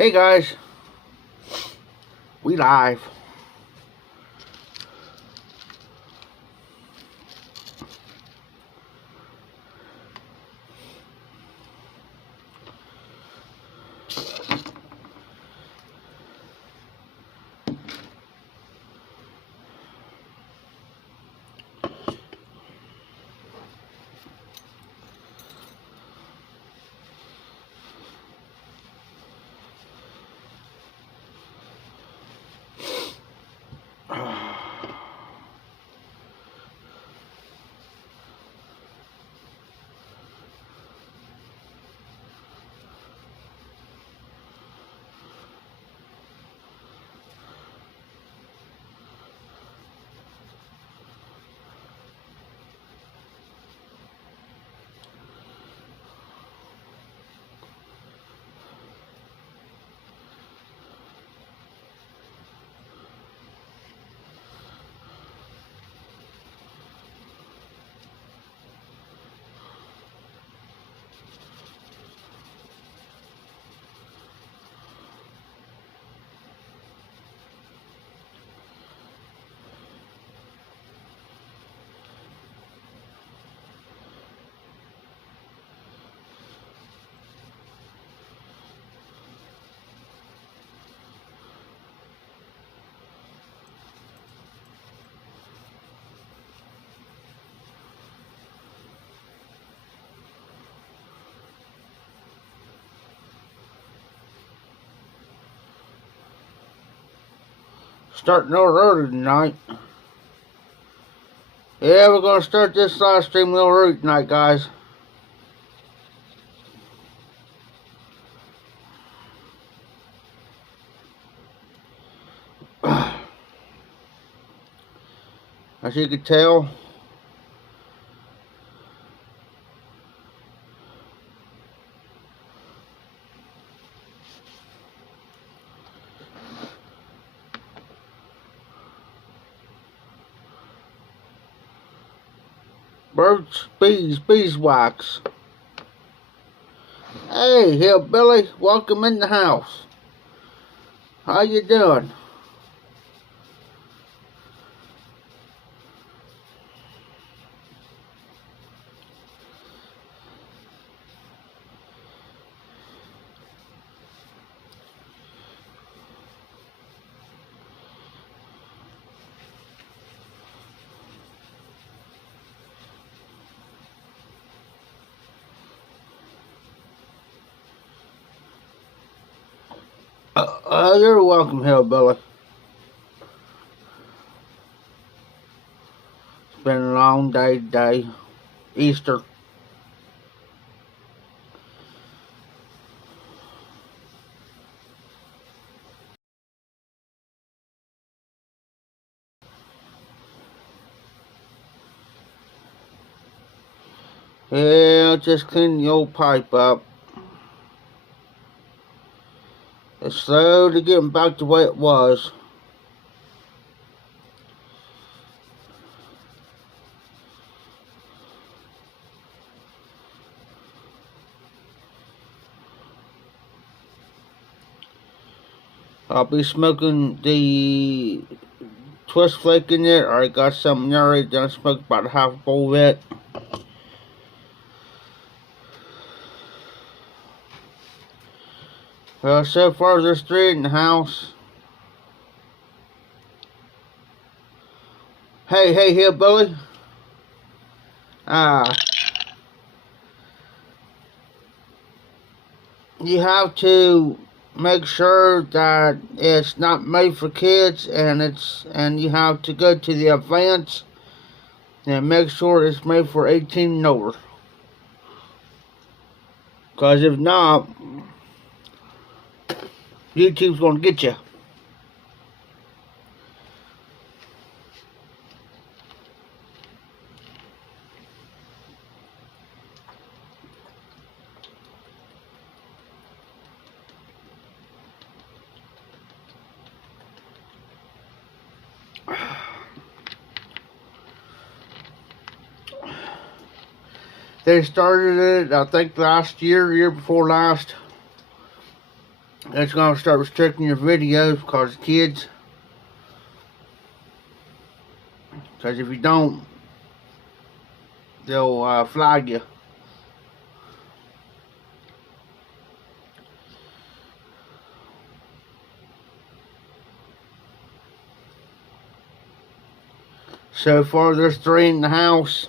Hey guys, we live. Starting a little early tonight. Yeah, we're gonna start this live stream a little early tonight, guys. As you can tell, birds, beeswax. Hey, hillbilly, welcome in the house. How you doing? You're welcome, hillbilly. It's been a long day today. Easter. Yeah, just clean the old pipe up. It's slowly getting back to the way it was. I'll be smoking the twist flake in there. I already got something there already done. Smoked about half a bowl of it. So far there's 3 in the house. Hey, hillbilly. You have to make sure that it's not made for kids, and you have to go to the events and make sure it's made for 18 and over. Because if not, YouTube's gonna get you. They started it, I think, last year, year before last. it's going to start restricting your videos because kids. Because if you don't, they'll flag you. So far, there's 3 in the house.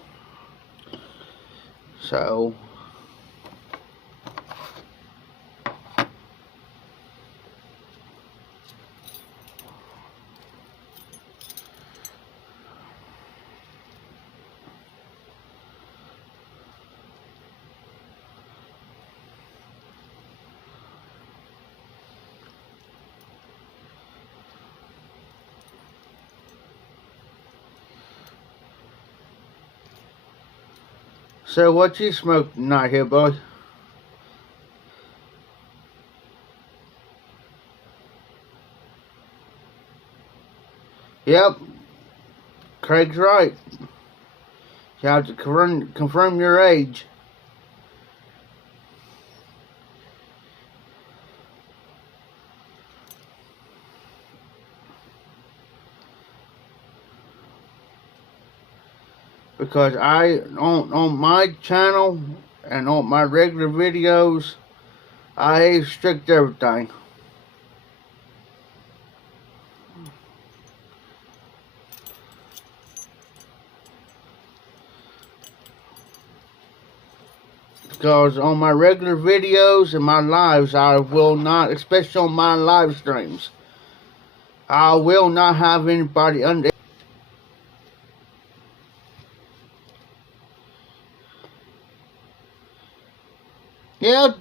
So what you smoke tonight here, boy? Yep, Craig's right. You have to confirm your age. Because on my channel and on my regular videos, I restrict everything. Because on my regular videos and my lives, I will not, especially on my live streams, I will not have anybody under.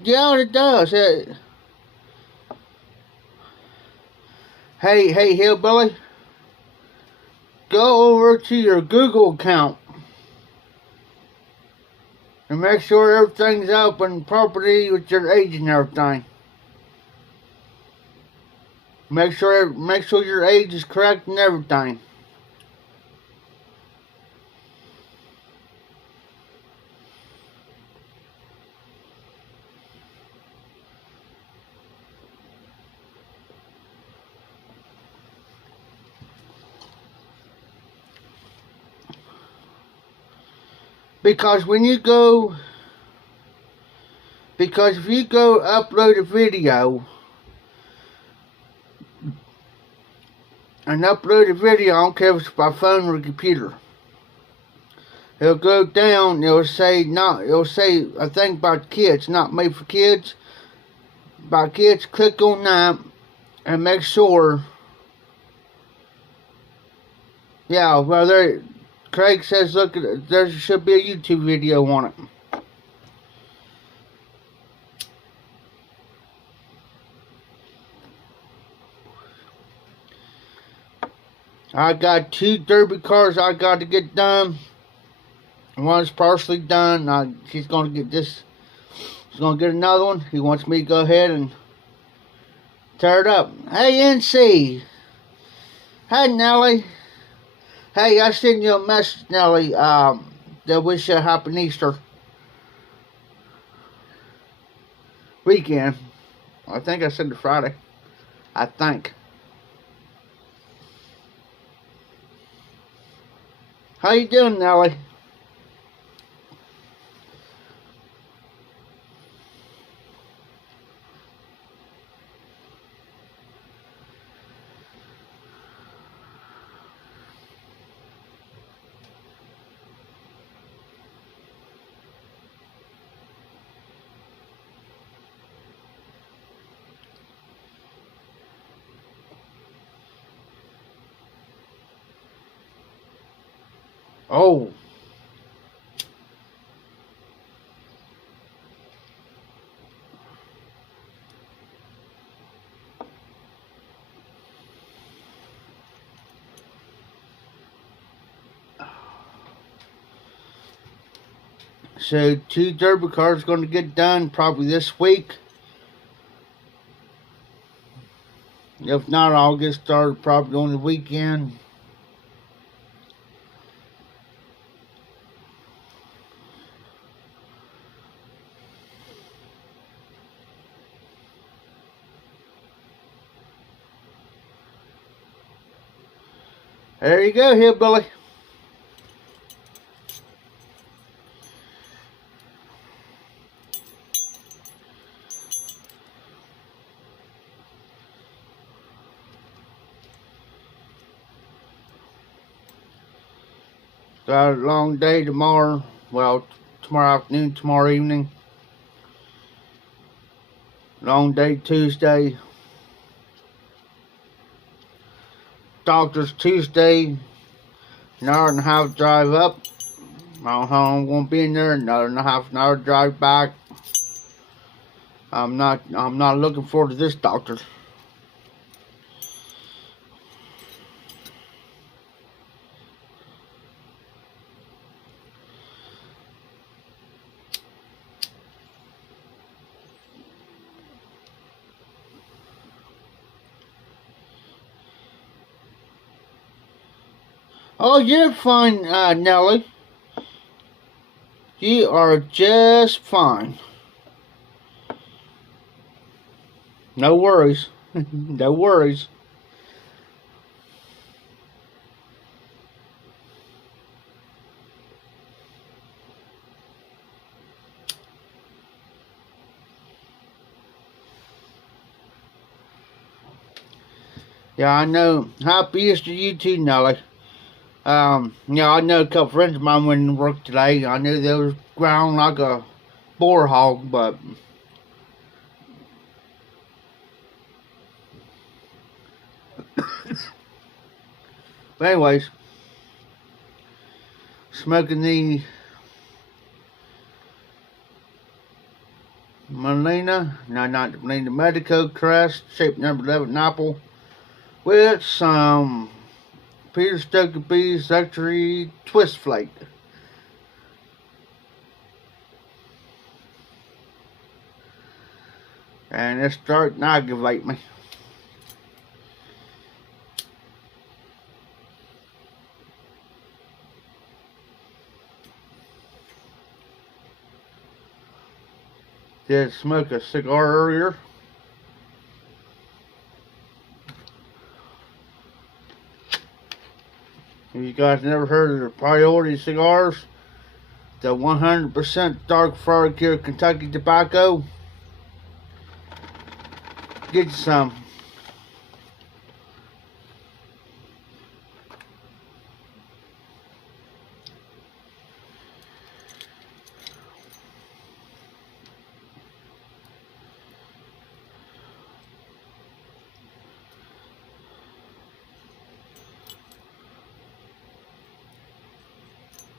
Yeah, it does. Hey, hillbilly, go over to your Google account and make sure everything's open properly with your age and everything. Make sure your age is correct and everything. Because if you go upload a video I don't care if it's by phone or computer, it'll go down, it'll say, I think about kids, not made for kids, about kids. Click on that and make sure, Craig says, look, there should be a YouTube video on it. I got 2 derby cars I got to get done. One's partially done. She's going to get this. She's going to get another one. He wants me to go ahead and tear it up. Hey, NC. Hey, Nelly. Hey, I sent you a message, Nelly. That wish you a happy Easter weekend. I think I said it Friday. I think. How you doing, Nelly? Oh. So 2 derby cars going to get done probably this week. If not, I'll get started probably on the weekend. There you go, hillbilly. Got a long day tomorrow. Well, tomorrow afternoon, tomorrow evening. Long day Tuesday. Doctor's Tuesday. An hour and a half drive up. I don't know how I'm gonna be in there. Another and a half an hour drive back. I'm not looking forward to this doctor. Oh, you're fine, Nellie. You are just fine. No worries. No worries. Yeah, I know. Happy Easter to you too, Nellie. Yeah, I know a couple friends of mine went to work today. I knew they was ground like a boar hog, but anyways, smoking the Molina, no, not the Molina, Medico Crest, shape number 11 apple, with some Peter Stokkebye's Victory Twist Flake. And it's starting to aggravate me. Did smoke a cigar earlier. If you guys never heard of the Priority cigars, the 100% dark Frontier Kentucky tobacco, get you some.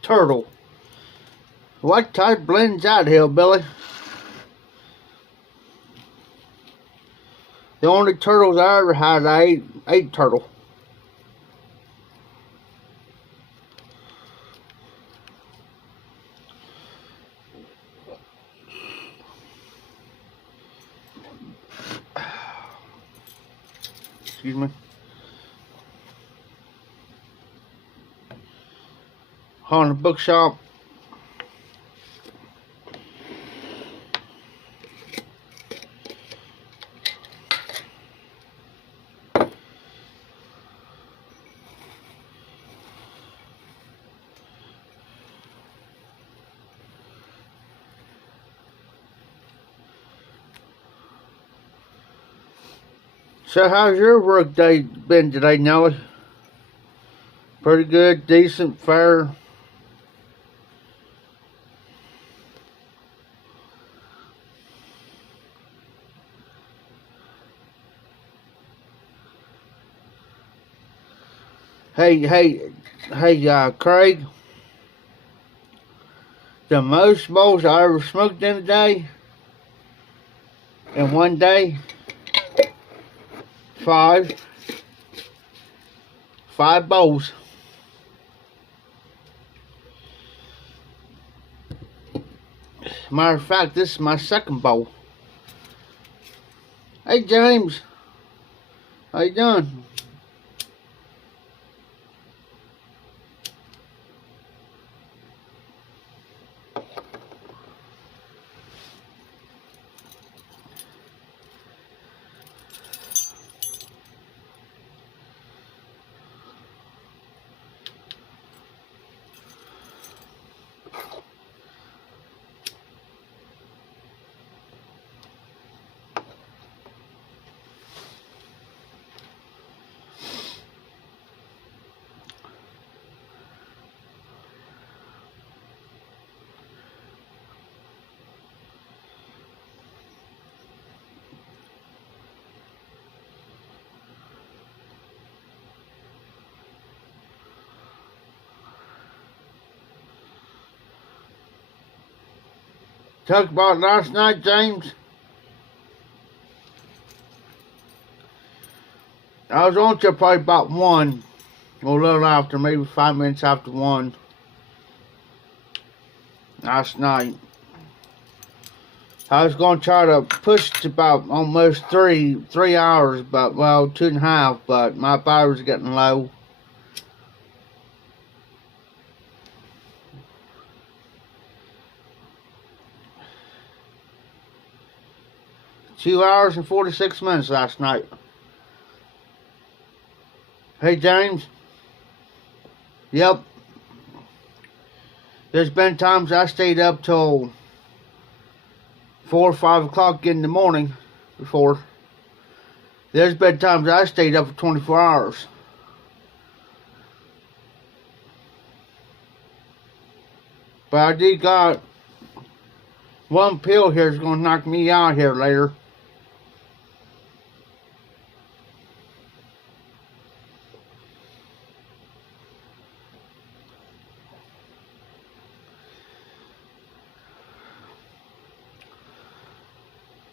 Turtle. What type blends out, hillbilly? The only turtles I ever had, I ate turtle. Excuse me. Haunted Bookshop. So how's your work day been today, Nellie? Pretty good, decent, fair. Hey, Craig. The most bowls I ever smoked in a day, in one day, five bowls. Matter of fact, this is my second bowl. Hey, James. How you doing? Talk about last night, James. I was on till probably about 1, or a little after, maybe 5 minutes after 1 last night. I was going to try to push to about almost 3 hours, but, well, 2.5, but my battery's getting low. Two hours and 46 minutes last night. Hey, James. Yep. There's been times I stayed up till 4 or 5 o'clock in the morning before. There's been times I stayed up for 24 hours. But I did got one pill here is going to knock me out here later.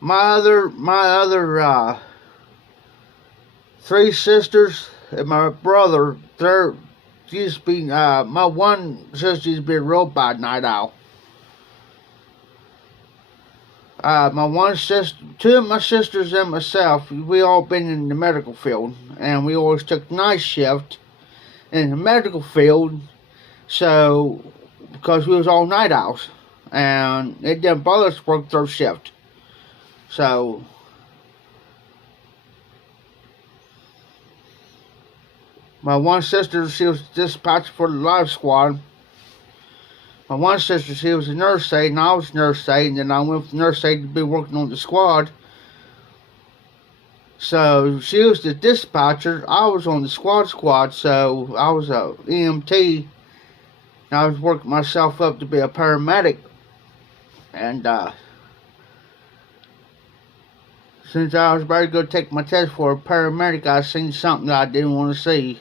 My other 3 sisters and my brother, they're used to be, my one sister used to be a real bad night owl. My one sister, 2 of my sisters and myself, we all been in the medical field, and we always took night shift in the medical field, so, because we was all night owls, and it didn't bother us to work 3rd shift. So, my one sister, she was dispatched for the life squad. My one sister, she was a nurse aide, and I was a nurse aide, and then I went from nurse aide to be working on the squad. So, she was the dispatcher, I was on the squad, so I was a EMT, and I was working myself up to be a paramedic, and, since I was about to go take my test for a paramedic, I seen something that I didn't want to see.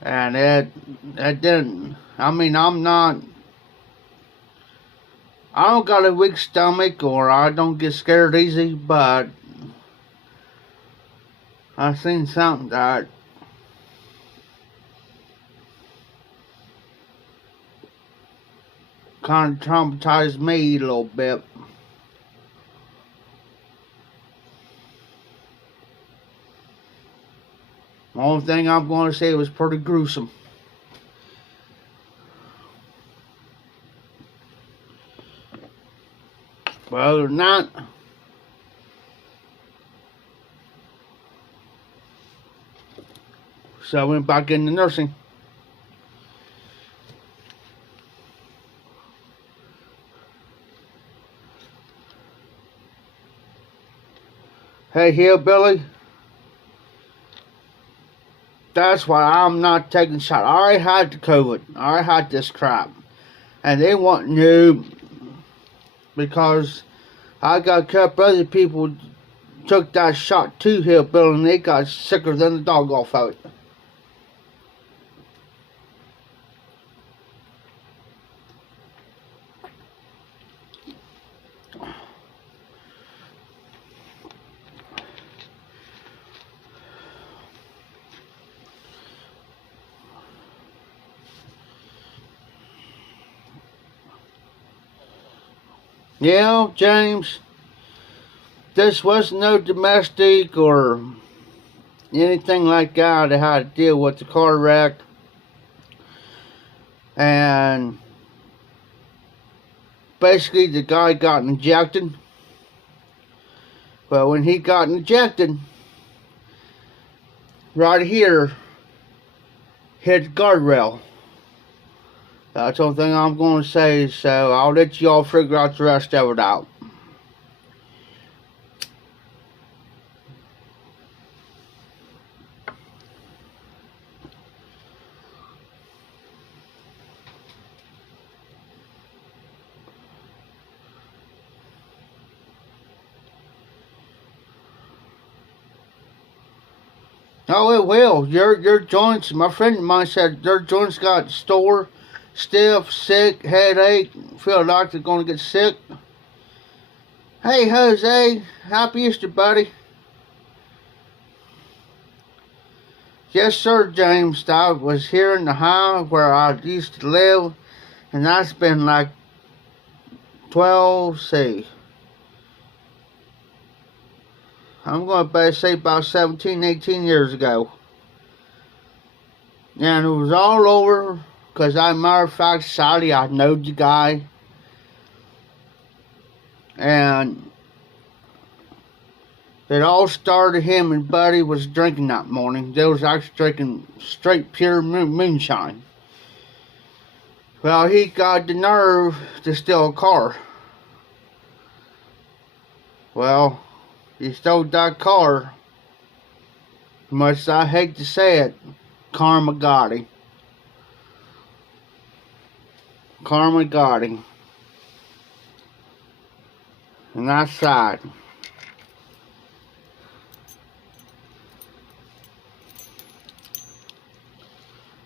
And it didn't. I mean, I don't got a weak stomach, or I don't get scared easy, but I seen something that kind of traumatized me a little bit. The only thing I'm going to say was pretty gruesome. But other than that, so I went back into nursing. Hey, Hillbilly. That's why I'm not taking shots. I already had the COVID. I already had this crap. And they want new, because I got a couple other people took that shot too, Hillbilly, and they got sicker than the dog off of it. Yeah, James, this wasn't no domestic or anything like that. I had to deal with the car wreck. And basically the guy got injected. But when he got injected, right here, hit the guardrail. That's the only thing I'm going to say, so I'll let you all figure out the rest of it out. Oh, it will. Your joints, my friend of mine said their joints got sore stiff, sick, headache, feel like they're going to get sick. Hey, Jose, happy Easter, buddy. Yes, sir, James. I was here in the high where I used to live, and that's been like 12, see. I'm going to say about 17, 18 years ago. And it was all over, because matter of fact, Sally, I knowed the guy. And it all started, him and Buddy was drinking that morning. They was actually drinking straight pure moonshine. Well, he got the nerve to steal a car. Well, he stole that car. Much as I hate to say it, karma got him. Karma got him. And that's sad.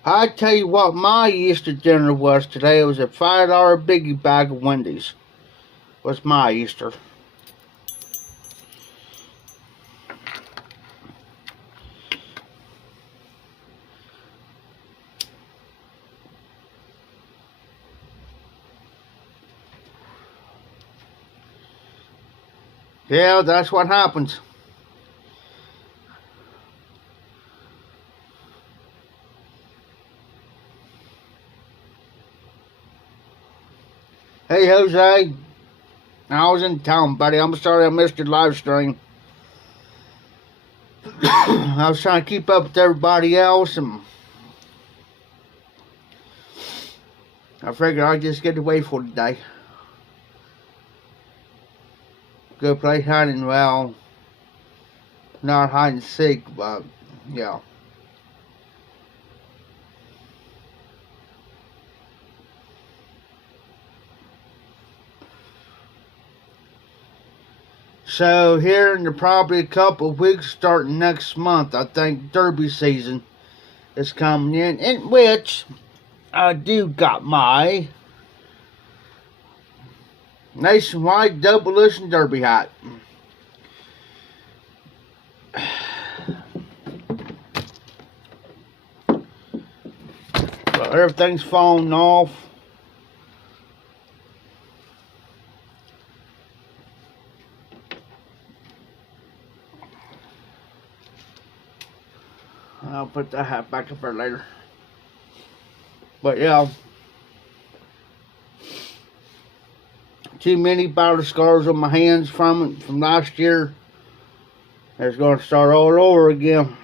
I tell you what my Easter dinner was today. It was a $5 biggie bag of Wendy's. Was my Easter. Yeah, that's what happens. Hey, Jose. I was in town, buddy. I'm sorry I missed your live stream. I was trying to keep up with everybody else, and I figured I'd just get away for today. Go play hiding, well, not hide and seek, but yeah. So here in probably a couple of weeks, starting next month, I think Derby season is coming in which I do got my Nationwide Double-Listen Derby hat. Well, everything's falling off. I'll put that hat back up there later. But yeah, too many battle scars on my hands from it from last year. It's going to start all over again.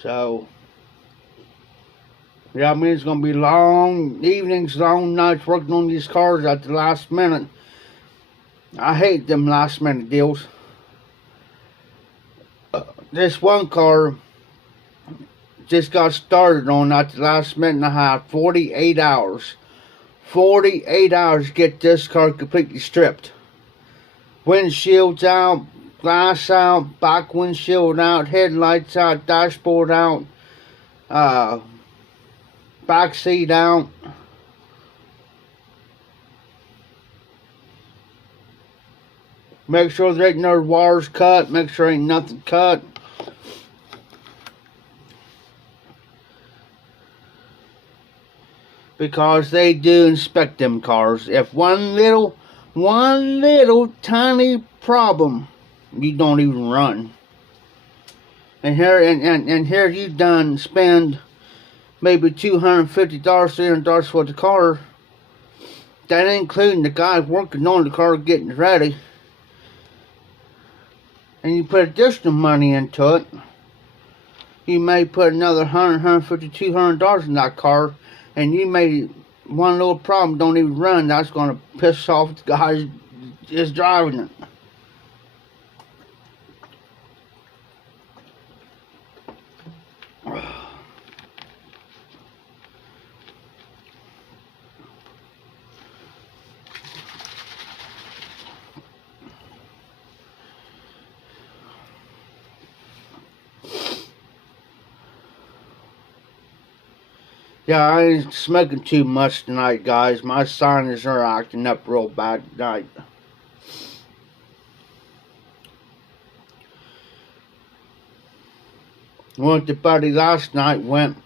So yeah, I mean, it's going to be long evenings, long nights working on these cars at the last minute. I hate them last minute deals. This one car just got started on at the last minute and a half. 48 hours. 48 hours to get this car completely stripped. Windshields out, glass out, back windshield out, headlights out, dashboard out, back seat out. Make sure there ain't no wires cut. Make sure ain't nothing cut. Because they do inspect them cars. If one little tiny problem, you don't even run. And here you done spend maybe $250, $300 for the car. That ain't including the guy working on the car getting it ready. And you put additional money into it, you may put another $100, $150, $200 in that car, and you may, one little problem don't even run, that's going to piss off the guy is driving it. Yeah, I ain't smoking too much tonight, guys. My sinuses are acting up real bad tonight. Went to buddy last night, went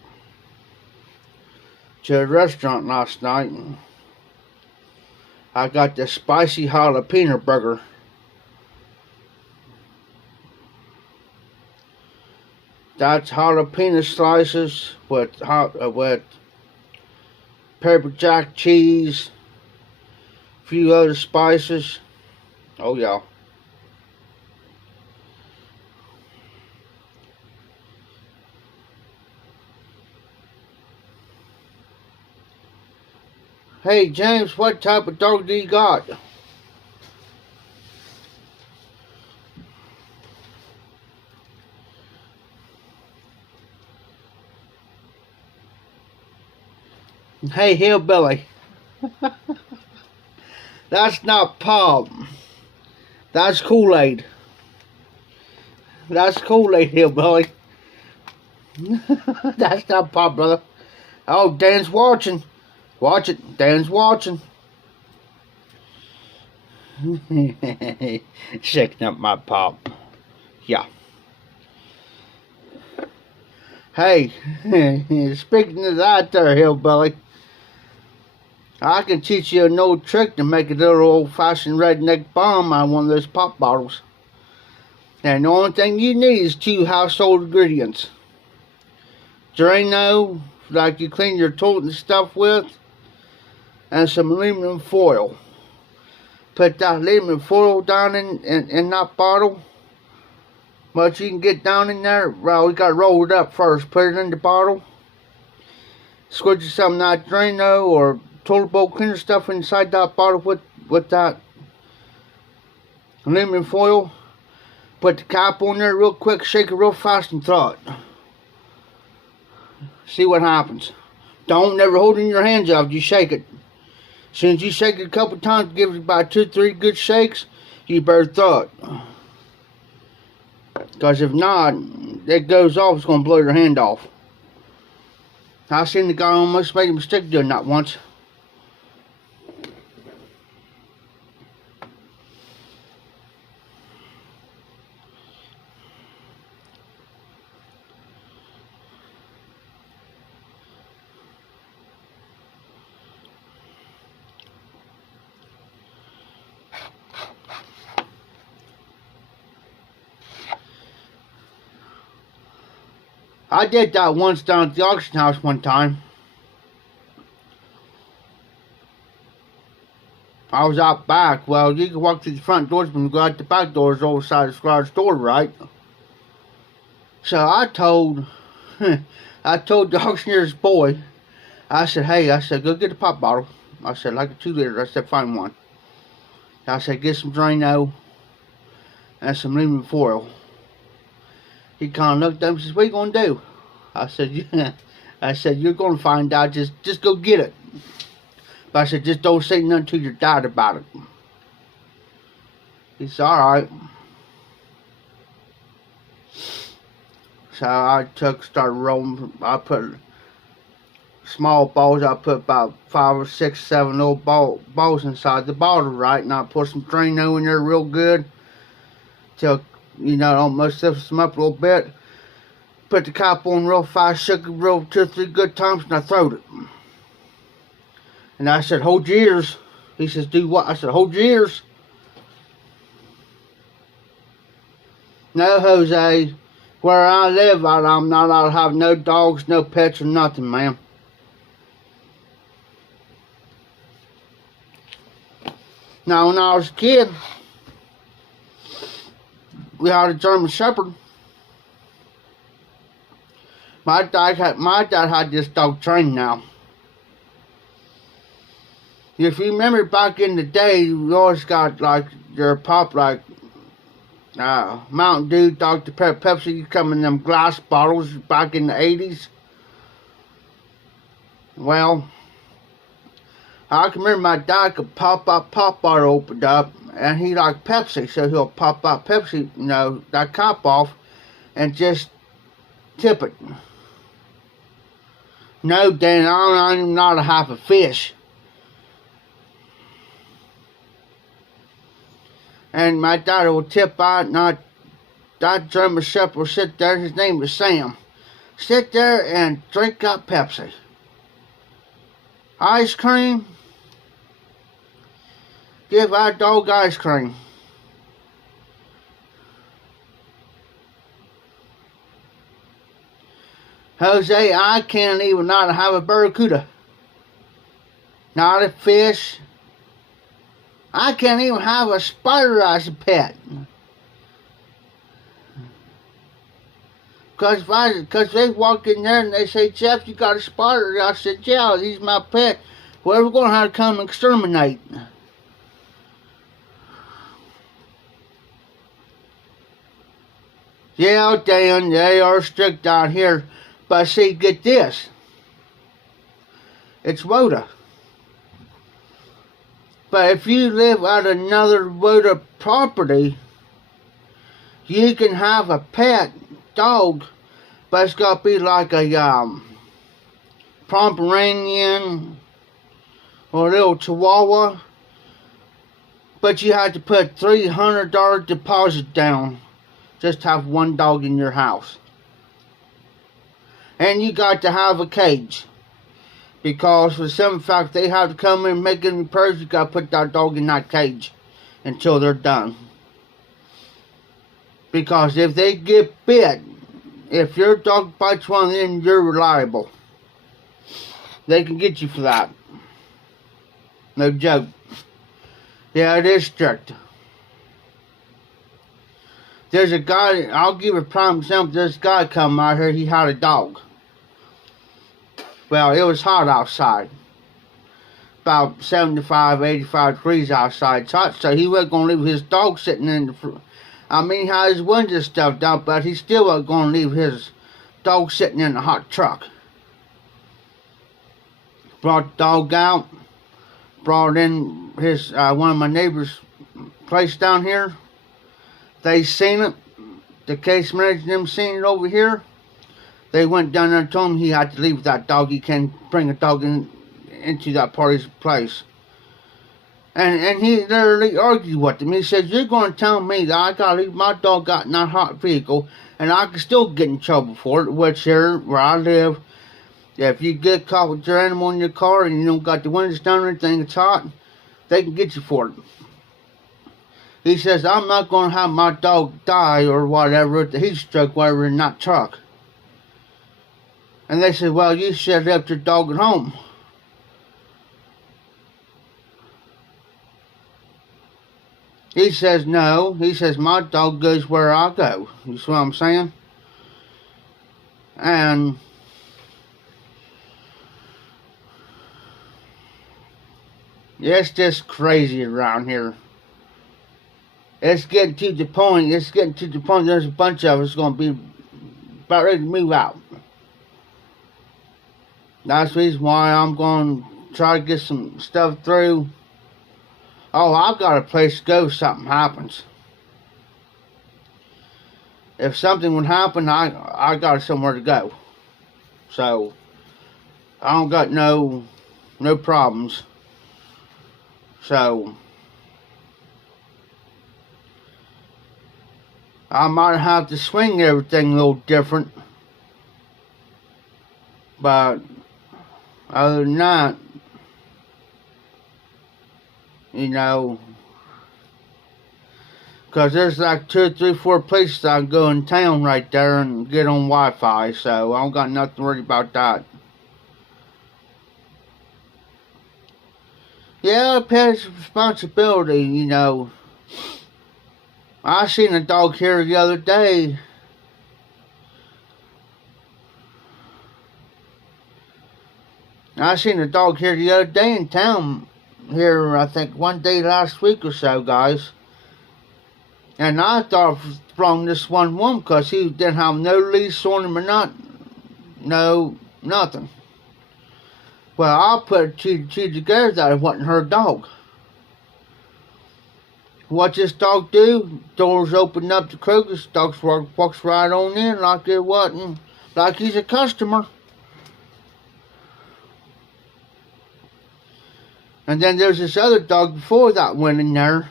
to a restaurant last night. I got the spicy jalapeno burger. That's jalapeno slices with pepper jack cheese, a few other spices. Oh yeah. Hey James, what type of dog do you got? Hey Hillbilly. That's not pop. That's Kool-Aid. That's Kool-Aid, Hillbilly. That's not pop, brother. Oh, Dan's watching. Watch it. Dan's watching. Shaking up my pop. Yeah. Hey, speaking of that there, Hillbilly, I can teach you an old trick to make a little old-fashioned redneck bomb out of one of those pop bottles. And the only thing you need is 2 household ingredients. Drano, like you clean your toilet and stuff with, and some aluminum foil. Put that aluminum foil down in that bottle. Much you can get down in there. Well, we got to roll it up first. Put it in the bottle. Squirt some of that Drano or toilet bowl cleaner stuff inside that bottle with that aluminum foil. Put the cap on there real quick. Shake it real fast and throw it. See what happens. Don't never hold it in your hands after you shake it. As soon as you shake it a couple times, give it about 2-3 good shakes, you better throw it. Because if not, it goes off, it's going to blow your hand off. I seen the guy almost made a mistake doing that once. I did that once down at the auction house one time. I was out back. Well, you can walk through the front doors, but you go out the back doors over the side of the garage door, right? So I told the auctioneer's boy, I said, hey, I said, go get a pop bottle. I said, like a 2 liter. I said, find one. I said, get some Drano and some aluminum foil. He kind of looked at me and says, what are you going to do? I said, yeah. I said, you're going to find out. Just go get it. But I said, just don't say nothing to your dad about it. He said, all right. So I started rolling. I put small balls. I put about 5 or 6, 7 little balls inside the bottle, right? And I put some Drano in there real good till, you know, almost lifts them up a little bit. Put the cap on real fast, shook it real 2 or 3 good times, and I throwed it. And I said, hold your ears. He says, do what? I said, hold your ears. No, Jose. Where I live, I'm not allowed to have no dogs, no pets, or nothing, ma'am. Now, when I was a kid, we had a German Shepherd. My dad had this dog trained now. If you remember back in the day, you always got like your pop, like Mountain Dew, Dr. Pepper, Pepsi come in them glass bottles back in the 80s. Well, I can remember my dad could pop bottle opened up, and he liked Pepsi, so he'll pop out Pepsi, you know, that cap off, and just tip it. No, Dan, I'm not a half a fish. And my daughter will tip out, and that German Shepherd will sit there. His name was Sam. Sit there and drink up Pepsi. Ice cream. Give our dog ice cream. Jose, I can't even not have a barracuda. Not a fish. I can't even have a spider as a pet. Because they walk in there and they say, Jeff, you got a spider. I said, yeah, he's my pet. Well, we're going to have to come and exterminate. Yeah, Dan, they are strict out here. But see, get this. It's WOTA. But if you live at another WOTA property, you can have a pet dog, but it's got to be like a Pomeranian or a little Chihuahua. But you have to put $300 deposit down just to have one dog in your house. And you got to have a cage. Because for some fact they have to come in and make any repairs, you got to put that dog in that cage until they're done. Because if they get bit, if your dog bites one of them, you're reliable. They can get you for that. No joke. Yeah, it is strict. There's a guy, I'll give a prime example. There's a guy come out here, he had a dog. Well, it was hot outside. About 75, 85 degrees outside. It's hot, so he wasn't going to leave his dog sitting in the... he had his window stuffed up, but he still wasn't going to leave his dog sitting in the hot truck. Brought the dog out. Brought in his one of my neighbor's place down here. They seen it. The case manager them seen it over here. They went down there and told him he had to leave that dog. He can't bring a dog into that party's place. And he literally argued with him. He said, you're going to tell me that I got to leave my dog out in that hot vehicle and I can still get in trouble for it, which here, where I live, if you get caught with your animal in your car and you don't got the windows down or anything, it's hot, they can get you for it. He says, I'm not going to have my dog die or whatever at the heat stroke, whatever, in that truck. And they said, well, you should have left your dog at home. He says, no. He says, my dog goes where I go. You see what I'm saying? And it's just crazy around here. It's getting to the point, there's a bunch of us going to be about ready to move out. That's the reason why I'm going to try to get some stuff through. Oh, I've got a place to go if something happens. If something would happen, I got somewhere to go. So, I don't got no problems. So, I might have to swing everything a little different. But other than that, you know, because there's like 2, 3, 4 places I can go in town right there and get on Wi-Fi, so I don't got nothing to worry about that. Yeah, pet's responsibility, you know. I seen a dog here the other day. I seen a dog here the other day in town. Here, I think, one day last week or so, guys. And I thought it was from this one woman because he didn't have no leash on him or nothing. Well, I put two together that it wasn't her dog. What this dog do? Doors open up to Kroger's. Dog walks right on in like it wasn't, like he's a customer. And then there's this other dog before that went in there.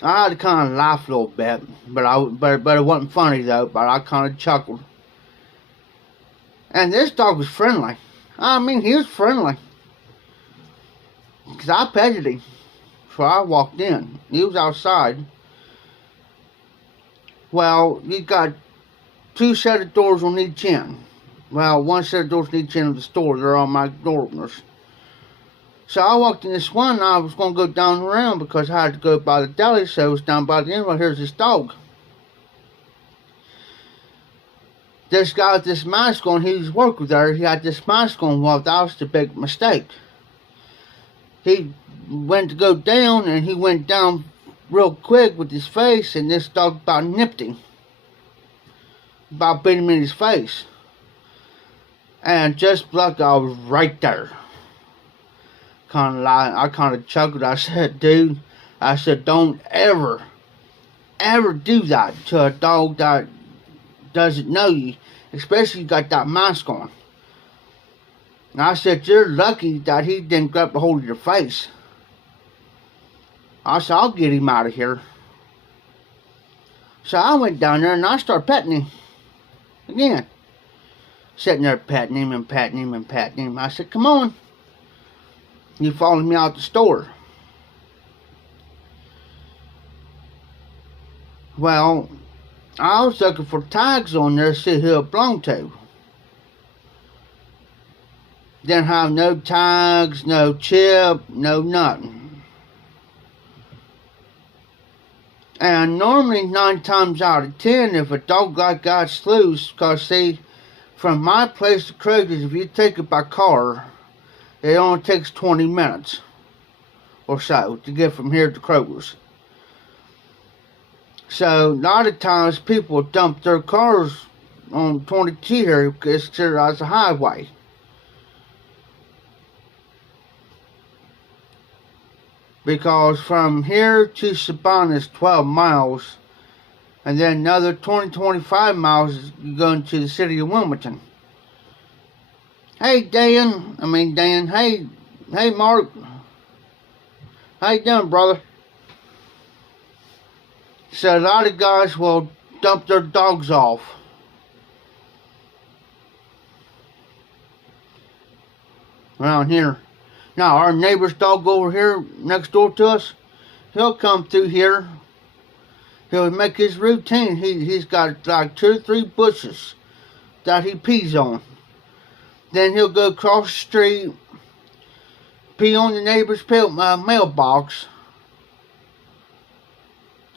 I had to kind of laugh a little bit, but it wasn't funny though. But I kind of chuckled. And this dog was friendly. I mean, he was friendly. Because I petted him. So I walked in. He was outside. Well, you got two set of doors on each end. Well, one set of doors on each end of the store. They're on my door openers. So I walked in this one, and I was going to go down around because I had to go by the deli, so it was down by the end. Well, here's this dog. This guy with this mask on, he was working there. He had this mask on. Well, that was the big mistake. He went to go down, and he went down real quick with his face, and this dog about nipped him. About bit him in his face. And just like I was right there. I kind of chuckled. I said, dude, I said, don't ever do that to a dog that doesn't know you, especially you got that mask on. And I said, you're lucky that he didn't grab a hold of your face. I said, I'll get him out of here. So I went down there and I started petting him again. Sitting there petting him and petting him and petting him. I said, come on. He followed me out the store. Well, I was looking for tags on there to see who it belonged to. Didn't have no tags, no chip, no nothing. And normally 9 times out of 10, if a dog like that's loose, because see, from my place to Kroger's, if you take it by car, it only takes 20 minutes or so to get from here to Kroger's. So, a lot of times people dump their cars on 22 here because it's considered as a highway. Because from here to Sabana is 12 miles, and then another 25 miles is going to the city of Wilmington. Hey Dan, hey Mark. How you doing, brother? So a lot of guys will dump their dogs off. Around here. Now our neighbor's dog over here next door to us, he'll come through here. He'll make his routine. He's got like 2 or 3 bushes that he pees on. Then he'll go across the street, pee on the neighbor's mailbox,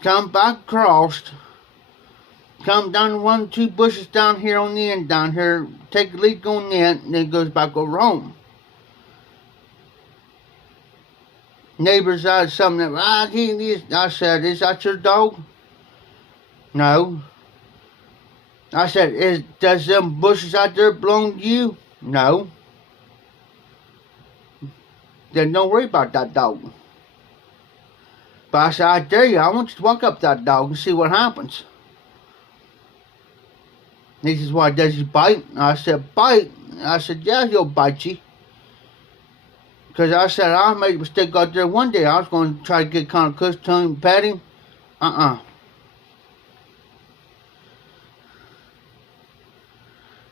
come back across, come down 1 or 2 bushes down here on the end down here, take a leak on that, and then goes back over home. Neighbors had something that, I said, is that your dog? No. I said, does them bushes out there belong to you? No. Then don't worry about that dog. But I said, I dare you, I want you to walk up that dog and see what happens. And he says, why, does he bite? And I said, bite? I said, yeah, he'll bite you. Because I said, I made a mistake out there one day. I was going to try to get kind of close to him and pet him.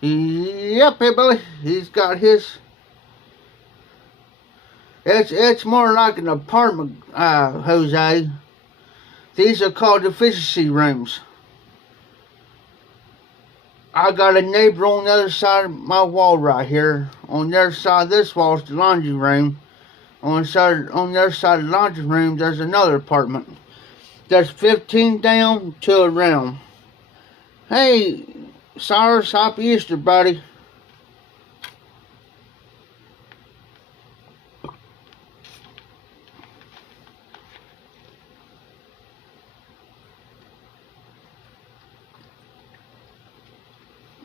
Yep, hey Billy, he's got his. It's more like an apartment, Jose. These are called efficiency rooms. I got a neighbor on the other side of my wall right here. On the other side of this wall is the laundry room. On the other side of the laundry room, there's another apartment. There's 15 down, 2 around. Hey, Cyrus, happy Easter, buddy.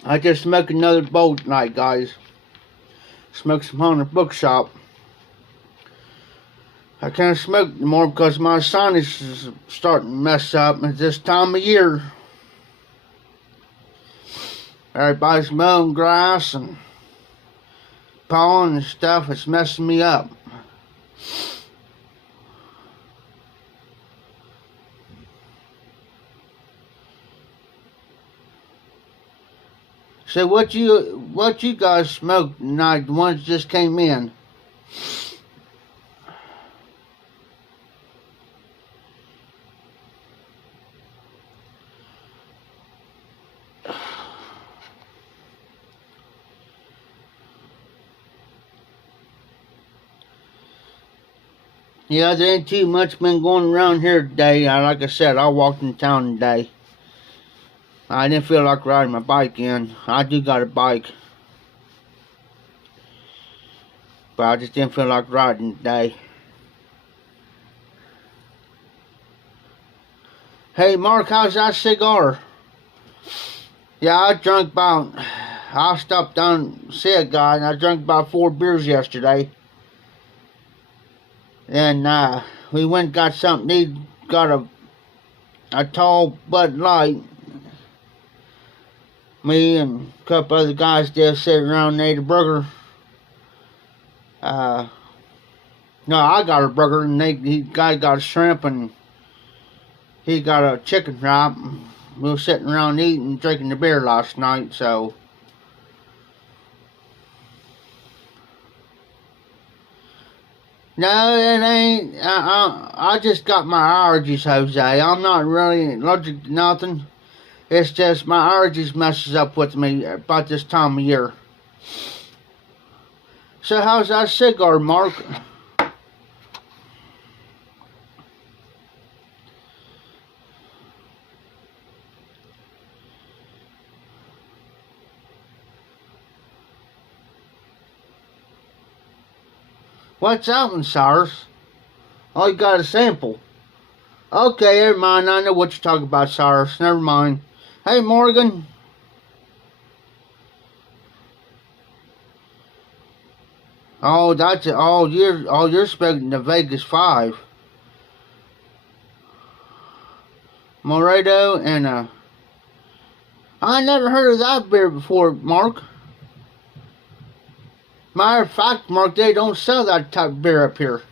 I just smoked another bowl tonight, guys. Smoked some on the bookshop. I can't smoke anymore because my sinus is starting to mess up at this time of year. Everybody's mowing grass and pollen and stuff. It's messing me up. So what you guys smoked tonight? The ones just came in. Yeah, there ain't too much been going around here today. Like I said, I walked in town today. I didn't feel like riding my bike in. I do got a bike. But I just didn't feel like riding today. Hey Mark, how's that cigar? Yeah, I stopped down to see a guy and I drank about 4 beers yesterday. And we went and got something. He got a tall Bud Light. Me and a couple other guys just sitting around and ate a burger. No, I got a burger and the guy got a shrimp and he got a chicken wrap. We were sitting around eating and drinking the beer last night, so. No, it ain't. I just got my allergies, Jose. I'm not really allergic to nothing. It's just my allergies messes up with me about this time of year. So how's that cigar, Mark? What's that one, Cyrus? Oh, you got a sample. Okay, never mind. I know what you're talking about, Cyrus. Never mind. Hey, Morgan. Oh, that's it. Oh, you're speaking to Vegas 5. Moredo and I never heard of that beer before, Mark. Matter of fact, Mark, they don't sell that type of beer up here.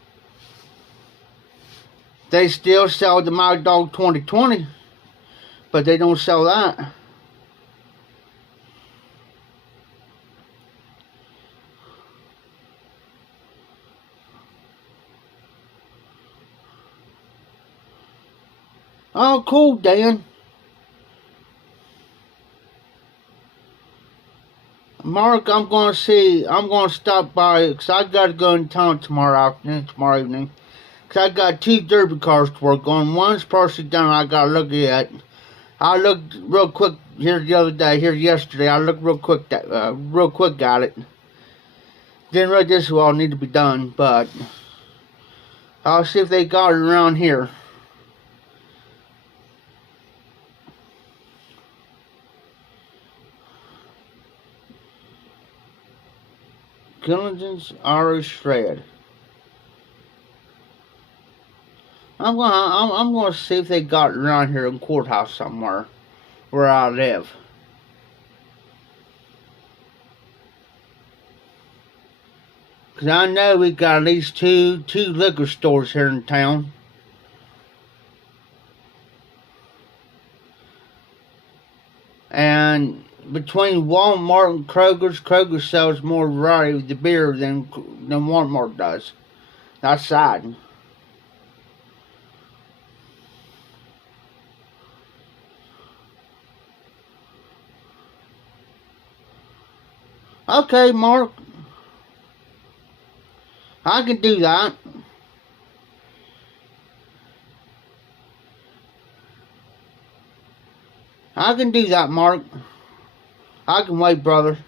They still sell the Mad Dog 2020, but they don't sell that. Oh, cool, Dan. Mark, I'm going to stop by, because I got to go in town tomorrow evening. Because I got 2 derby cars to work on. One's partially done, I got to look at. I looked real quick yesterday. I looked real quick at it. Didn't really this well need to be done, but I'll see if they got it around here. Gilligan's Irish Shred. I'm gonna see if they got it around here in Courthouse somewhere where I live. Cause I know we got at least two liquor stores here in town. And between Walmart and Kroger sells more variety of the beer than Walmart does. That's sad. Okay, Mark. I can do that. I can do that, Mark. I can wait, brother.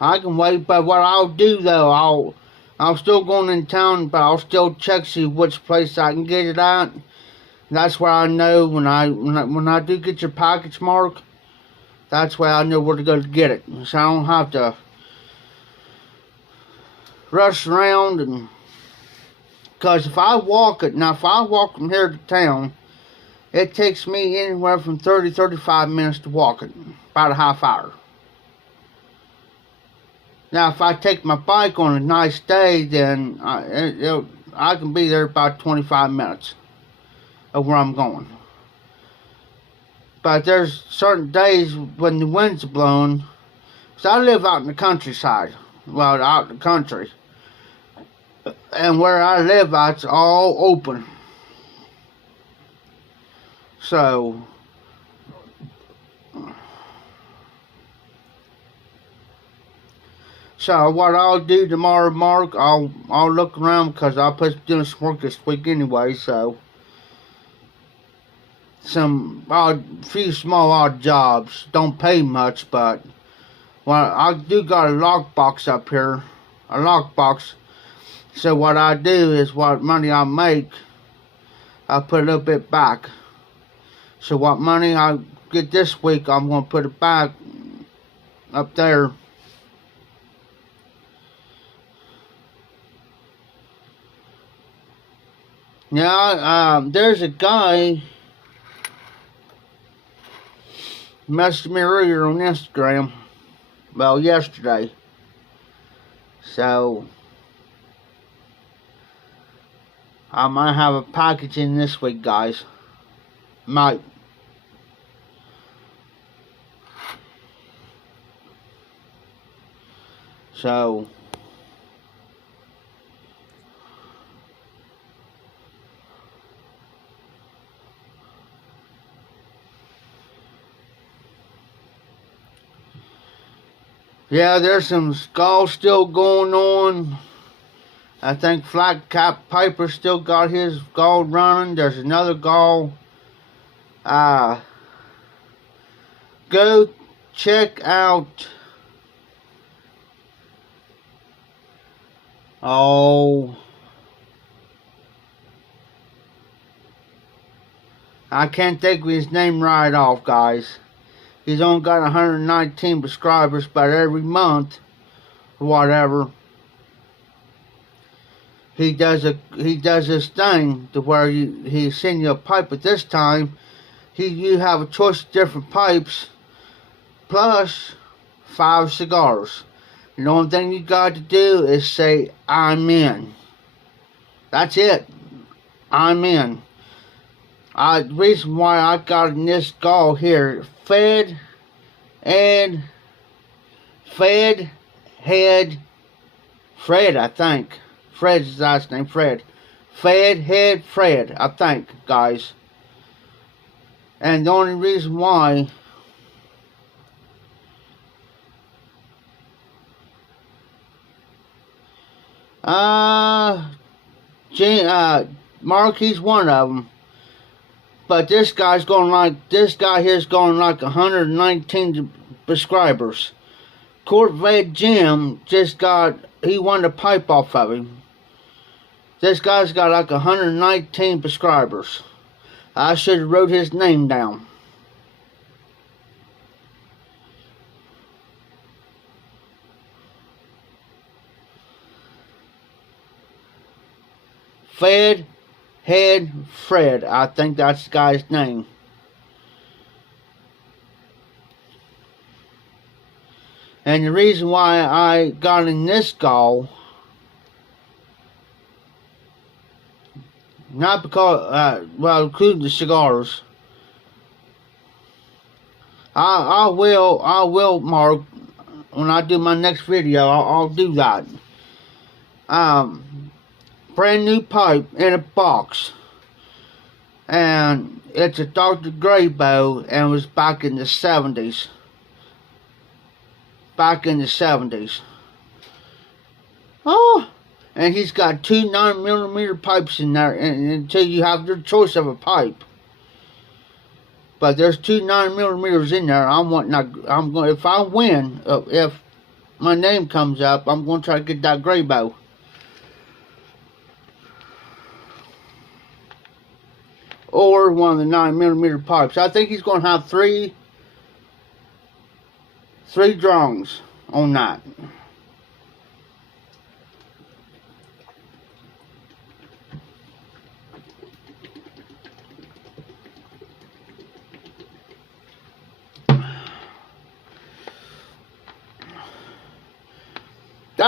I can wait, but what I'll do though, I'm still going in town, but I'll still check see which place I can get it at. That's where I know when I do get your package, Mark. That's where I know where to go to get it, so I don't have to rush around and. Cause if I walk from here to town, It takes me anywhere from 35 minutes to walk it, about a half hour. Now, if I take my bike on a nice day, then I can be there about 25 minutes of where I'm going. But there's certain days when the wind's blowing. So I live out in the countryside. Well, out in the country. And where I live at, it's all open. So what I'll do tomorrow, Mark, I'll look around because I'll be doing some work this week anyway. So few small odd jobs, don't pay much, but well, I do got a lockbox up here, a lockbox. So what I do is what money I make, I put a little bit back. So what money I get this week, I'm gonna put it back up there. Yeah, there's a guy messaged me earlier on Instagram. Well, yesterday. So I might have a package in this week, guys. Might. So yeah, there's some skulls still going on. I think Flat Cap Piper still got his gall running. There's another gall. Go check out. Oh, I can't think of his name right off, guys. He's only got 119 subscribers, but every month, or whatever, he does this thing to where he send you a pipe. But this time, you have a choice of different pipes, plus 5 cigars. And the only thing you got to do is say, "I'm in." That's it. I'm in. The reason why I got in this gall here, Fed Head Fred, I think. Fred's his last name, Fred. Head Fred, I think, guys. And the only reason why Mark, he's one of them. But this guy here's going like 119 subscribers. Corvette Jim he won the pipe off of him. This guy's got like 119 subscribers. I should have wrote his name down. Head Fred, I think that's the guy's name. And the reason why I got in this gall, not because, including the cigars. I will, Mark, when I do my next video, I'll do that. Brand new pipe in a box. And it's a Dr. Grayboe, and it was back in the 70s. Oh, and he's got 2 9mm pipes in there, and until you have your choice of a pipe. But there's 2 9mm in there. If I win, if my name comes up, I'm going to try to get that Grayboe. Or one of the 9mm pipes. I think he's going to have three drawings on that.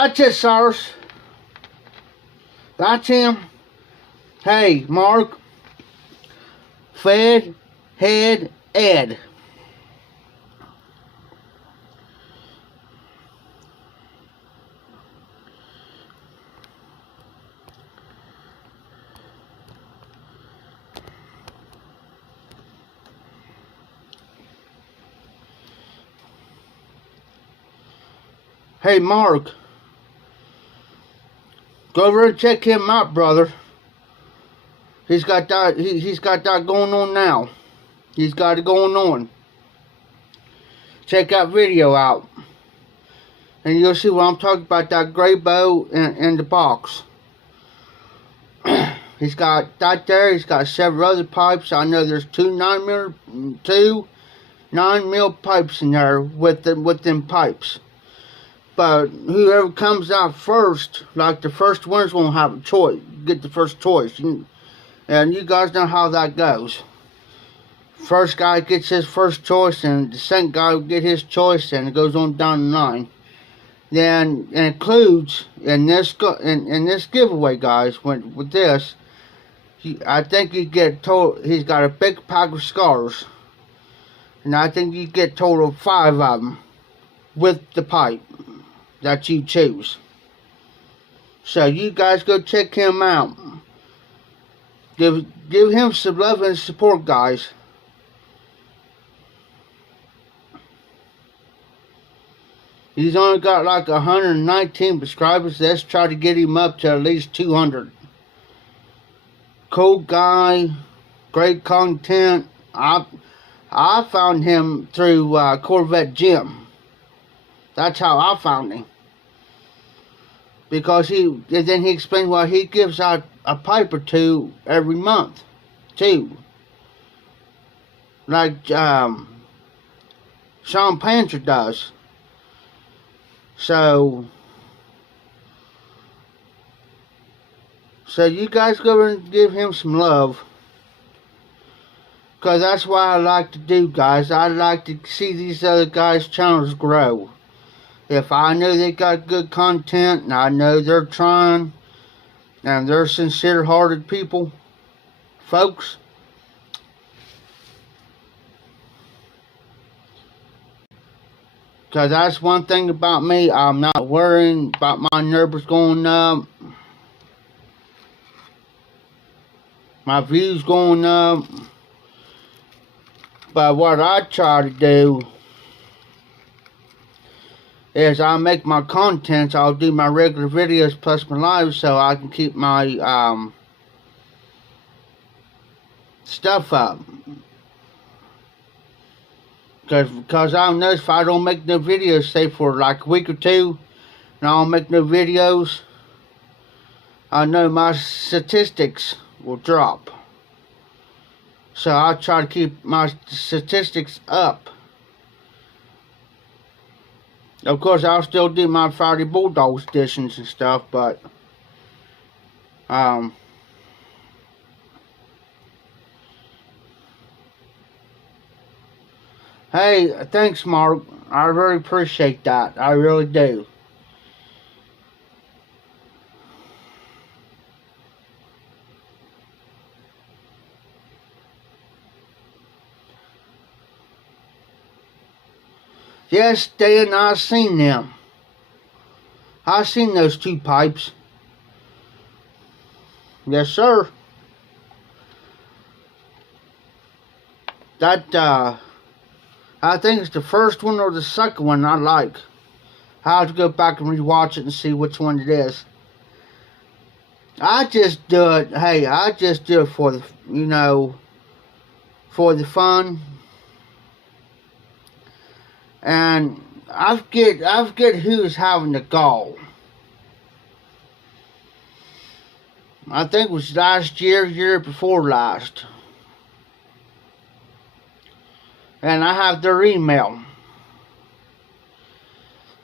That's it, sirs. That's him. Hey, Mark. Fed, Head, Ed. Hey, Mark. Go over and check him out, brother. He's got that. He's got that going on now. He's got it going on. Check that video out, and you'll see what I'm talking about. That gray bow in the box. He's got that there. He's got several other pipes. I know there's two 9mm pipes in there with them pipes. But whoever comes out first, like the first winners, won't have a choice. Get the first choice, and you guys know how that goes. First guy gets his first choice, and the second guy will get his choice, and it goes on down the line. Then it includes in this giveaway, guys. With this, I think you get told he's got a big pack of scars, and I think you get total 5 of them with the pipe that you choose. So you guys go check him out. Give him some love and support, guys. He's only got like 119 subscribers. Let's try to get him up to at least 200. Cool guy, great content. I found him through Corvette Jim. That's how I found him. Because then he explained why he gives out a pipe or two every month, too. Like Sean Panzer does. So you guys go and give him some love. Because that's what I like to do, guys. I like to see these other guys' channels grow. If I know they got good content, and I know they're trying, and they're sincere-hearted people, folks, because that's one thing about me. I'm not worrying about my numbers going up, my views going up. But what I try to do is I make my contents. I'll do my regular videos plus my lives, so I can keep my stuff up. Because I'll notice if I don't make no videos, say for like a week or two, and I don't make no videos, I know my statistics will drop. So I try to keep my statistics up. Of course, I'll still do my Friday Bulldogs editions and stuff, but hey, thanks, Mark. I really appreciate that. I really do. Yes, Dan, I seen them. I seen those 2 pipes. Yes, sir. That, I think it's the first one or the second one I like. I have to go back and rewatch it and see which one it is. I just do it, hey, I just do it for the, for the fun. And I forget who's having the gall. I think it was last year before last. And I have their email.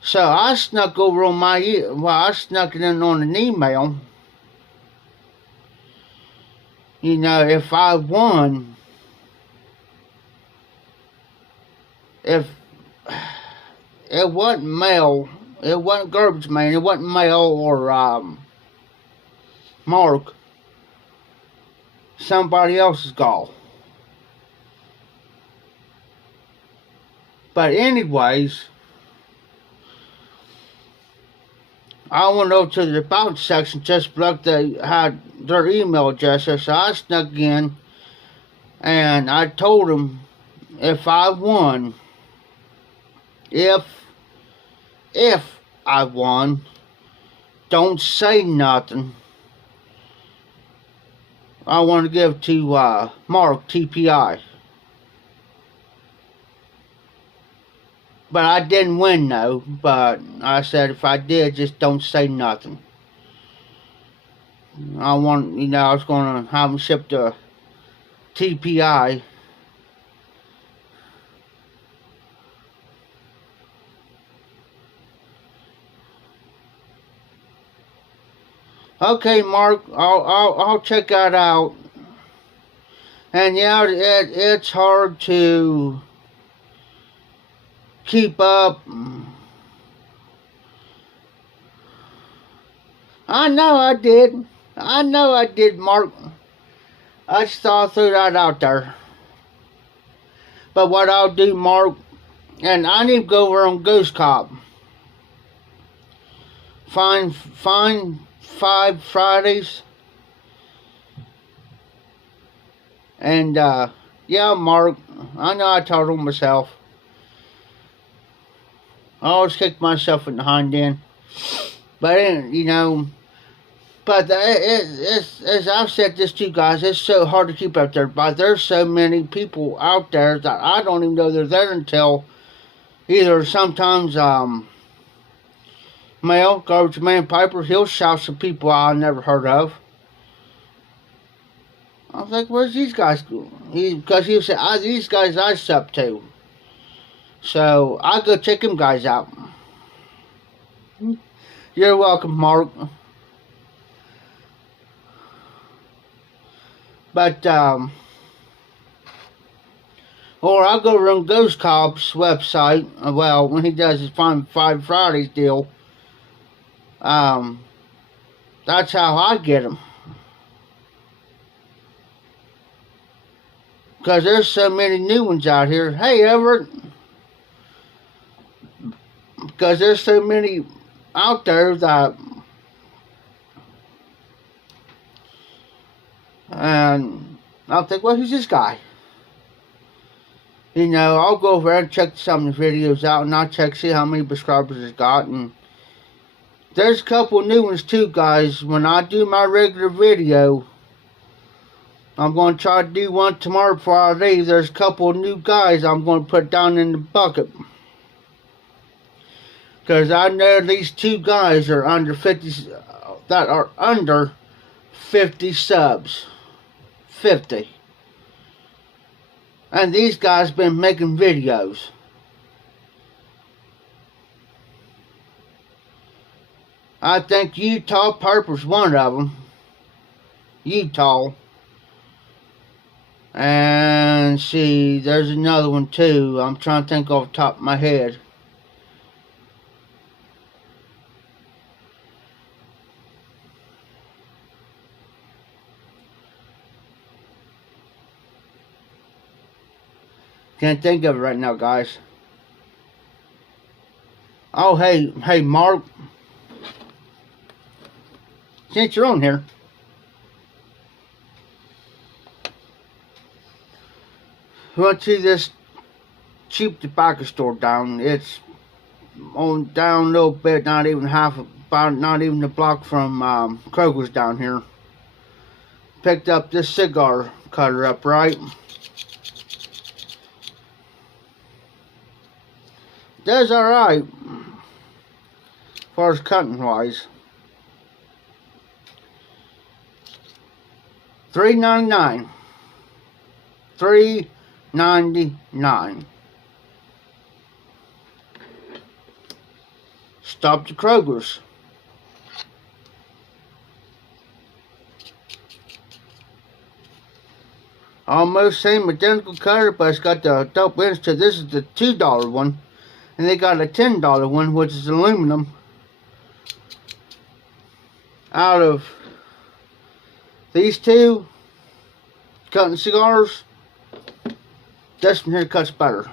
So I snuck over on I snuck it in on an email. If I won, if it wasn't mail, It wasn't Garbage Man. It wasn't Mel or Mark. Somebody else's gall. But anyways, I went over to the About section, just looked, they had their email addresses, so I snuck in and I told them if I won, if I won, don't say nothing. I want to give to Mark TPI. But I didn't win though, but I said if I did, just don't say nothing. I want, I was going to have them shipped to TPI. Okay, Mark, I'll check that out. And yeah, it's hard to keep up. I know I did, Mark. I just thought I threw that out there. But what I'll do, Mark, and I need to go over on Ghost Cop. Find 5 Fridays. And, yeah, Mark, I know I told him myself. I always kick myself in the hind end. But, but as I've said this to you guys, it's so hard to keep up there. But there's so many people out there that I don't even know they're there until either sometimes, Mel, Garbage Man Piper, he'll shout some people I never heard of. I was like, where's these guys? Because he said, these guys I sub to. So, I'll go check them guys out. You're welcome, Mark. But, or I'll go run Ghost Cop's website. Well, when he does his Five Fridays deal. That's how I get them. Because there's so many new ones out here. Hey, Everett. Because there's so many out there that... And I'll think, well, who's this guy? I'll go over there and check some of the videos out. And I'll see how many subscribers it's got. And there's a couple new ones too, guys. When I do my regular video... I'm going to try to do one tomorrow before I leave. There's a couple of new guys I'm going to put down in the bucket. Because I know at least 2 guys are under 50, that are under 50 subs. 50. And these guys been making videos. I think Utah Purple's one of them. Utah. And see, there's another one too. I'm trying to think off the top of my head. Can't think of it right now, guys. Oh, hey, Mark. Since you're on here. We went to this cheap tobacco store down. It's on down a little bit, not even a block from Kroger's down here. Picked up this cigar cutter up, right? Does alright as far as cutting wise. $3.99. $3.99. Stop the Kroger's. Almost same identical cutter, but it's got the dope ends to this is the $2 one. And they got a $10 one, which is aluminum. Out of these two cutting cigars, this one here cuts better.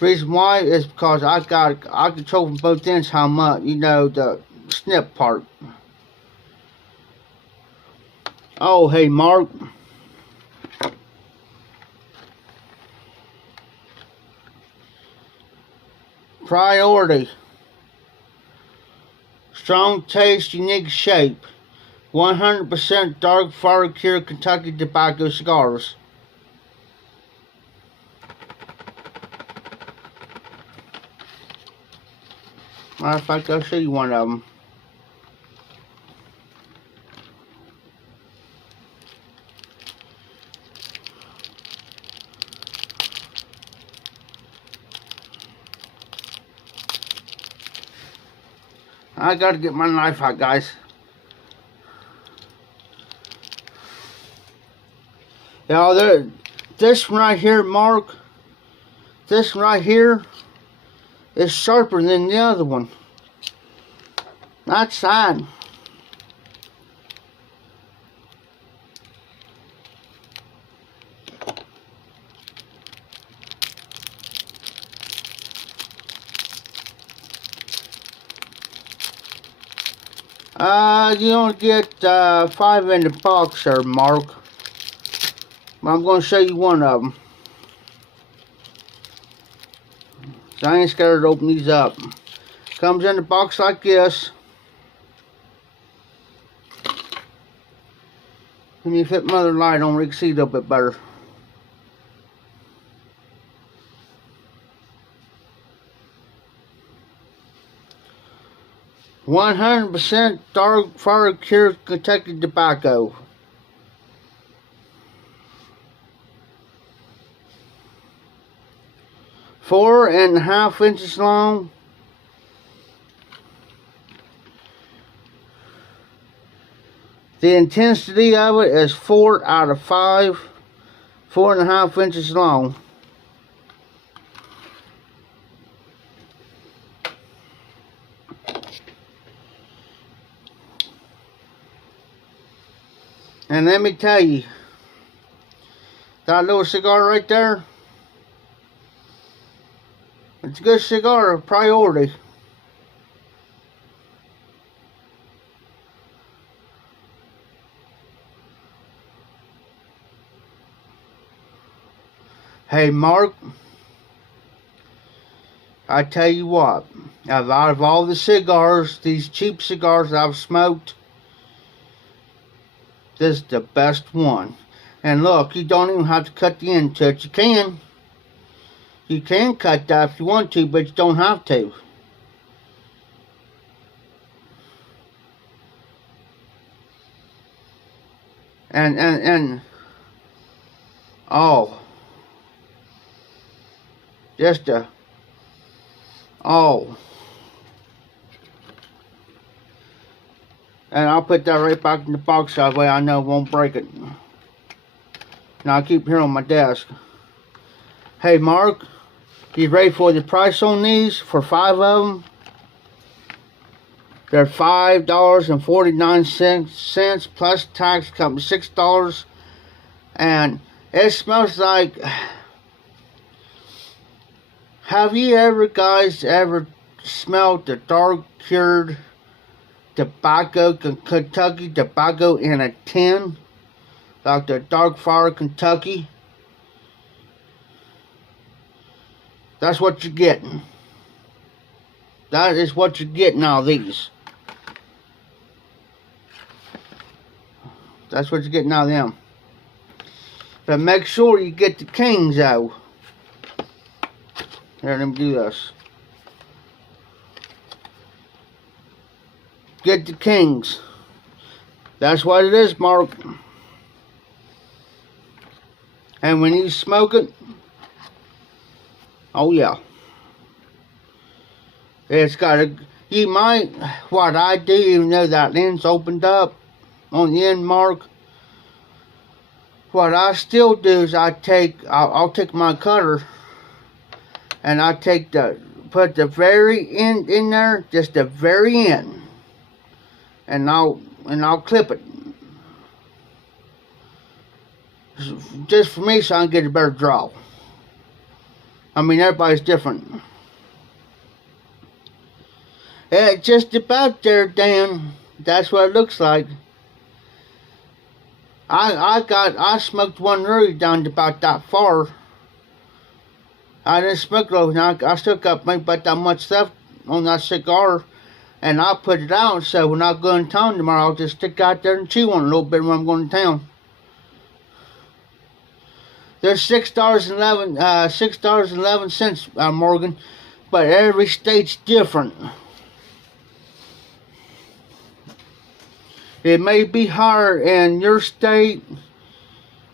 Reason why is because I control from both ends how much, the snip part. Oh, hey, Mark. Priority. Strong taste, unique shape. 100% dark fire cured Kentucky tobacco cigars. Matter of fact, I'll show you one of them. I gotta get my knife out, guys. Now, this one right here, Mark, this one right here is sharper than the other one. That's sad. You only get 5 in the box there, Mark. I'm going to show you one of them. So I ain't scared to open these up. Comes in the box like this. Let me fit my other light on where you can see it a little bit better. "100% dark fire cured Kentucky tobacco." Four and a half inches long. The intensity of it is 4 out of 5. 4.5 inches long. And let me tell you, that little cigar right there, it's a good cigar, a priority. Hey, Mark, I tell you what, out of all the cigars, these cheap cigars I've smoked, this is the best one. And look, you don't even have to cut the end to it. You can. You can cut that if you want to, but you don't have to. And oh, just a, oh. And I'll put that right back in the box that way I know it won't break it. Now I keep here on my desk. Hey, Mark, you ready for the price on these for 5 of them? They're $5.49 plus tax comes $6. And it smells like, have you guys ever smelled the dark cured tobacco, Kentucky tobacco in a tin? Like the Dark Fire Kentucky? That's what you're getting. That is what you're getting out of these. That's what you're getting out of them. But make sure you get the Kings out. Here, let me do this. Get the Kings. That's what it is, Mark. And when you smoke it, oh yeah, it's got a, you might, what I do, even though that end's opened up on the end, Mark, what I still do is I'll take my cutter and I take the put the very end in there, just the very end, and I'll clip it. Just for me, so I can get a better draw. I mean, everybody's different. Just about there, Dan. That's what it looks like. I smoked one really down to about that far. I didn't smoke it over now. I still got maybe about that much left on that cigar, and I'll put it out. So when I go in town tomorrow, I'll just stick out there and chew on it a little bit when I'm going to town. There's $6.11, Morgan, but every state's different. It may be higher in your state,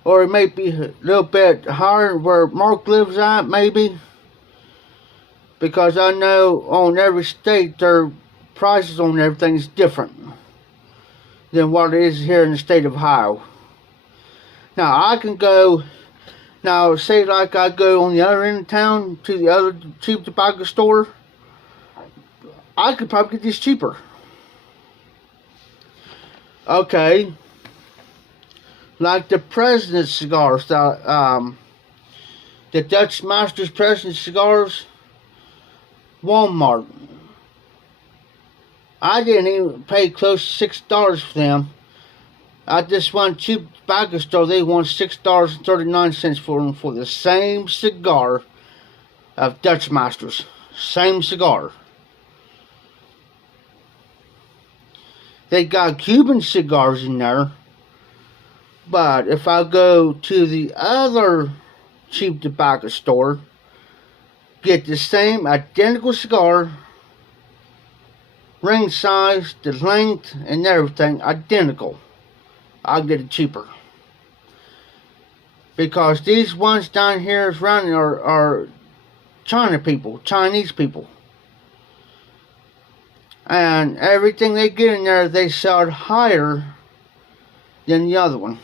or it may be a little bit higher where Mark lives at, maybe. Because I know on every state, their prices on everything is different than what it is here in the state of Ohio. Now, I can go, now say like I go on the other end of town to the other cheap tobacco store, I could probably get this cheaper. Okay, like the President's cigars, the Dutch Masters President cigars, Walmart. I didn't even pay close to $6 for them. At this one cheap tobacco store, they want $6.39 for them for the same cigar of Dutch Masters. Same cigar. They got Cuban cigars in there. But if I go to the other cheap tobacco store, get the same identical cigar, ring size, the length, and everything identical, I'll get it cheaper. Because these ones down here is running are Chinese people. And everything they get in there, they sell it higher than the other one.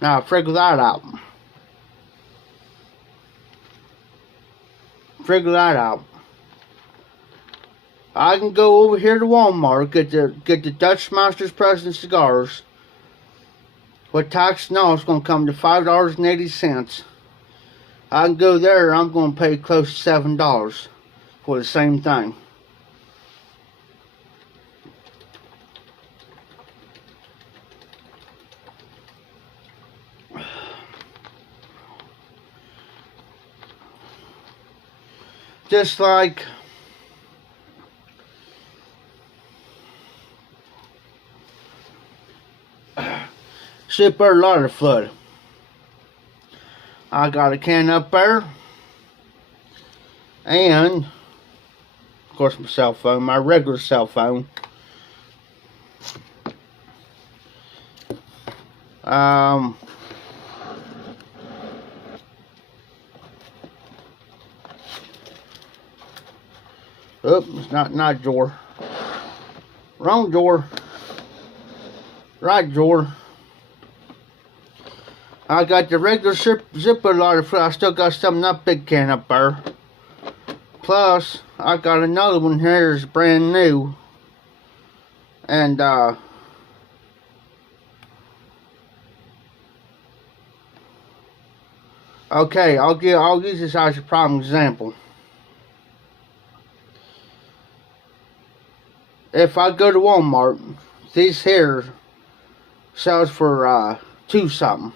Now, figure that out. Figure that out. I can go over here to Walmart, get the Dutch Masters President cigars. With tax now, it's going to come to $5.80. I can go there, I'm going to pay close to $7 for the same thing. Just like Super Larder Flood. I got a can up there, and of course my cell phone, my regular cell phone. It's not drawer. Wrong drawer. Right drawer. I got the regular zipper lighter for. I still got some in that big can up there. Plus, I got another one here that's brand new. And okay, I'll use this as a prime example. If I go to Walmart, these here sells for $2 something.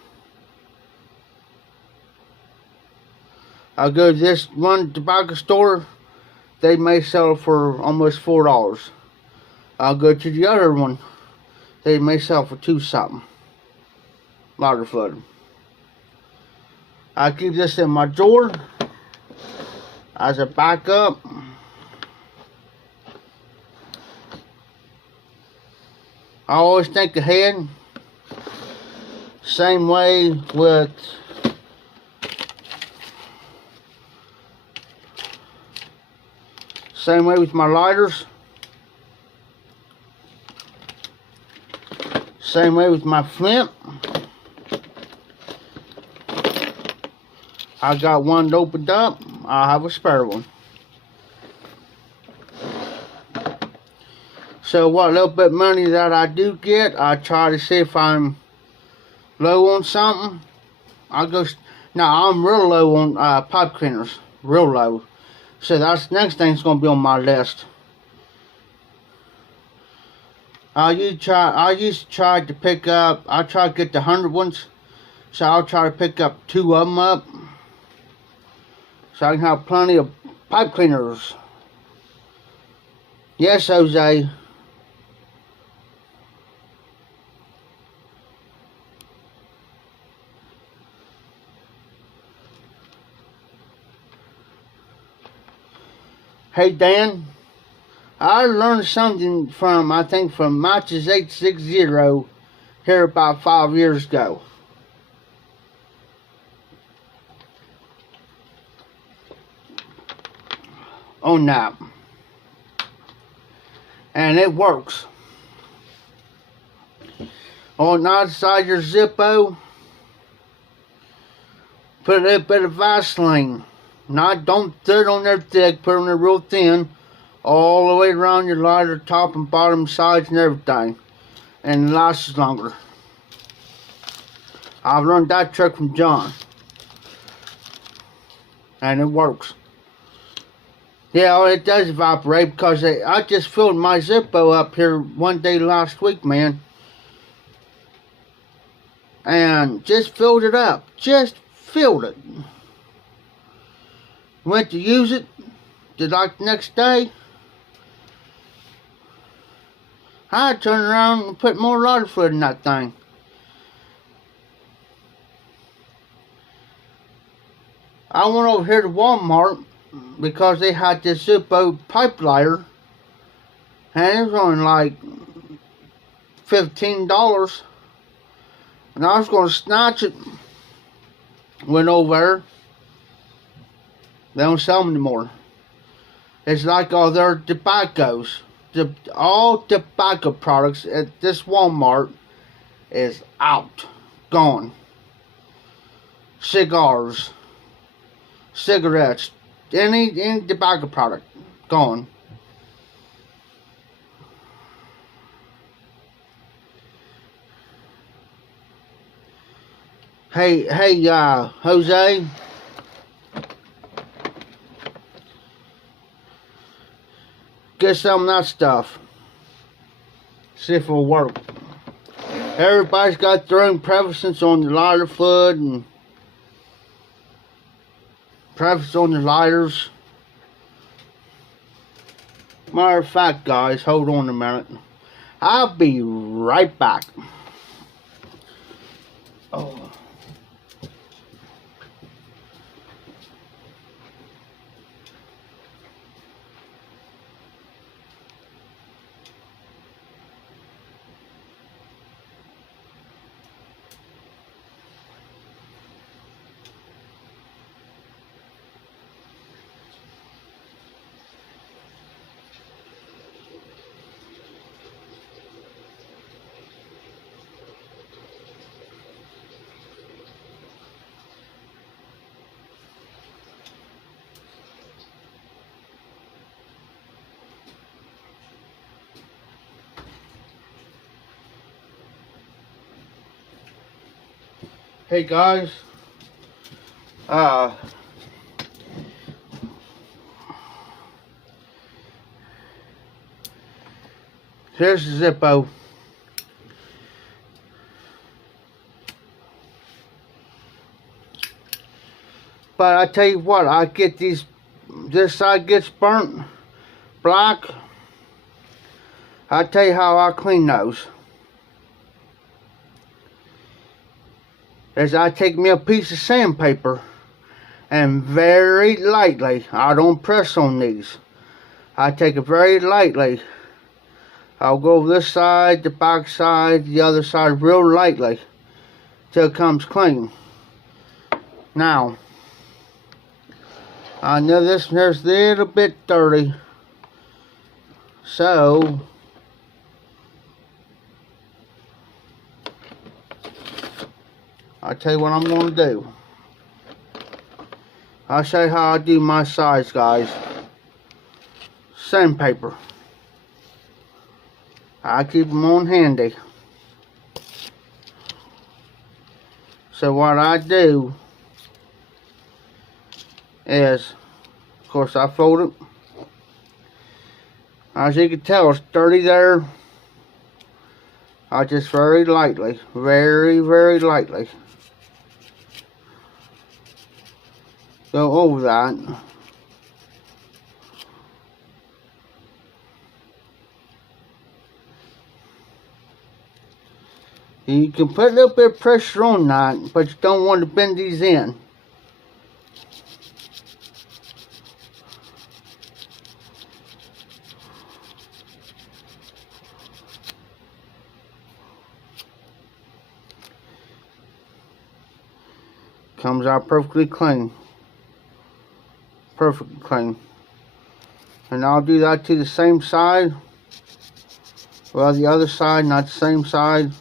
I'll go to this one tobacco store, they may sell for almost $4. I'll go to the other one, they may sell for $2 something. Lighter Flood. I keep this in my drawer as a backup. I always think ahead. Same way with my lighters. Same way with my flint. I got one opened up. I'll have a spare one. So what little bit of money that I do get, I try to see if I'm low on something. I'll go. Now I'm real low on pipe cleaners, real low. So that's the next thing that's gonna be on my list. I used to try to pick up. I try to get the 100 ones, so I'll try to pick up 2 of them up, so I can have plenty of pipe cleaners. Yes, Jose. Hey Dan. I learned something from, I think, from Matches 860 here about 5 years ago. On that. And it works. On the outside your Zippo, put a little bit of Vaseline. Don't throw it on there thick, put it on there real thin. All the way around your lighter, top and bottom, sides and everything, and it lasts longer. I've learned that trick from John, and it works. Yeah, it does evaporate because I just filled my Zippo up here one day last week, man, and just filled it up. Just filled it. Went to use it. Did like the next day. I turned around and put more lighter fluid in that thing. I went over here to Walmart because they had this Zippo pipe lighter, and it was only like $15. And I was going to snatch it. Went over there. They don't sell them anymore. It's like all their tobaccos. All tobacco products at this Walmart is out, gone. Cigars, cigarettes, any tobacco product, gone. Hey, Jose. Get some of that stuff. See if it'll work. Everybody's got their own preferences on the lighter fluid and preference on the lighters. Matter of fact, guys, hold on a minute. I'll be right back. Oh. Hey guys, here's the Zippo. But I tell you what, I get this side gets burnt black. I tell you how I clean those. Is I take me a piece of sandpaper and very lightly, I don't press on these, I take it very lightly. I'll go this side, the back side, the other side real lightly till it comes clean. Now, I know this here's a little bit dirty, so I'll tell you what I'm going to do. I'll show you how I do my sides, guys. Sandpaper. I keep them on handy. So what I do is, of course, I fold it. As you can tell, it's dirty there. I just very lightly, very lightly go over that. You can put a little bit of pressure on that, but you don't want to bend these in. Comes out perfectly clean. Perfectly clean. And I'll do that to the same side. Well, the other side, not the same side.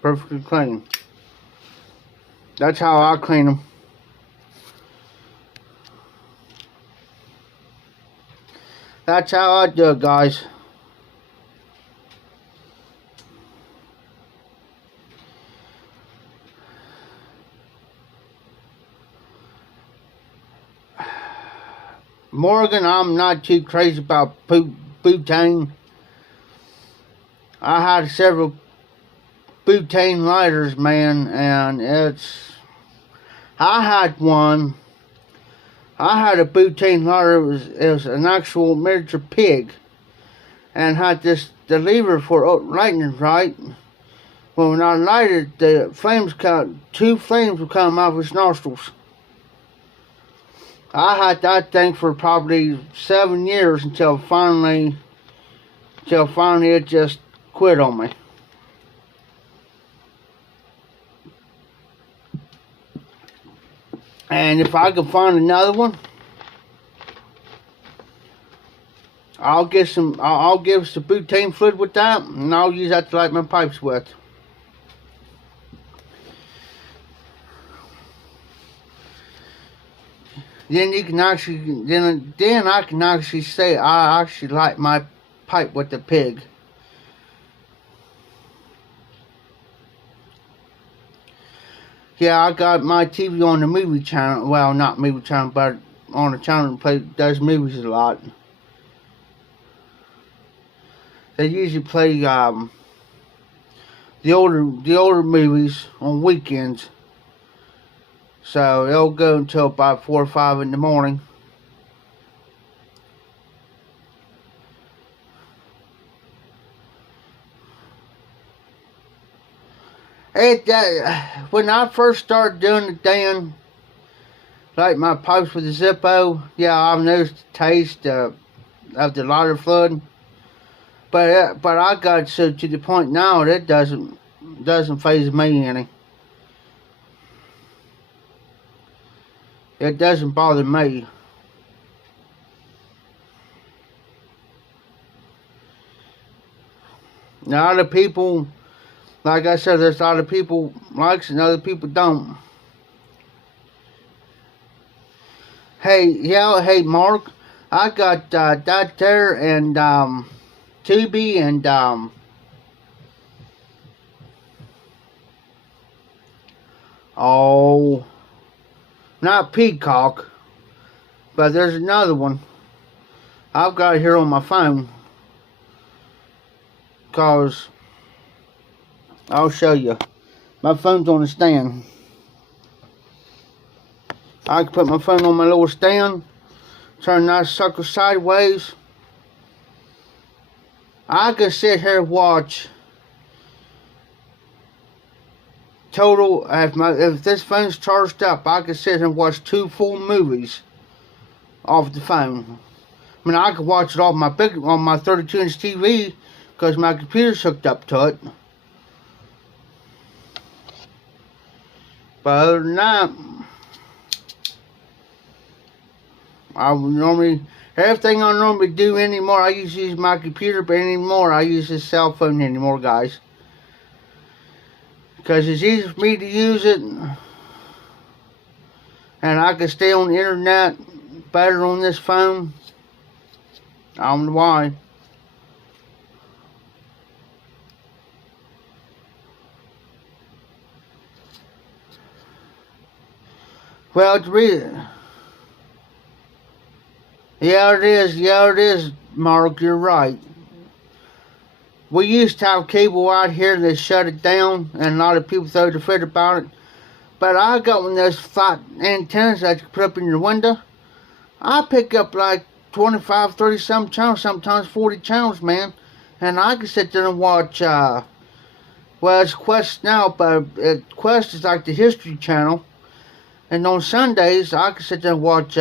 Perfectly clean. That's how I clean them. That's how I do it, guys. Morgan, I'm not too crazy about butane. I had several butane lighters, man, and I had one. I had a butane lighter. It was an actual miniature pig, and had the lever for lighting it right. Well, when I lighted it, two flames would come out of his nostrils. I had that thing for probably 7 years until finally it just quit on me. And if I can find another one, I'll give some butane fluid with that, and I'll use that to light my pipes with. Then you can actually then I can actually say I actually light my pipe with the pig. Yeah, I got my TV on the movie channel. Well, not movie channel, but on a channel that does movies a lot. They usually play the older movies on weekends. So they'll go until about 4 or 5 in the morning. When I first started doing it, Dan, like my pipes with the Zippo, yeah, I've noticed the taste of the lighter fluid. But I got so to the point now that it doesn't faze me any. It doesn't bother me. Now, other people, like I said, there's a lot of people likes and other people don't. Hey, Mark, I got that there and Tubi and not Peacock, but there's another one. I've got it here on my phone. Cause I'll show you. My phone's on a stand. I can put my phone on my little stand, turn that sucker sideways. I can sit here and watch total, if this phone's charged up, I can sit here and watch 2 full movies off the phone. I mean, I could watch it off on my 32-inch TV because my computer's hooked up to it. But other than that, everything I normally do anymore, I used to use my computer, but anymore I use this cell phone anymore, guys. because it's easy for me to use it, and I can stay on the internet better on this phone. I don't know why. Well, it's really, yeah, it is, Mark, you're right. We used to have cable out here, they shut it down, and a lot of people throw the fit about it. But I got one of those flat antennas that you put up in your window. I pick up like 25, 30 some channels, sometimes 40 channels, man. And I can sit there and watch, well, it's Quest now, but Quest is like the History Channel. And on Sundays, I can sit there and watch,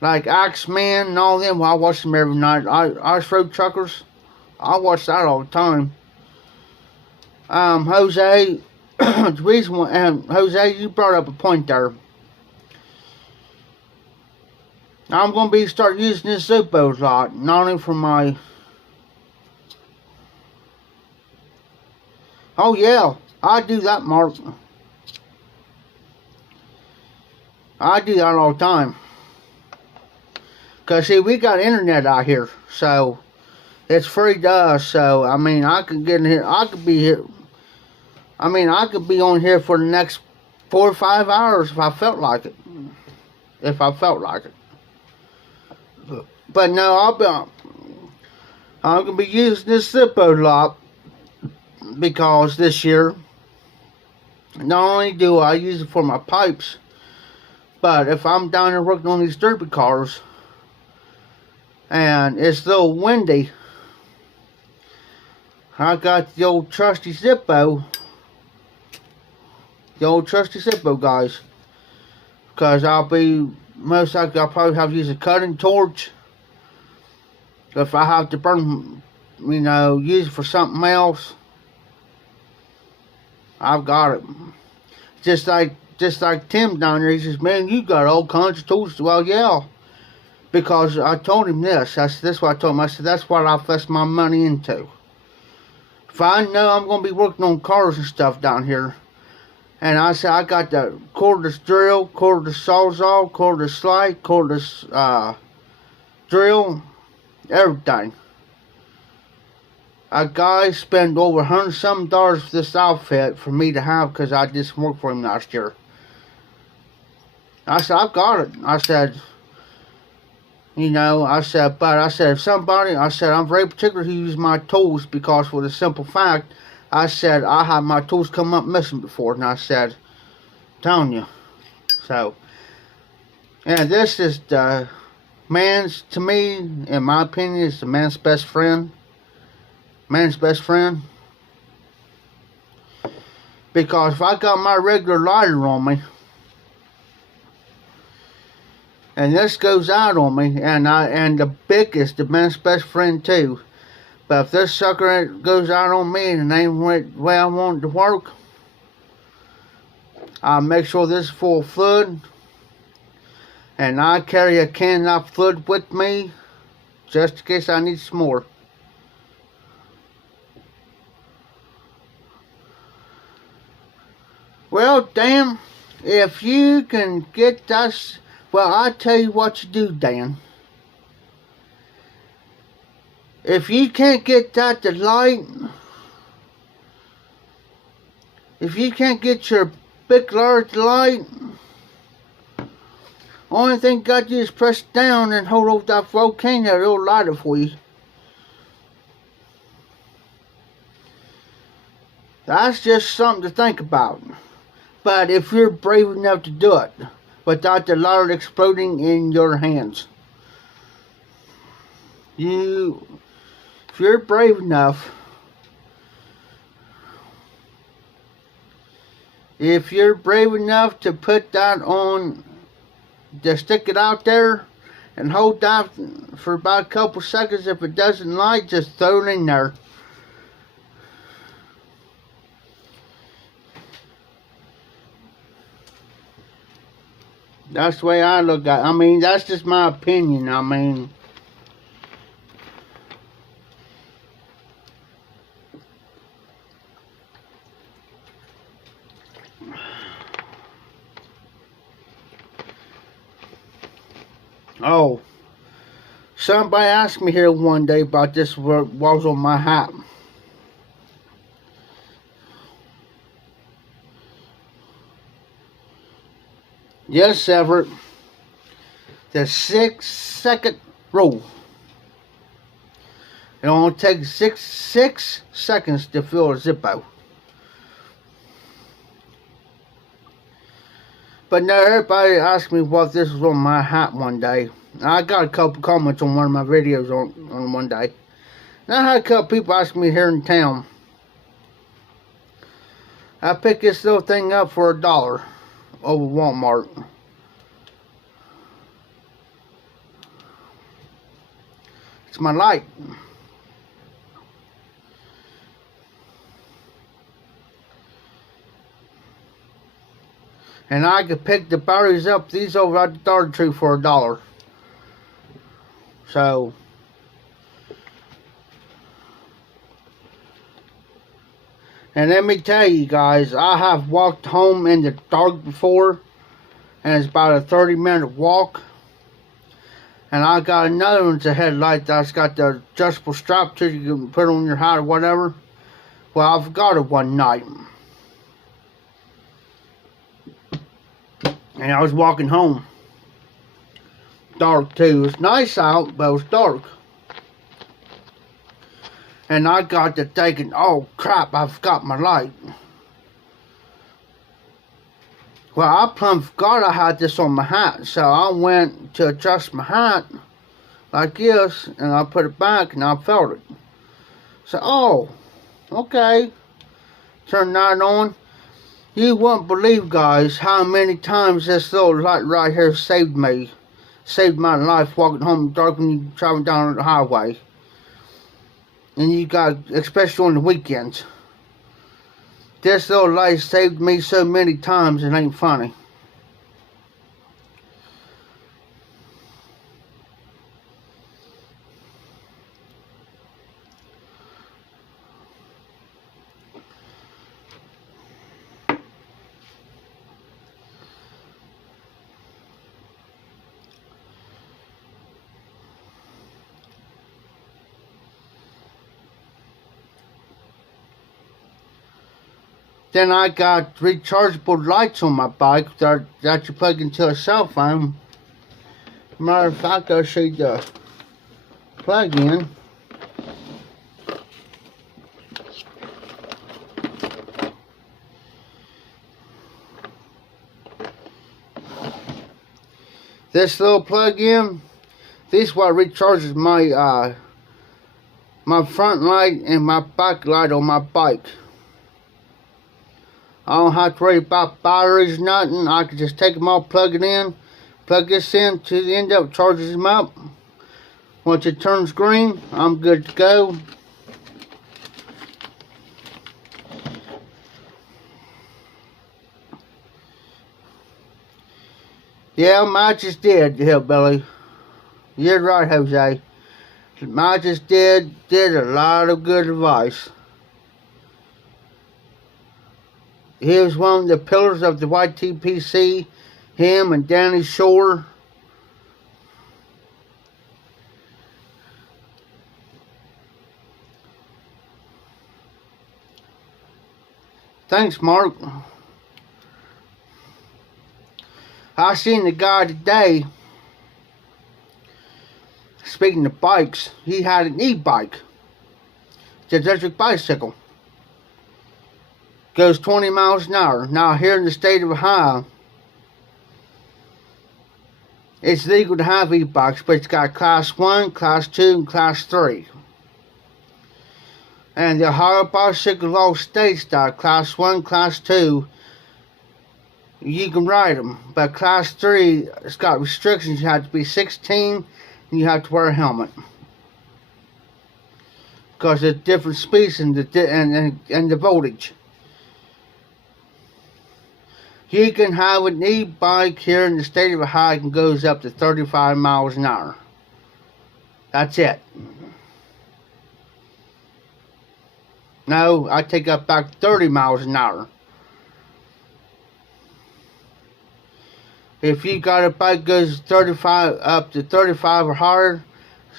like Axeman and all them. Well, I watch them every night. Ice Road Truckers, I watch that all the time. Jose, the reason why, Jose, you brought up a point there. I'm going to start using this Zupo a lot, not only for my, oh yeah, I do that, Mark. I do that all the time. Because, see, we got internet out here, so it's free to us. So, I mean, I could get in here, I could be here, I mean, I could be on here for the next 4 or 5 hours if I felt like it. If I felt like it. But no, I'm going to be using this Zippo a lot, because this year, not only do I use it for my pipes, but if I'm down there working on these derby cars, and it's a little windy, I got the old trusty Zippo. The old trusty Zippo, guys. Because I'll probably have to use a cutting torch. If I have to burn, use it for something else, I've got it. Just like Tim down there, he says, man, you got all kinds of tools. Well, yeah. Because I told him this. That's what I told him. I said, that's what I invest my money into. If I know I'm going to be working on cars and stuff down here, and I said, I got the cordless drill, cordless sawzall, cordless slide, cordless drill, everything. A guy spent over $100-something for this outfit for me to have, because I did some work for him last year. I said, I've got it. I said, if somebody, I'm very particular who uses my tools, because for the simple fact, I said, I had my tools come up missing before, and I said, I'm telling you. So, and this is the man's, to me, in my opinion, is the man's best friend. Man's best friend. Because if I got my regular lighter on me, and this goes out on me, and the Bic is the man's best friend too. But if this sucker goes out on me and it ain't the way I want it to work, I'll make sure this is full of fluid, and I carry a can of fluid with me just in case I need some more. Well, damn, if you can get us, well, I tell you what you do, Dan. If you can't get that to light, if you can't get your Bic lighter to light, only thing you got to do is press down and hold over that volcano, it'll light it for you. That's just something to think about. But if you're brave enough to do it without the lighter exploding in your hands, if you're brave enough, to put that on, to stick it out there and hold that for about a couple seconds, if it doesn't light, just throw it in there. That's the way I look at it. I mean, that's just my opinion. I mean, Oh, somebody asked me here one day about this what was on my hat. Yes, Everett. The 6-second rule. It only takes six seconds to fill a Zippo. But now everybody asked me what this was on my hat one day. I got a couple comments on one of my videos on one day. And I had a couple people ask me here in town. I picked this little thing up for $1 over Walmart. It's my light. And I could pick the batteries up these over at the Dollar Tree for $1. So and let me tell you guys, I have walked home in the dark before, and it's about a 30-minute walk. And I got another one's a headlight that's got the adjustable strap to you can put on your hat or whatever. Well, I forgot it one night. And I was walking home. Dark too. It was nice out, but it was dark. And I got to thinking, oh crap, I forgot my light. Well, I plumb forgot I had this on my hat. So I went to adjust my hat like this, and I put it back and I felt it. So, oh, okay. Turn that on. You won't believe, guys, how many times this little light right here saved me. Saved my life walking home in the dark when you're traveling down the highway. And you got, especially on the weekends. This little light saved me so many times, it ain't funny. Then I got rechargeable lights on my bike that you plug into a cell phone. Matter of fact, I'll show you the plug-in. This little plug-in, this is what recharges my my front light and my back light on my bike. I don't have to worry about batteries, nothing. I can just take them all, plug it in, plug this in to the end of it, charges them up. Once it turns green, I'm good to go. Yeah, mine just did, Hillbilly. You're right, Jose. Mine just did a lot of good advice. He was one of the pillars of the YTPC, him and Danny Shore. Thanks, Mark. I seen the guy today, speaking of bikes, he had an e-bike. It's an electric bicycle. Goes 20 miles an hour. Now here in the state of Ohio, it's legal to have e-bikes, but it's got class 1, class 2, and class 3. And the Ohio bicycle law states that class 1, class 2, you can ride them. But class 3, it's got restrictions. You have to be 16 and you have to wear a helmet. Because there's different speeds and the voltage. You can have an e-bike here in the state of Ohio and goes up to 35 miles an hour. That's it. No, I take up back 30 miles an hour. If you got a bike goes 35 up to 35 or higher,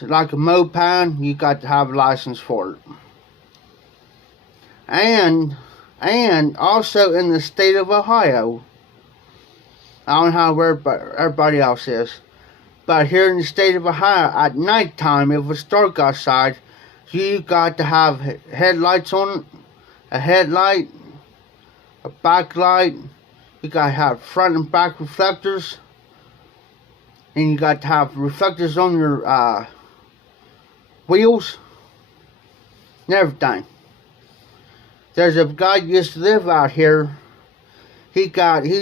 like a moped, you got to have a license for it. And also in the state of Ohio, I don't know how everybody else is, but here in the state of Ohio, at nighttime, if it's dark outside, you got to have headlights on it, a headlight, a backlight. You got to have front and back reflectors, and you got to have reflectors on your wheels and everything. There's a guy who used to live out here. He's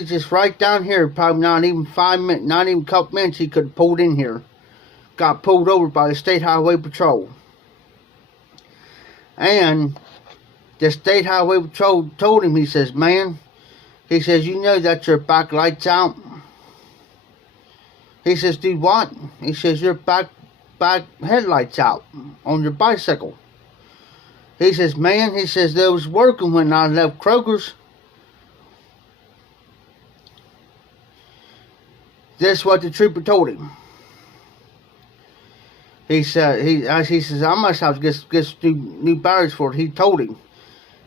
just right down here, probably not even 5 minutes, not even a couple minutes he could have pulled in here. Got pulled over by the State Highway Patrol. And the State Highway Patrol told him, he says, man, he says, you know that your back light's out? He says, dude, what? He says, your back headlight's out on your bicycle. He says, man, he says, they was working when I left Kroger's. This is what the trooper told him. He said, he says, I must have to get new batteries for it. He told him.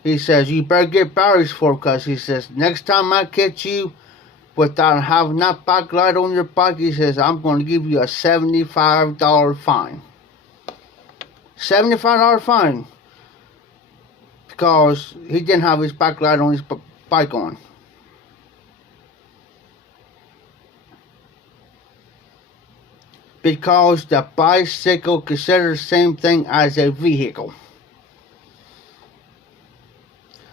He says, you better get batteries for it, because he says, next time I catch you without having that backlight on your bike, he says, I'm going to give you a $75 fine. $75 fine. Because he didn't have his backlight on his bike on. Because the bicycle considered the same thing as a vehicle.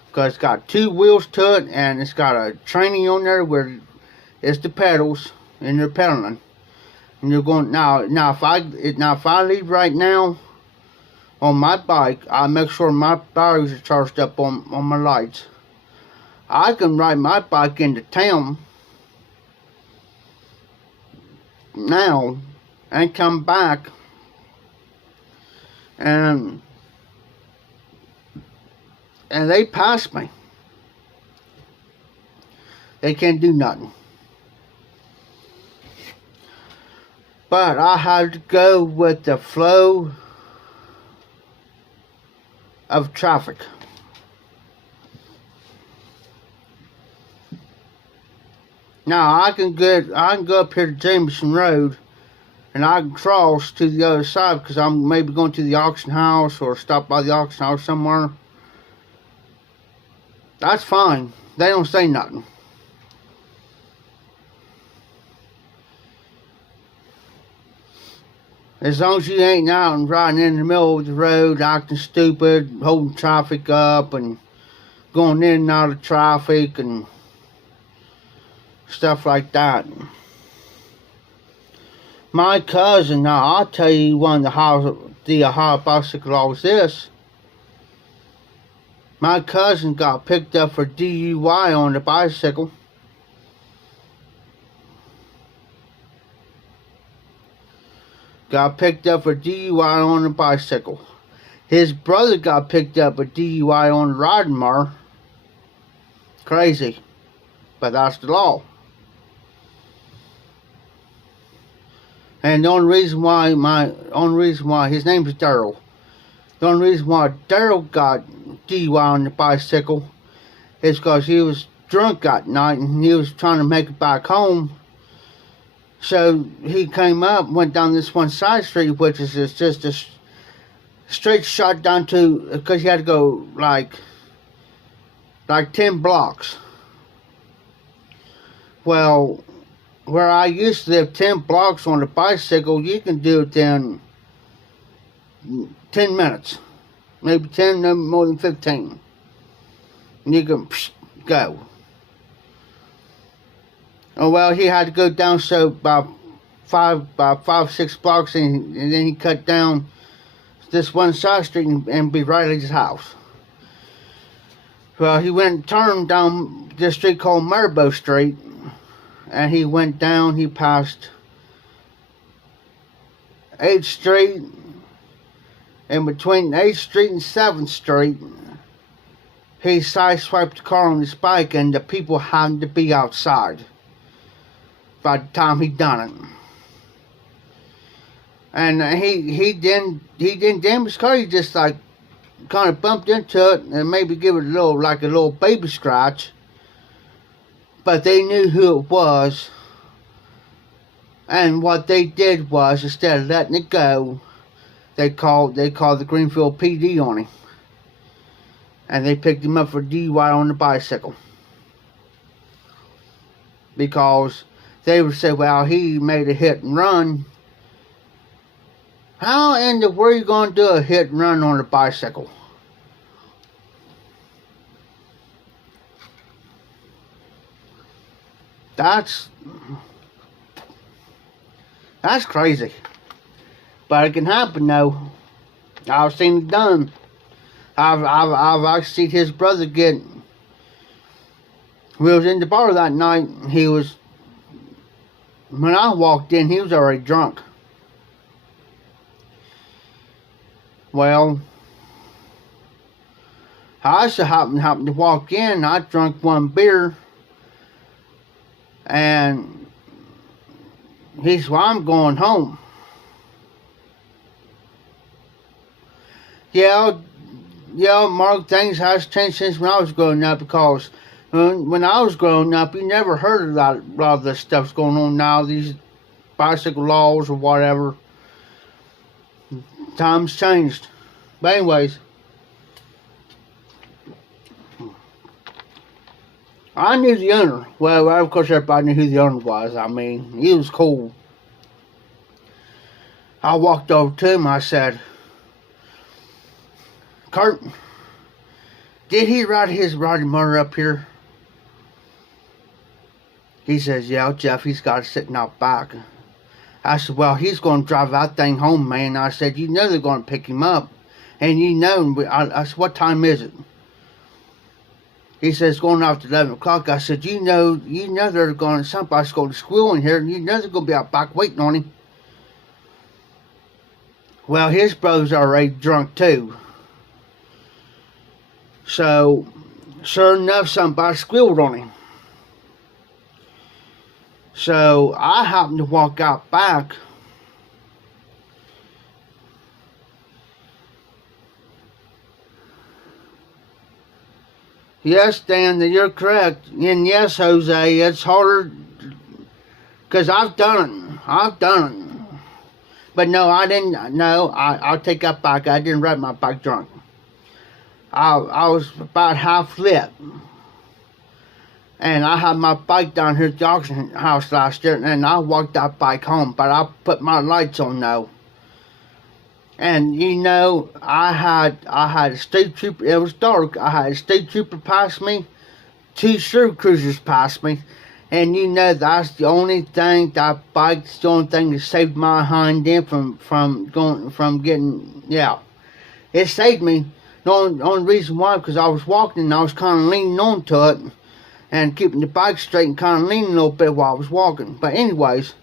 Because it's got two wheels to it, and it's got a training on there where it's the pedals, and you're pedaling. And you're going now if I leave right now on my bike, I make sure my batteries are charged up on my lights. I can ride my bike into town now and come back, and they pass me. They can't do nothing. But I had to go with the flow of traffic. Now I can go up here to Jameson Road, and I can cross to the other side because I'm maybe going to the auction house or stop by the auction house somewhere. That's fine. They don't say nothing. As long as you ain't out and riding in the middle of the road, acting stupid, holding traffic up, and going in and out of traffic, and stuff like that. My cousin, now I'll tell you one of the Ohio bicycle laws this. My cousin got picked up for DUI on the bicycle. Got picked up for DUI on the bicycle. His brother got picked up for DUI on the riding mower. Crazy. But that's the law. And the only reason why his name is Daryl. The only reason why Daryl got DUI on the bicycle is because he was drunk that night and he was trying to make it back home. So he came up, went down this one side street, which is just a straight shot down to, because he had to go like 10 blocks. Well, where I used to live, 10 blocks on a bicycle, you can do it in 10 minutes. Maybe 10, no more than 15. And you can go. Oh, well, he had to go down so about 6 blocks, and then he cut down this one side street and be right at his house. Well, he went and turned down this street called Marbo Street, and he went down, he passed 8th Street, and between 8th Street and 7th Street, he sideswiped the car on his bike, and the people had to be outside. by the time he done it. And he didn't damage his car. He just like kind of bumped into it and maybe give it a little baby scratch. But they knew who it was. And what they did was, instead of letting it go, they called the Greenfield PD on him. And they picked him up for DUI on the bicycle. Because they would say, well, he made a hit and run. How in the world are you going to do a hit and run on a bicycle? That's crazy. But it can happen though. I've seen it done. I've actually seen his brother get. We was in the bar that night. When I walked in, he was already drunk. Well, I just happened to walk in. I drank one beer, and he said, well, I'm going home. Yeah, Mark, things has changed since when I was growing up, because when I was growing up, you never heard of a lot of this stuff's going on now, these bicycle laws or whatever. Times changed. But anyways, I knew the owner. Well, of course everybody knew who the owner was. I mean, he was cool. I walked over to him. I said, Kurt, did he ride his murder up here? He says, yeah, Jeff, he's got it sitting out back. I said, well, he's going to drive that thing home, man. I said, you know they're going to pick him up. And you know, I said, what time is it? He says, going after 11 o'clock. I said, you know they're going, somebody's going to school in here, and you know they're going to be out back waiting on him. Well, his brother's already drunk too. So, sure enough, somebody squealed on him. So, I happened to walk out back. Yes, Dan, you're correct. And yes, Jose, it's harder. Because I've done it. But no, I didn't. No, I'll take that back. I didn't ride my bike drunk. I was about half lit. And I had my bike down here at the auction house last year, and I walked that bike home, but I put my lights on now. And you know, I had a state trooper, it was dark, I had a state trooper pass me, 2 street cruisers passed me, and you know that's the only thing, that bike's the only thing that saved my hind end from getting, yeah. It saved me. The only reason why, because I was walking and I was kind of leaning onto it, and keeping the bike straight and kind of leaning a little bit while I was walking. But anyways,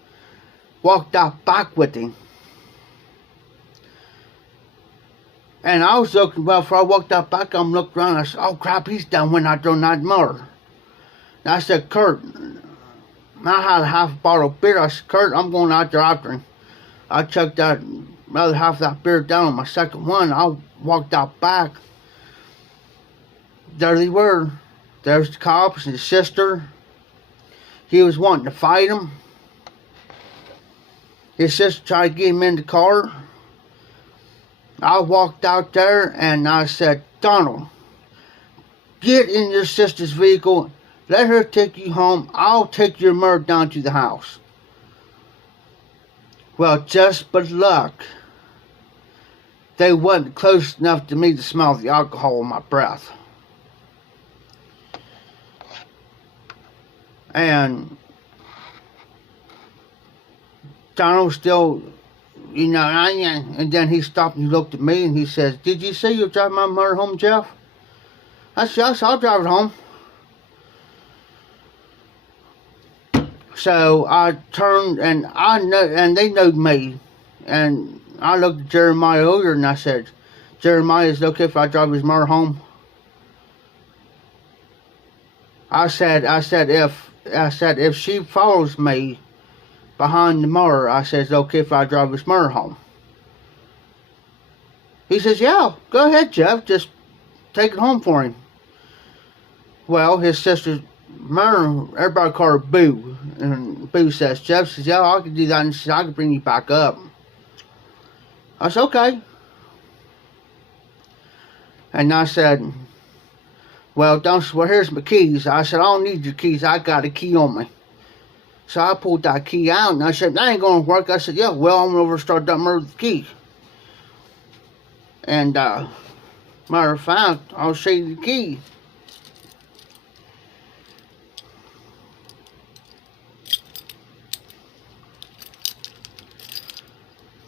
walked out back with him. And I was looking, well, before I walked out back, I'm looking around, I said, oh crap, he's down when I done that murder. And I said, Kurt, I had a half a bottle of beer. I said, Kurt, I'm going out there after him. I chucked that other half of that beer down on my second one. I walked out back. There they were. There's the cops and his sister. He was wanting to fight him. His sister tried to get him in the car. I walked out there and I said, Donald, get in your sister's vehicle. Let her take you home. I'll take your murder down to the house. Well, just but luck, they wasn't close enough to me to smell the alcohol in my breath. And Donald still, you know, and then he stopped and he looked at me and he says, did you say you'll drive my murder home, Jeff? I said, yes, I'll drive it home. So I turned and they knowed me. And I looked at Jeremiah Oyer and I said, Jeremiah, is it okay if I drive his murder home? I said if she follows me, behind the murder. I says, okay if I drive his murder home? He says, yeah, go ahead, Jeff. Just take it home for him. Well, his sister's murder, everybody called her Boo. And Boo says, Jeff says, yeah, I can do that. And she says, I can bring you back up. I said, okay. And I said, well, here's my keys. I said, I don't need your keys. I got a key on me. So I pulled that key out, and I said, that ain't going to work. I said, yeah, well, I'm going to start that murder with the key. And, matter of fact, I'll show you the key.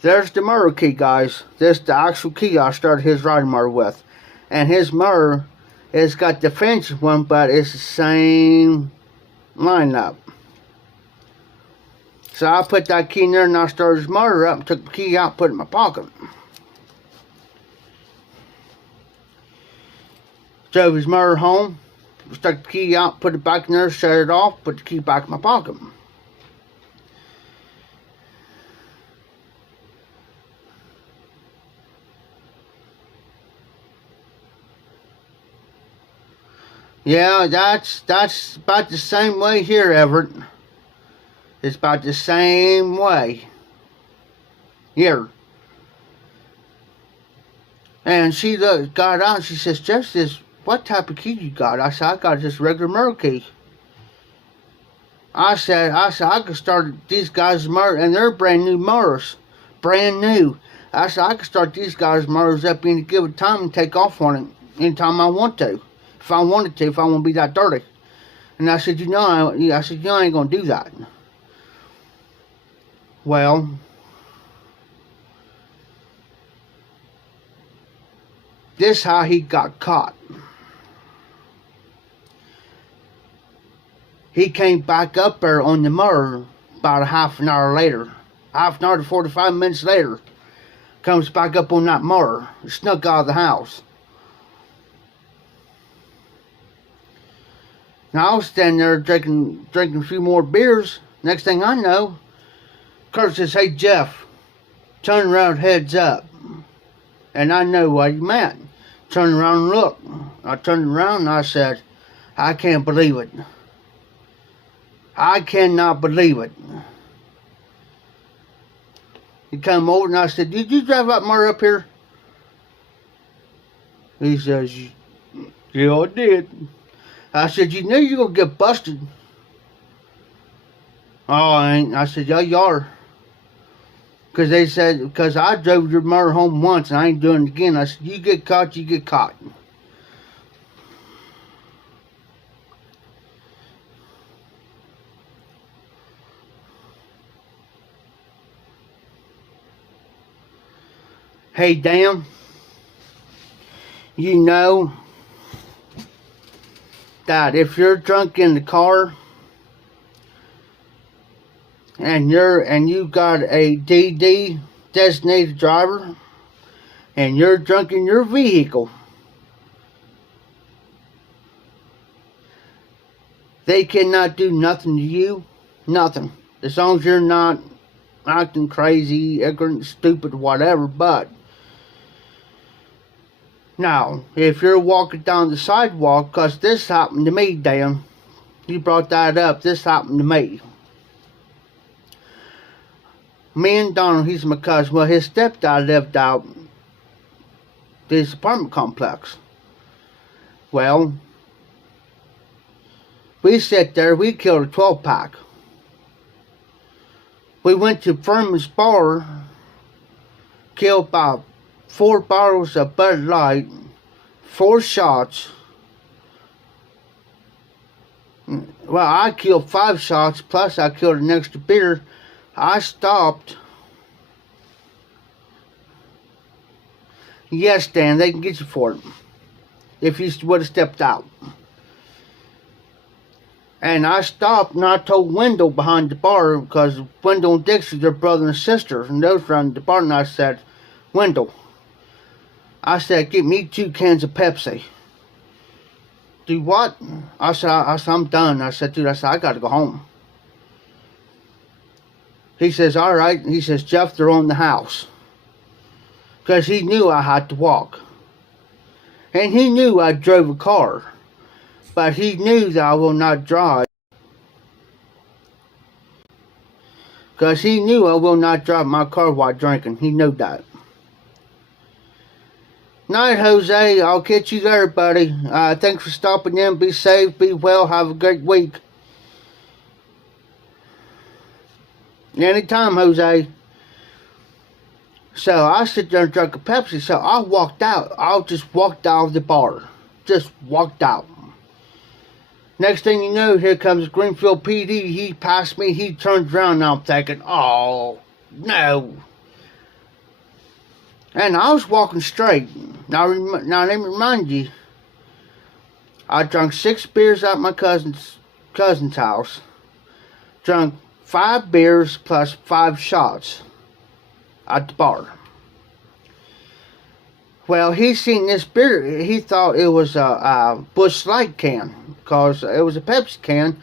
There's the murder key, guys. This is the actual key I started his riding murder with. And his murder has got the fancy one, but it's the same lineup. So I put that key in there and I started his murder up and took the key out and put it in my pocket. Drove his murder home, stuck the key out, put it back in there, shut it off, put the key back in my pocket. Yeah, that's about the same way here, Everett. It's about the same way here. And she got out and she says, Jeff says, what type of key you got? I said, I got just regular murder key. I said, I could start these guys' murder, and they're brand new murders. Brand new. I said, I could start these guys' murders up any given time and take off on it anytime I want to. If I wanted to, if I want to be that dirty. And I said, I ain't going to do that. Well, this how he got caught. He came back up there on the murder about a half an hour later. Half an hour to 45 minutes later. Comes back up on that murder. Snuck out of the house. Now I was standing there drinking a few more beers. Next thing I know, Kurt says, hey Jeff, turn around, heads up. And I know what he meant. Turn around and look. I turned around and I said, I can't believe it. I cannot believe it. He come over and I said, did you drive that murder up here? He says, yeah, I did. I said, you know you're going to get busted. Oh, I ain't. I said, yeah, you are. Because they said, because I drove your murder home once and I ain't doing it again. I said, you get caught, you get caught. Hey, Dan, you know that if you're drunk in the car and you got a DD, designated driver, and you're drunk in your vehicle, they cannot do nothing to you. Nothing. As long as you're not acting crazy, ignorant, stupid, whatever. But now, if you're walking down the sidewalk, because this happened to me, Dan. You brought that up. This happened to me. Me and Donald, he's my cousin. Well, his stepdad lived out this apartment complex. Well, we sat there. We killed a 12-pack. We went to Furman's Bar, killed about 4 bottles of Bud Light, 4 shots. Well, I killed 5 shots, plus I killed an extra beer. I stopped. Yes, Dan, they can get you for it. If you would have stepped out. And I stopped and I told Wendell behind the bar, because Wendell and Dixie, they're brother and sister, and those around the bar, and I said, Wendell, I said, get me 2 cans of Pepsi. Do what? I said, I'm done. I said, dude, I gotta go home. He says, all right. He says, Jeff, they're on the house. Because he knew I had to walk. And he knew I drove a car. But he knew that I will not drive. Because he knew I will not drive my car while drinking. He knew that. Night, Jose. I'll catch you there, buddy. Thanks for stopping in. Be safe. Be well. Have a great week. Anytime, Jose. So I sit there and drank a Pepsi. So I walked out. I just walked out of the bar. Just walked out. Next thing you know, here comes Greenfield PD. He passed me. He turns around. And I'm thinking, oh, no. And I was walking straight. Now let me remind you. I drank 6 beers at my cousin's house. Drank 5 beers plus 5 shots at the bar. Well, he seen this beer. He thought it was a Busch Light can because it was a Pepsi can,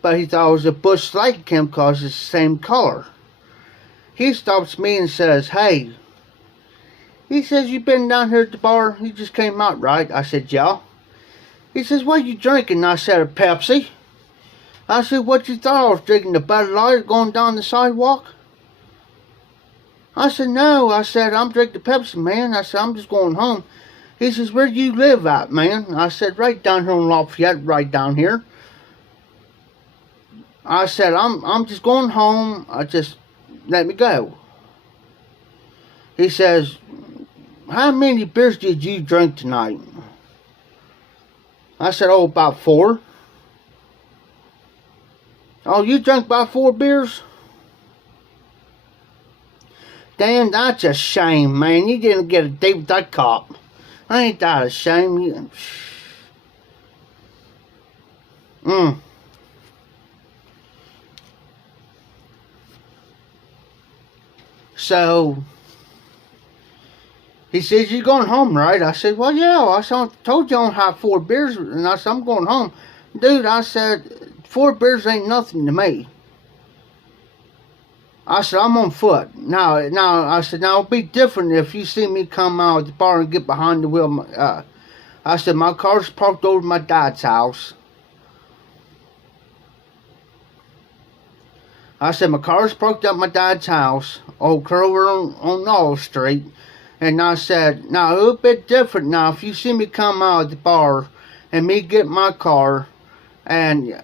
but he thought it was a Busch Light can because it's the same color. He stops me and says, hey, he says, you been down here at the bar? You just came out, right? I said, yeah. He says, what you drinking? I said, a Pepsi. I said, what you thought I was drinking, the Bud Light going down the sidewalk? I said, no. I said, I'm drinking the Pepsi, man. I said, I'm just going home. He says, where do you live at, man? I said, right down here on Lafayette, right down here. I said, I'm just going home. Just let me go. He says, how many beers did you drink tonight? I said, oh, about 4. Oh, you drank about 4 beers? Dan, that's a shame, man. You didn't get a date with that cop. Ain't that a shame? So, he says, you going home, right? I said, well, yeah. I told you I don't have 4 beers. And I said, I'm going home. Dude, I said, 4 beers ain't nothing to me. I said, I'm on foot. Now, I said, now it'll be different if you see me come out of the bar and get behind the wheel. I said, my car's parked over my dad's house. I said, my car's parked at my dad's house, over on Olive Street. And I said, now, it'll be a bit different now if you see me come out of the bar and me get my car and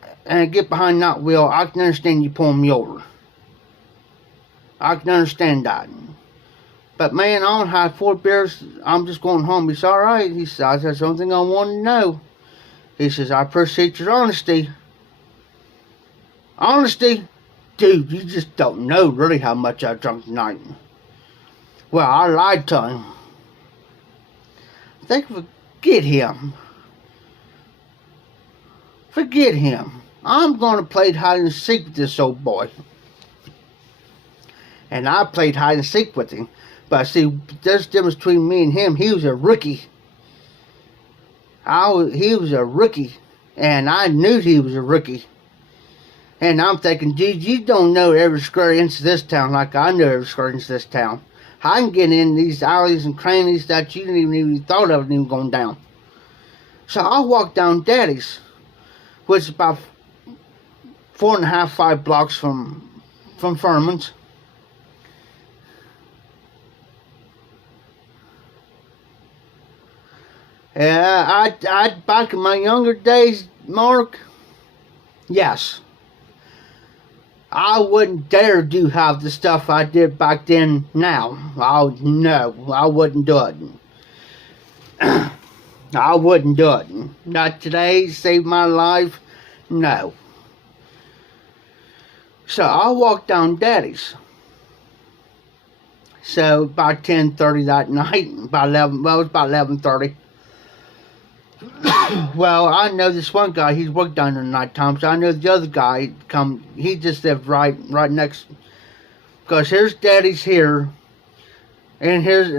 get behind that wheel, I can understand you pulling me over. I can understand that. But man, I don't have 4 beers. I'm just going home. He said, all right. He says, that's the only thing I wanted to know. He says, I appreciate your honesty. Honesty? Dude, you just don't know really how much I drank tonight. Well, I lied to him. Think, forget him. Forget him. I'm going to play hide and seek with this old boy. And I played hide and seek with him. But see, there's a difference between me and him. He was a rookie. He was a rookie. And I knew he was a rookie. And I'm thinking, dude, you don't know every square inch of this town like I know every square inch of this town. I can get in these alleys and crannies that you didn't even thought of even going down. So I walked down Daddy's, which is about 4.5, 5 blocks from Furman's. Yeah, I back in my younger days, Mark, yes. I wouldn't dare do half the stuff I did back then now. No, I wouldn't do it. I wouldn't do it. Not today, save my life, no. So I walked down Daddy's. So about 10:30 that night, about 11, well, it was about 11:30. Well, I know this one guy, he's worked down there at night time, so I know the other guy he just lived right next, because here's Daddy's here, and here's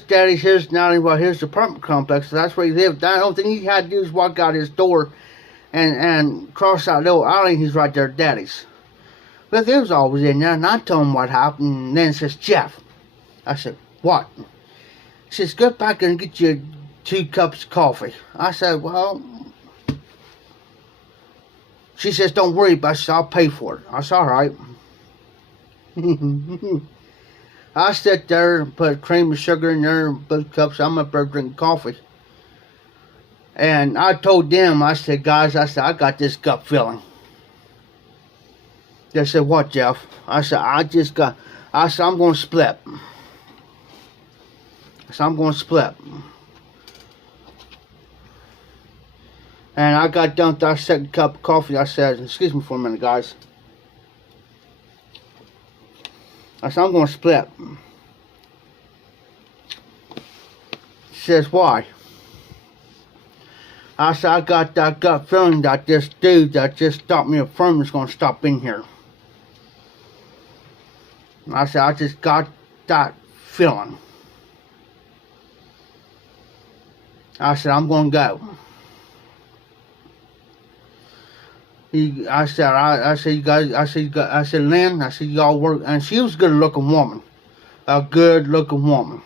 Daddy's, here's the apartment complex, so that's where he lived. The only thing he had to do is walk out his door and cross that little alley, and he's right there at Daddy's. Well, they was always in there, and I told him what happened, and then says, Jeff. I said, what? He says, go back there and get you 2 cups of coffee. I said, well, she says, don't worry about it, I'll pay for it. I said, all right. I sat there and put cream and sugar in there and both cups. I'm up there drinking coffee. And I told them, I said, guys, I got this gut feeling. They said, what, Jeff? I said, I'm going to split. I said, I'm going to split. And I got done with that second cup of coffee. I said, excuse me for a minute, guys. I said, I'm going to split. She says, why? I said, I got that gut feeling that this dude that just stopped me at firm is going to stop in here. I said, I just got that feeling. I said, I'm going to go. I said, you guys, I said, Lynn, I said, y'all work, and she was a good looking woman. A good looking woman.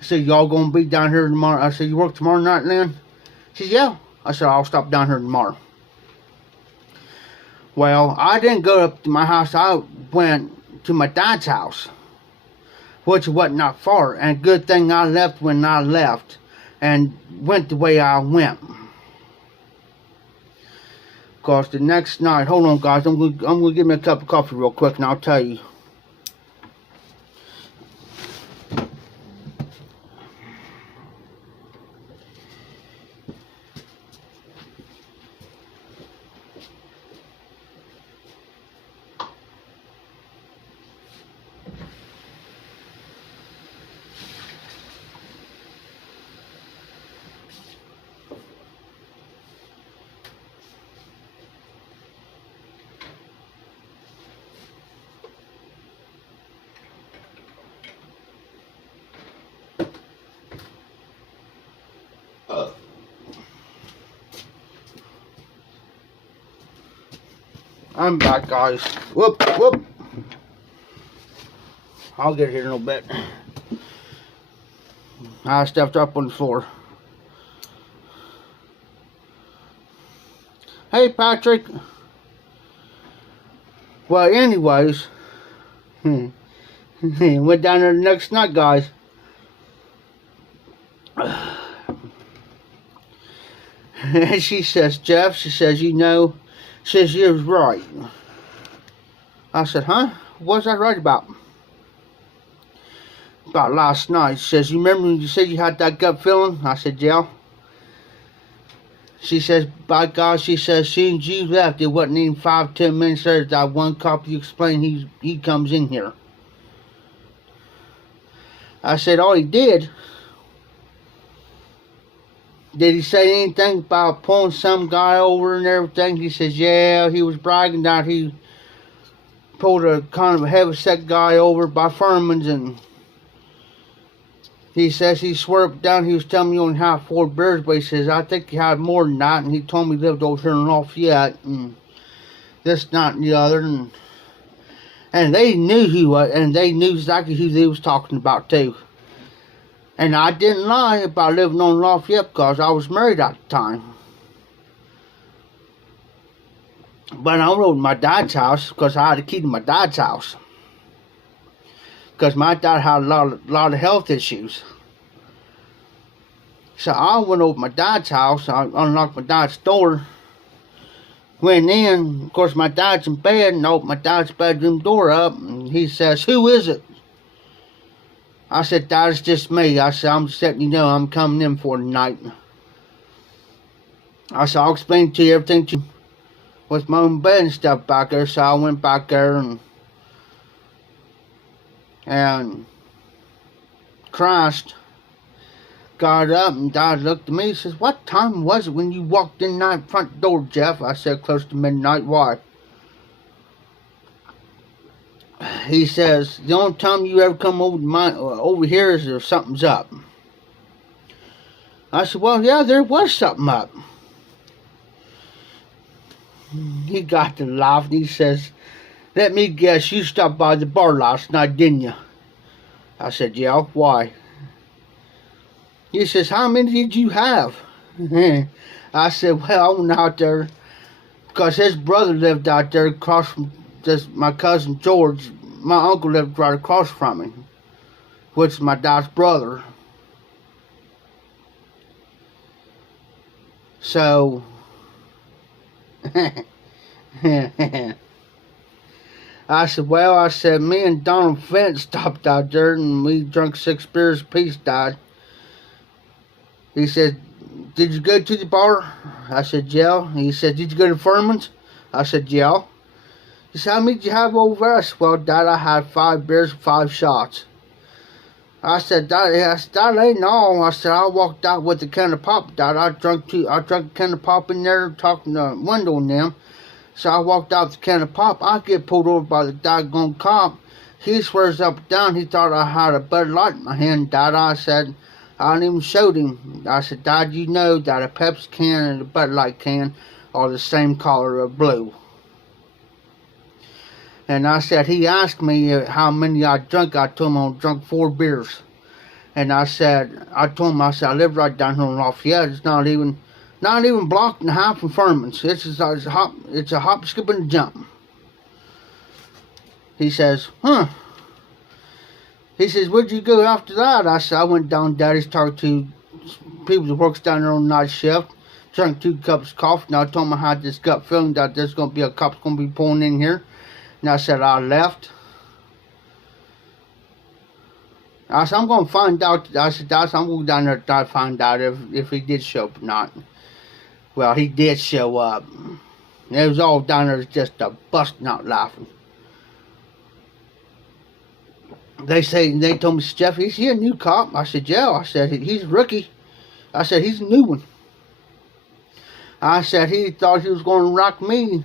I said, y'all gonna be down here tomorrow? I said, you work tomorrow night, Lynn? She said, yeah. I said, I'll stop down here tomorrow. Well, I didn't go up to my house. I went to my dad's house, which wasn't not far. And good thing I left when I left and went the way I went. Because the next night, hold on guys, I'm gonna give me a cup of coffee real quick and I'll tell you. I'm back, guys. Whoop, whoop. I'll get here in a little bit. I stepped up on the floor. Hey, Patrick. Well, anyways, went down there the next night, guys. And she says, Jeff, she says, you know, says you was right. I said, huh? What's that right about? About last night. She says, you remember when you said you had that gut feeling? I said, yeah. She says, by God, she says, soon as you left, it wasn't even 5-10 minutes later that one cop you explained he comes in here. I said, oh, he did? Did he say anything about pulling some guy over and everything? He says, yeah, he was bragging that he pulled a kind of a heavy-set guy over by Furman's, and he says he swerved down. He was telling me he only had 4 beers, but he says, I think he had more than that, and he told me he lived over here in Lafayette, and this, that, and the other, and they knew who he was, and they knew exactly who they was talking about, too. And I didn't lie about living on Lafayette because I was married at the time. But I rode to my dad's house because I had a key to my dad's house. Because my dad had a lot of health issues. So I went over to my dad's house. I unlocked my dad's door. Went in. Of course, my dad's in bed, and I opened my dad's bedroom door up. And he says, who is it? I said, Dad, it's just me. I said, I'm just letting you know I'm coming in for the night. I said, I'll explain to you everything to you with my own bed and stuff back there. So I went back there and Christ got up, and Dad looked at me and says, what time was it when you walked in that front door, Jeff? I said, close to midnight. Why? He says, the only time you ever come over here is if something's up. I said, well, yeah, there was something up. He got to laughing. He says, "Let me guess, you stopped by the bar last night, didn't you?" I said, "Yeah, why?" He says, "How many did you have?" I said, "Well, I went out there because his brother lived out there across from my cousin George. My uncle lived right across from me, which is my dad's brother. So, I said, me and Donald Fent stopped out there and we drunk 6 beers apiece, Dad." He said, "Did you go to the bar?" I said, "Yeah." He said, "Did you go to Furman's?" I said, "Yeah." He said, "How many did you have over there?" I said, "Well, Dad, I had 5 beers and 5 shots." I said, "That ain't all." I said, "I walked out with a can of pop, Dad. I drank a can of pop in there talking to Wendell and them." So I walked out with a can of pop. I get pulled over by the doggone cop. He swears up and down he thought I had a Bud Light in my hand, Dad. I said, I even showed him. I said, "Dad, you know that a Pepsi can and a Bud Light can are the same color of blue." And I said, he asked me how many I drunk. I told him I drunk 4 beers. And I told him, I said, "I live right down here in Lafayette. It's not even a block and a half from Furman's. It's a hop, skip, and a jump." He says, "Huh." He says, "Where'd you go after that?" I said, "I went down Daddy's, talked to people that works down there on night shift, drank 2 cups of coffee, and I told him I had this gut feeling that there's going to be a cop's going to be pulling in here." And I said, I left. I said, "I'm going to find out." I said, "I'm going to go down there to try to find out if he did show up or not." Well, he did show up. It was all down there just a busting out laughing. They told me, "Jeff, is he a new cop?" I said, "Yeah." I said, "He's a rookie." I said, "He's a new one." I said, "He thought he was going to rock me."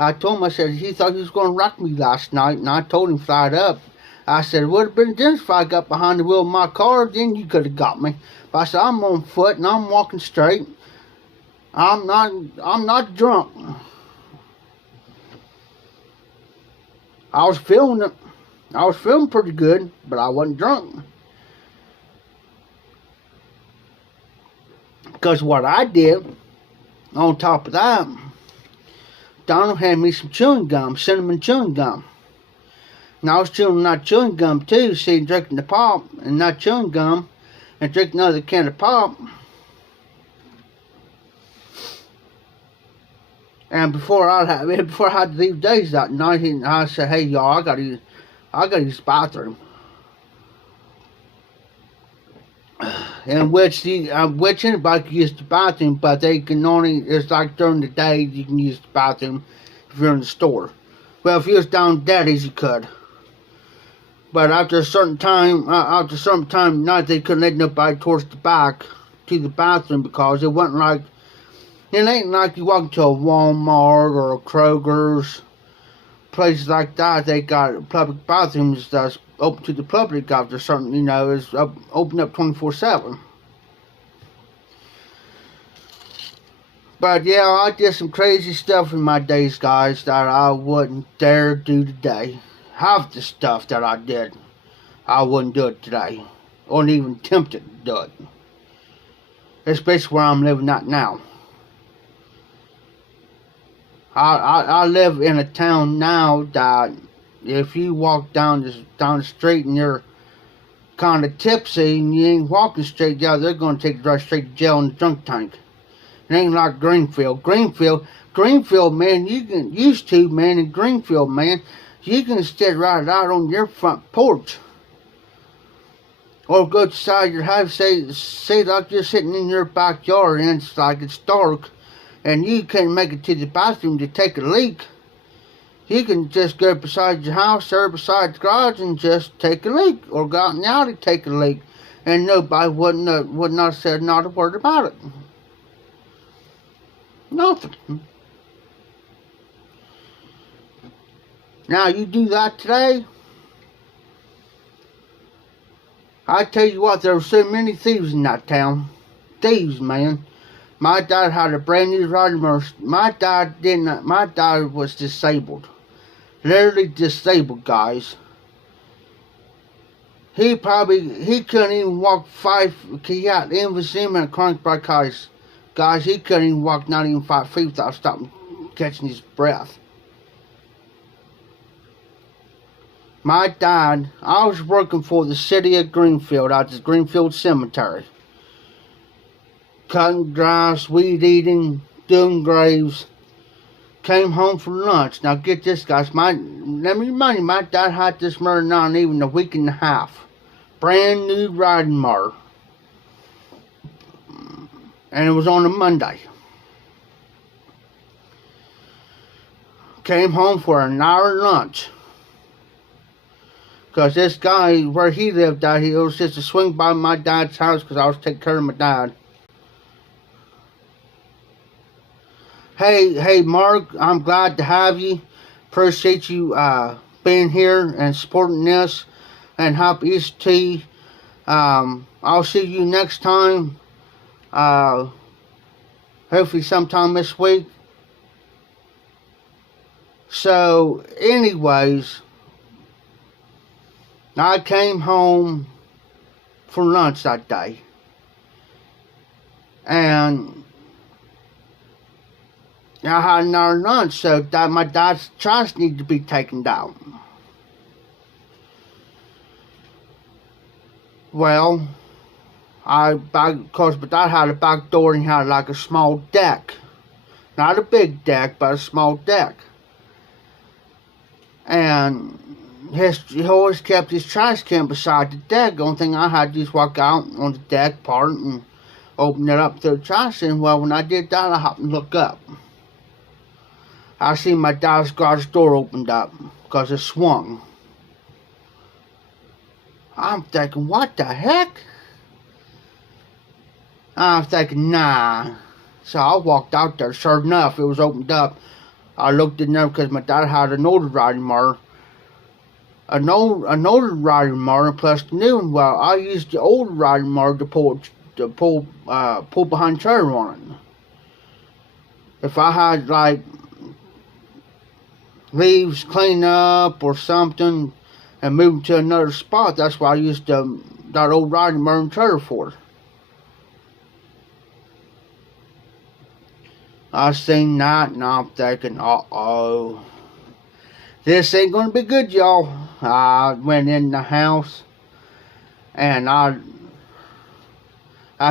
I told him, I said, "He thought he was going to rock me last night," and I told him flat up. I said, "It would have been different if I got behind the wheel of my car, then you could have got me. But I said, I'm on foot and I'm walking straight. I'm not drunk." I was feeling it. I was feeling pretty good, but I wasn't drunk. Because what I did, on top of that, Donald had me some chewing gum, cinnamon chewing gum. And I was chewing that chewing gum too, see, drinking the pop and not chewing gum, and drinking another can of pop. And before I had to leave Days that night, I said, "Hey y'all, I gotta use the bathroom." In which anybody can use the bathroom, but they can only, it's like during the day you can use the bathroom if you're in the store. Well, if you was down Daddy's, you could. But after a certain time at night, they couldn't let nobody towards the back to the bathroom because it ain't like you walk to a Walmart or a Kroger's, places like that. They got public bathrooms that's open to the public after certain, is open up 24/7. But yeah, I did some crazy stuff in my days, guys, that I wouldn't dare do today. Half the stuff that I did, I wouldn't do it today, or even tempted to do it. Especially where I'm living at now. I live in a town now that if you walk down the street and you're kind of tipsy and you ain't walking straight down, they're going to take you right straight to jail in the drunk tank. It ain't like Greenfield, man, you can in Greenfield, man, you can sit right out on your front porch. Or go outside your house, say like you're sitting in your backyard and it's dark, and you can't make it to the bathroom to take a leak. You can just go beside your house or beside the garage and just take a leak, or go out in the alley and take a leak, and nobody would not have said not a word about it. Nothing. Now you do that today, I tell you what, there were so many thieves in that town. Thieves, man. My dad had a brand new riding mower. My dad was disabled. Literally disabled, guys. He couldn't even walk he had emphysema and chronic bronchitis. Guys, he couldn't even walk not even 5 feet without stopping catching his breath. My dad, I was working for the city of Greenfield at the Greenfield Cemetery. Cutting grass, weed eating, doing graves. Came home for lunch. Now get this, guys. Let me remind you, my dad had this mower not even a week and a half. Brand new riding mower. And it was on a Monday. Came home for an hour lunch. Because this guy, where he lived out here, it was just a swing by my dad's house because I was taking care of my dad. Hey, Mark, I'm glad to have you. Appreciate you being here and supporting this. And happy Easter to you. I'll see you next time. Hopefully sometime this week. So, anyways, I came home for lunch that day. And I had another lunch, so my dad's trash needed to be taken down. Well, of course, but I had a back door and had like a small deck. Not a big deck, but a small deck. And he always kept his trash can beside the deck. The only thing I had to do was walk out on the deck part and open it up to the trash can. Well, when I did that, I happened to look up. I seen my dad's garage door opened up because it swung. I'm thinking, what the heck? I'm thinking, nah. So I walked out there. Sure enough, it was opened up. I looked in there because my dad had an older riding mower. An older riding mower plus the new one. Well, I used the old riding mower to pull behind trailer on it. If I had like leaves clean up or something and move to another spot, that's why I used that old riding mower and trailer for. I seen that and I'm thinking, uh-oh. This ain't gonna be good, y'all. I went in the house and I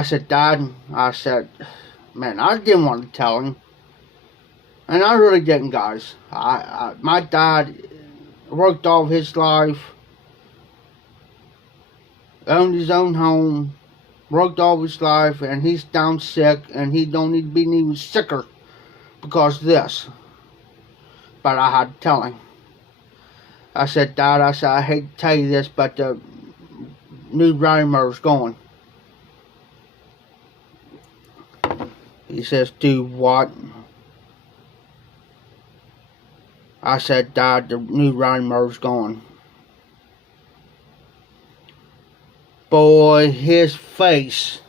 said, Dad, I said, man, I didn't want to tell him. And I really didn't, guys. My dad worked all his life, owned his own home, worked all his life, and he's down sick, and he don't need to be even sicker because of this. But I had to tell him. I said, Dad, I hate to tell you this, but the new riding mower's going. He says, do what? I said, Dad, the new riding mower's gone. Boy, his face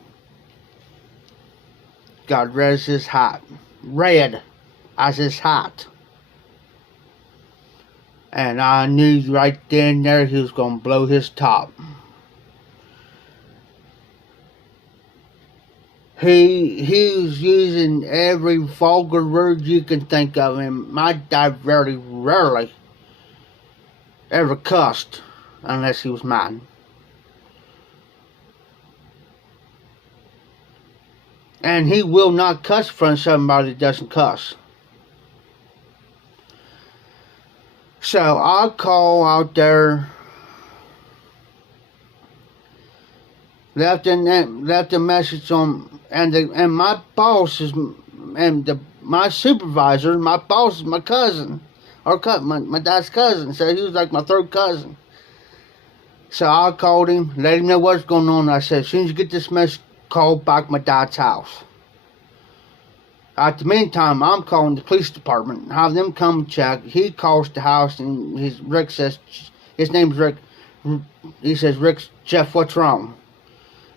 got red as his hat. Red as his hat. And I knew right then and there he was going to blow his top. He was using every vulgar word you can think of, and my dad very rarely ever cussed unless he was mad. And he will not cuss in front of somebody that doesn't cuss. So I call out there, left a message on, and my boss is, my supervisor, my boss is my cousin, or my dad's cousin. So he was like my third cousin. So I called him, let him know what's going on. I said, as soon as you get this message, call back my dad's house. At the meantime, I'm calling the police department, have them come check. He calls the house, and Rick says, his name's Rick. He says, Rick, Jeff, what's wrong?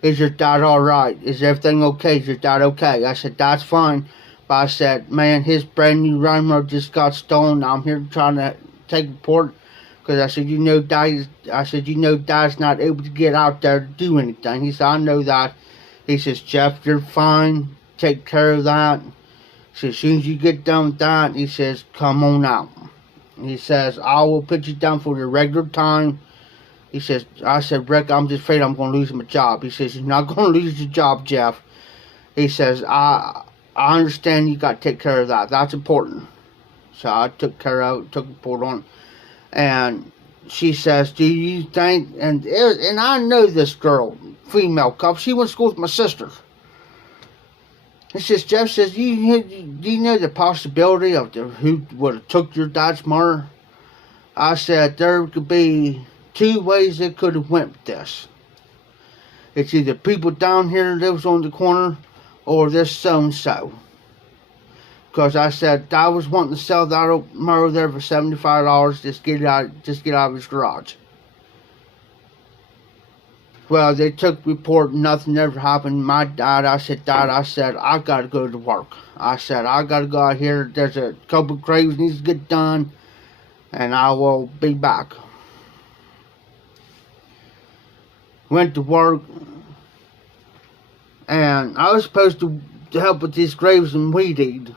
Is your dad alright? Is everything okay? Is your dad okay? I said, that's fine. But I said, man, his brand new Rhino just got stolen. I'm here trying to take a report. Because I said, Dad's not able to get out there to do anything. He said, I know that. He says, Jeff, you're fine. Take care of that. He says, as soon as you get done with that, he says, come on out. He says, I will put you down for your regular time. He says, I said, Rick, I'm just afraid I'm going to lose my job. He says, you're not going to lose your job, Jeff. He says, I understand you got to take care of that. That's important. So I took care of it, took a report on it. And she says, do you think, and I know this girl, female cop, she went to school with my sister. It says, Jeff says, do you know the possibility of who would have took your dad's murder? I said, there could be two ways it could have went with this. It's either people down here lives on the corner, or this so-and-so. Because I said, I was wanting to sell that mower there for $75, just get out of his garage. Well, they took report, nothing ever happened. My dad, I said, I gotta go to work. I said, I gotta go out here. There's a couple of graves needs to get done, and I will be back. Went to work, and I was supposed to help with these graves and weed eat.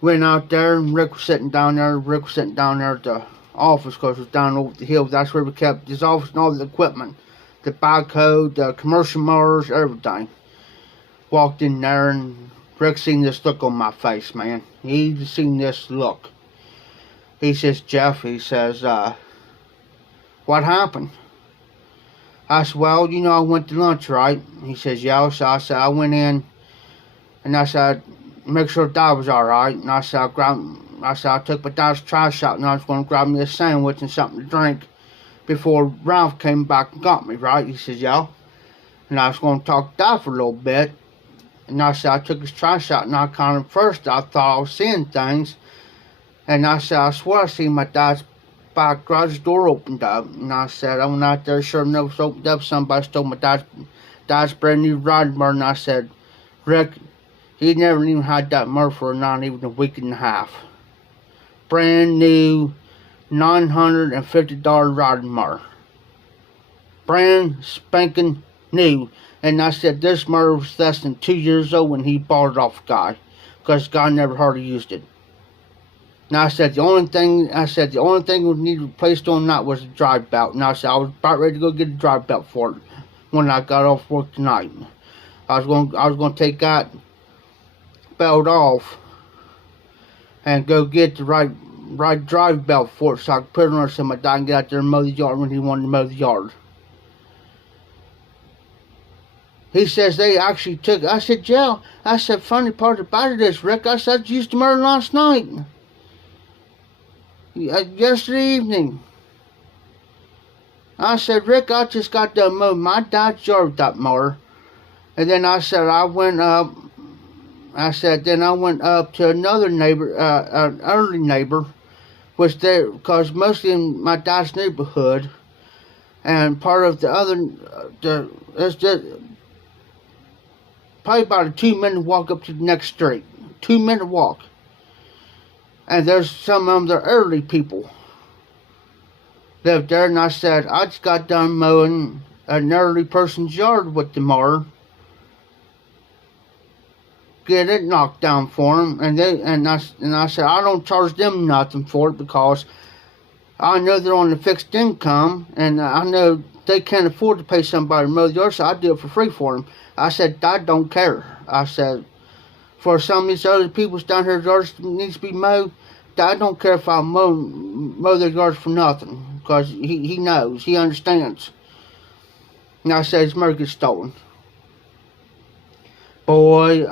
Went out there, and Rick was sitting down there. Rick was sitting down there at the office, because it was down over the hill. That's where we kept his office and all the equipment. The backhoe, the commercial mowers, everything. Walked in there, and Rick seen this look on my face, man. He seen this look. He says, Jeff, he says, what happened? I said, well, you know, I went to lunch, right? He says, yeah. So I said, I went in, and I said, make sure Dad was alright. And I said, I took my dad's trash out, and I was going to grab me a sandwich and something to drink before Ralph came back and got me, right? He says, yeah. And I was going to talk to Dad for a little bit. And I said, I took his trash out, and I kind of, first I thought I was seeing things. And I said, I swear I seen my dad's back garage door opened up. And I said, I went out there, sure enough, it was opened up. Somebody stole my dad's brand new riding mower. And I said, Rick, he never even had that mower for not even a week and a half. Brand new $950 riding mower. Brand spanking new. And I said, this mower was less than 2 years old when he bought it off a guy, because the guy never hardly used it. And I said, the only thing we needed replaced on that was the drive belt. And I said, I was about ready to go get a drive belt for it when I got off work tonight. I was going to take that belt off and go get the right drive belt for it, so I could put it on so my dad can get out there and mow the yard when he wanted to mow the yard. He says they actually took, I said, yeah. I said, funny part about it is, Rick, I said, I used the mower last night. Yesterday evening. I said, Rick, I just got done mowing my dad's yard with that mower. And then I said, then I went up to another neighbor, an early neighbor, was there, because mostly in my dad's neighborhood, and part of the other, it's just probably about a 2-minute walk up to the next street. 2-minute walk. And there's some of them, the early people lived there, and I said, I just got done mowing an early person's yard with the mower. Get it knocked down for them, and I said, I don't charge them nothing for it, because I know they're on a fixed income, and I know they can't afford to pay somebody to mow the yard, so I do it for free for them. I said, I don't care. I said, for some of these other people down here, yards needs to be mowed, I don't care if I mow their yards for nothing, because he knows, he understands. And I said, his mower gets stolen. Boy,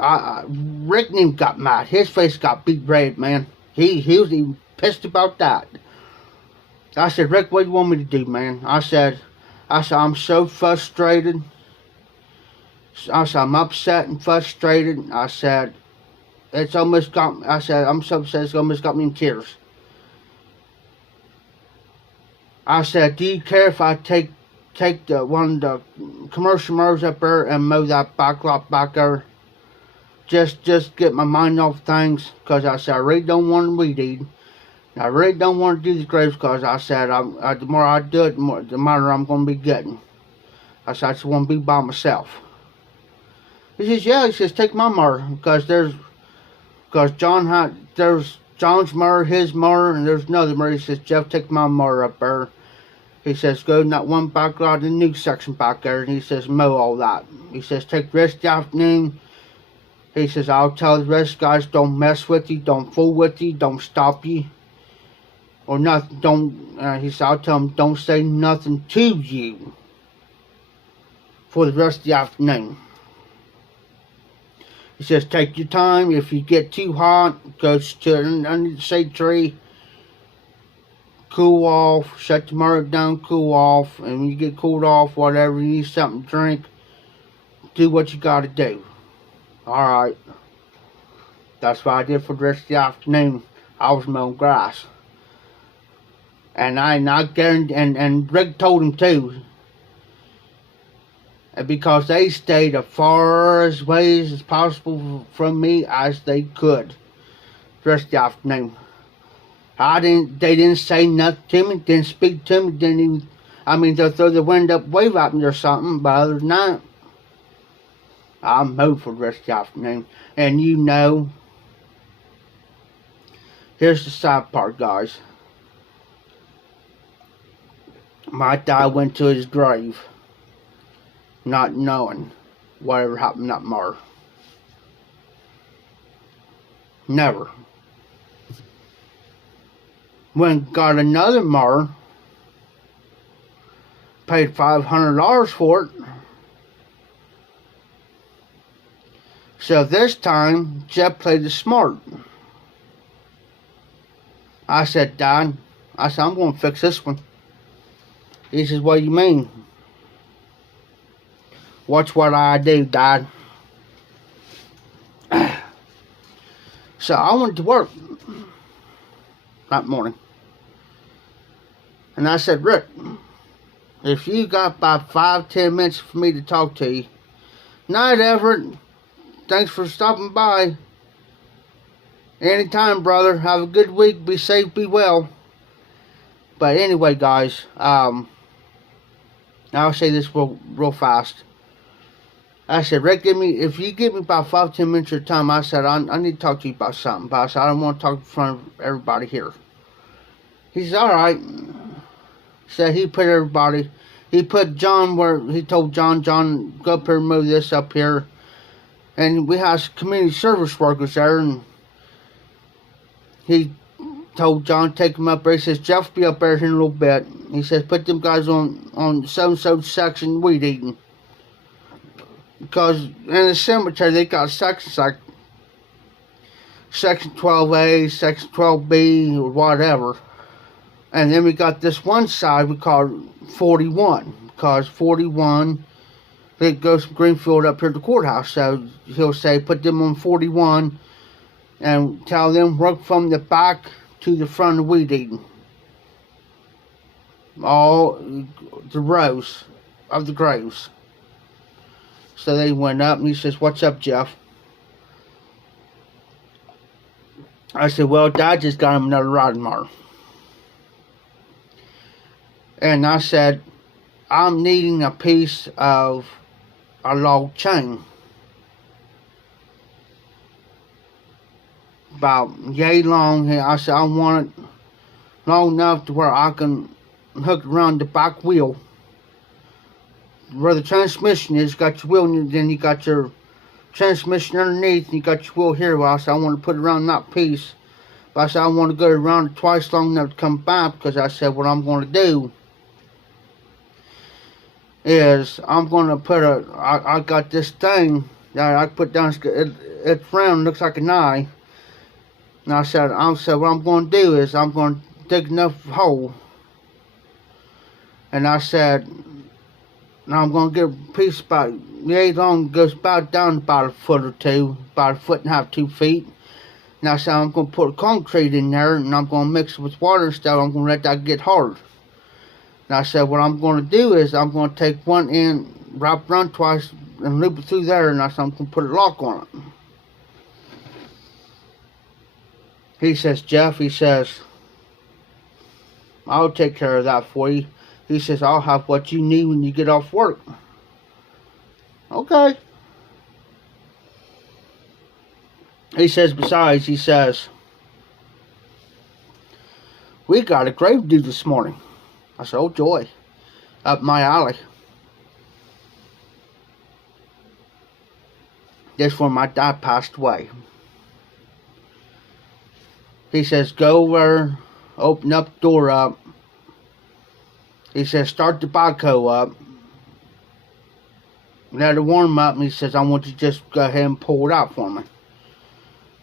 Rick even got mad. His face got beat red, man. He was even pissed about that. I said, Rick, what do you want me to do, man? I said, I'm so frustrated. I said, I'm upset and frustrated. I said, I'm so upset it's almost got me in tears. I said, do you care if I take take one of the commercial mowers up there and mow that back lot back there. Just get my mind off things, because I said I really don't want to weed eat. I really don't want to do the grapes, because I said the more I do it, the more I'm going to be getting. I said I just want to be by myself. He says, yeah, he says, take my mower, because there's John's mower, his mower, and there's another mower. He says, Jeff, take my mower up there. He says, go in that one back lot, the new section back there, and he says, mow all that. He says, take the rest of the afternoon. He says, I'll tell the rest of the guys, don't mess with you, don't fool with you, don't stop you, or nothing. He said, I'll tell them, don't say nothing to you for the rest of the afternoon. He says, take your time. If you get too hot, go to under the shade tree, cool off, shut the motor down, cool off, and when you get cooled off, whatever, you need something to drink, do what you gotta do. Alright. That's what I did for the rest of the afternoon. I was mowing grass. And I guarantee, and Rick told him too. And because they stayed as far as ways as possible from me as they could the rest of the afternoon. They didn't say nothing to me, didn't speak to me, didn't even, they'll throw the wind up, wave at me or something, but other than that, I mowed for the rest of the afternoon. And you know, here's the sad part, guys. My dad went to his grave not knowing whatever happened to that mower. Never. Went got another mower, paid $500 for it. So this time, Jeff played the smart. I said, Dad, I'm going to fix this one. He says, what do you mean? Watch what I do, Dad. So I went to work that morning. And I said, Rick, if you got about 5-10 minutes for me to talk to you. Night, Everett. Thanks for stopping by. Anytime, brother. Have a good week. Be safe, be well. But anyway, guys, I'll say this real fast. I said, Rick, if you give me about 5-10 minutes of your time, I said, I need to talk to you about something. But I said, I don't want to talk in front of everybody here. He said, alright. Said he put John where he told John, go up here and move this up here. And we have community service workers there, and he told John, take him up there. He says, Jeff will be up there in a little bit. He says, put them guys on so-and-so section weed eating. Because in the cemetery, they got sections like Section 12A, Section 12B, or whatever. And then we got this one side we call 41. Because 41, it goes from Greenfield up here to the courthouse. So he'll say, put them on 41 and tell them work from the back to the front of weed eating. All the rows of the graves. So they went up and he says, what's up, Jeff? I said, well, Dad just got him another riding mower. And I said, I'm needing a piece of a log chain. About yay long. I said, I want it long enough to where I can hook it around the back wheel. Where the transmission is, got your wheel, and then you got your transmission underneath, and you got your wheel here. Well, I said, I want to put it around that piece. But I said, I want to go around it twice long enough to come back, because I said, what I'm going to do is, I'm going to put I got this thing that I put down, it's round, looks like an eye. And I said, what I'm going to do is, I'm going to dig enough hole. And I said, now I'm going to get a piece about yay long, goes about down about a foot or two, about 1.5 feet, 2 feet. And I said, I'm going to put concrete in there, and I'm going to mix it with water and stuff. I'm going to let that get hard. And I said, what I'm going to do is I'm going to take one end, wrap around twice, and loop it through there, and I said, I'm going to put a lock on it. He says, Jeff, he says, I'll take care of that for you. He says, I'll have what you need when you get off work. Okay. He says, besides, he says, we got a grave due this morning. I said, oh joy, up my alley. This when my dad passed away. He says, go over, open up the door up. He says, start the backhoe up. Let it warm up, and he says, I want you to just go ahead and pull it out for me.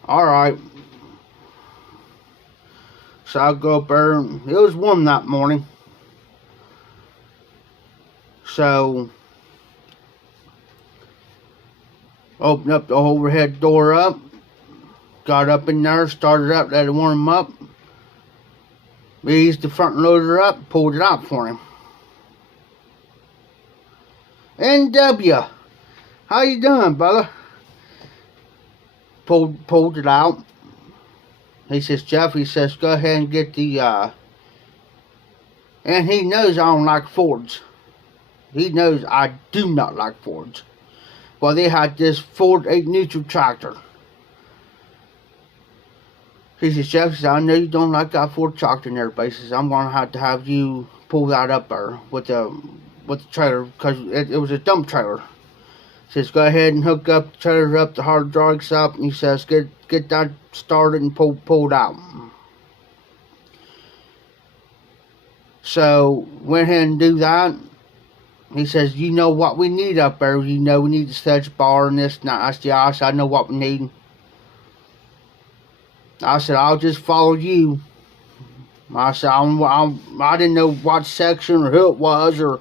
Alright. So I go up there, and it was warm that morning. So, opened up the overhead door up. Got up in there, started up, let it warm up. Eased the front loader up, pulled it out for him. NW, how you doing, brother? Pulled it out. He says, Jeff, he says, go ahead and get the, and he knows I don't like Fords. He knows I do not like Fords. Well, they had this Ford 8 neutral tractor. He says, Jeff, he says, I know you don't like that Ford tractor in there, but he says, I'm going to have you pull that up there with the trailer, because it was a dump trailer. He says, go ahead and hook up the trailer up, the hydraulics up, and he says, get that started and pulled out. So, went ahead and do that. He says, you know what we need up there, you know we need the sledge bar and this and that. I said, yeah, I said, I know what we need. I said, I'll just follow you. I said, I didn't know what section or who it was or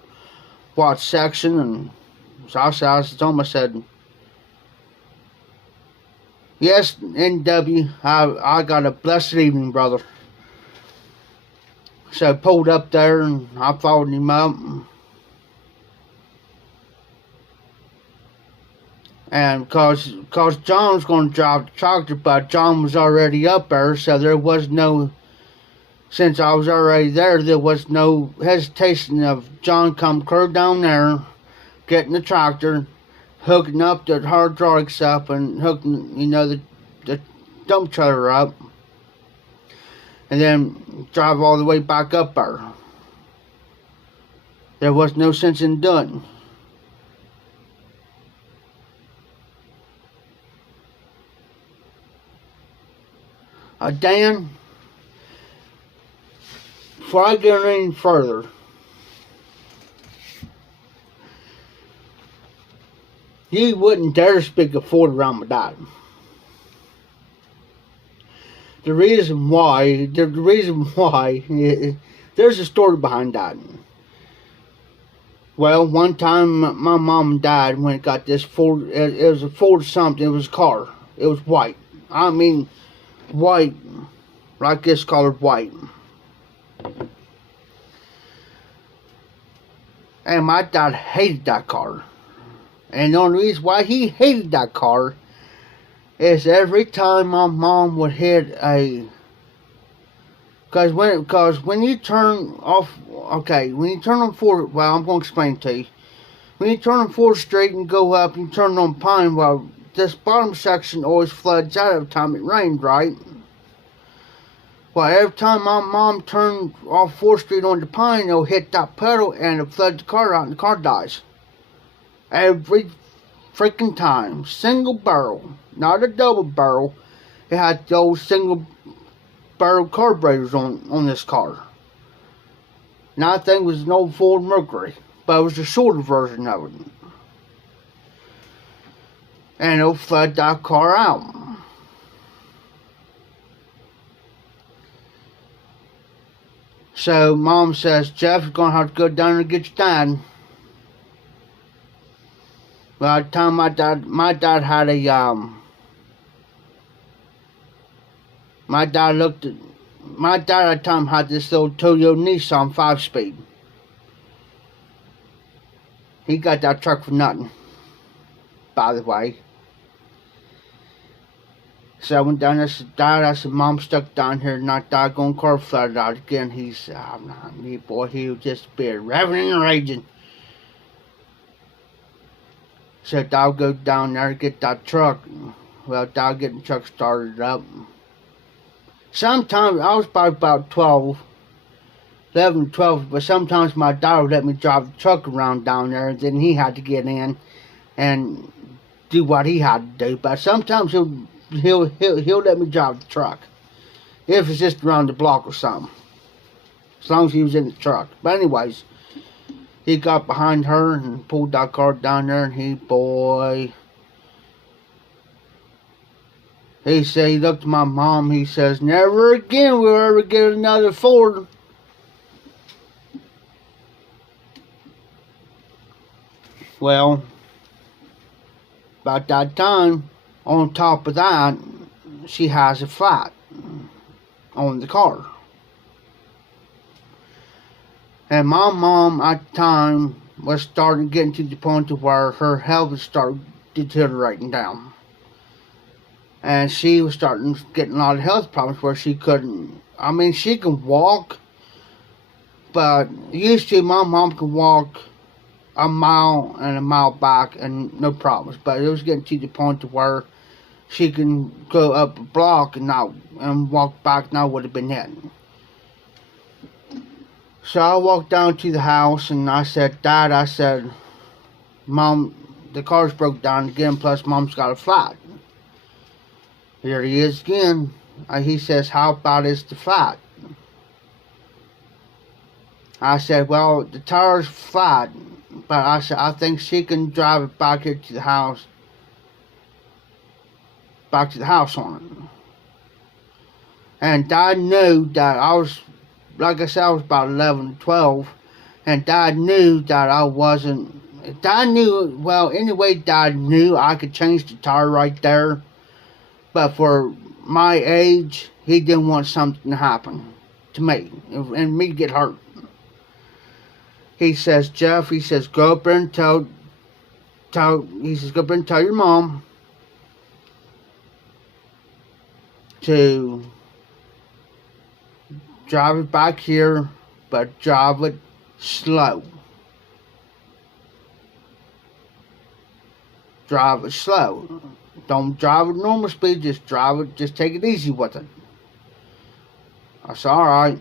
what section. And so I told him, I said, yes, NW, I got a blessed evening, brother. So I pulled up there and I followed him up. And cause John was going to drive the tractor, but John was already up there, so there was no, since I was already there was no hesitation of John come clear down there, getting the tractor, hooking up the hydraulics up, and hooking, the dump trailer up, and then drive all the way back up there. There was no sense in doing. Dan, before I get any further, you wouldn't dare speak a Ford around my dad. The reason why, there's a story behind that. Well, one time my mom and dad went and got this Ford, it was a Ford something, it was a car. It was white. I mean, white, like this colored white. And my dad hated that car. And the only reason why he hated that car is every time my mom would hit a, because when you turn off, okay, when you turn on 4, well, I'm going to explain to you. When you turn on 4th Street and go up, you turn on Pine, well, this bottom section always floods out every time it rains, right? Well, every time my mom turned off 4th Street onto Pine, it'll hit that pedal and it'll flood the car out and the car dies. Every freaking time. Single barrel. Not a double barrel. It had those single barrel carburetors on this car. Now I think it was an old Ford Mercury, but it was the shorter version of it. And it'll flood that car out. So Mom says, Jeff, you're going to have to go down and get your dad. By the time my dad had a, my dad at the time had this little Toyota Nissan 5-speed. He got that truck for nothing, by the way. So I went down there, I said, Dad, I said, Mom's stuck down here, not doggone car flooded out again. He said, oh, no, me boy, he was just be revving and raging. So I'll go down there to get that truck. Well, I'll get the truck started up. Sometimes, I was probably about 11, 12, but sometimes my dad would let me drive the truck around down there, and then he had to get in and do what he had to do. But sometimes he'll let me drive the truck if it's just around the block or something, as long as he was in the truck. But anyways, he got behind her and pulled that car down there, and he said, he looked at my mom, he says, never again will ever get another Ford. Well, about that time, on top of that, she has a flat on the car. And my mom at the time was starting getting to the point of where her health started deteriorating down. And she was starting getting a lot of health problems where she couldn't, I mean, she can walk, but used to my mom could walk a mile and a mile back and no problems. But it was getting to the point of where she can go up a block and walk back, and I would have been it. So I walked down to the house and I said, Dad, I said, Mom, the car's broke down again, plus Mom's got a flat. Here he is again. He says, how bad is the flat? I said, well, the tire's flat, but I said, I think she can drive it back here to the house. Back to the house on it. And Dad knew that I was, like I said, I was about 11, 12, and Dad knew that I wasn't, Dad knew, well, anyway, Dad knew I could change the tire right there, but for my age, he didn't want something to happen to me, and me to get hurt. He says, Jeff, he says, go up there and tell, he says, go up there and tell your mom to drive it back here, but drive it slow. Drive it slow. Don't drive it normal speed, just drive it, just take it easy with it. I said, alright.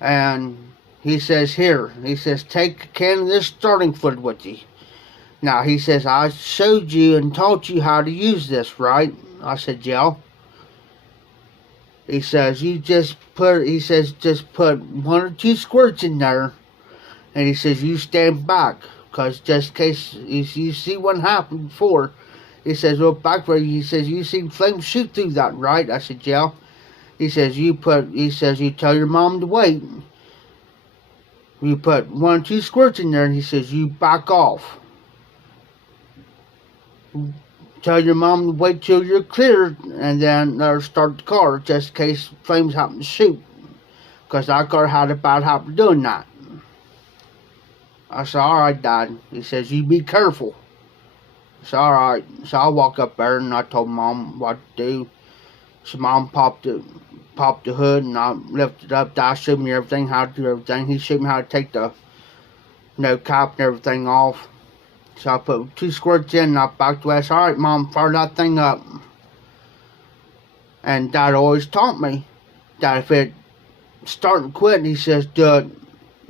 And he says, here, he says, take a can of this starting fluid with you. Now, he says, I showed you and taught you how to use this, right? I said, yeah. He says, just put 1 or 2 squirts in there. And he says, you stand back, because just in case you see what happened before. He says, well, back where, he says, you seen flames shoot through that, right? I said, yeah. He says, you tell your mom to wait. You put 1 or 2 squirts in there, and he says, you back off. Tell your mom to wait till you're clear, and then let her start the car, just in case flames happen to shoot. Because that car had a bad habit of doing that. I said, alright, Dad. He says, you be careful. I said, alright. So I walk up there, and I told Mom what to do. So Mom popped the hood, and I lifted it up. Dad showed me everything, how to do everything. He showed me how to take the cap and everything off. So I put 2 squirts in, and I backed away. I said, alright, Mom, fire that thing up. And Dad always taught me that if it starting to quit, he says, do it.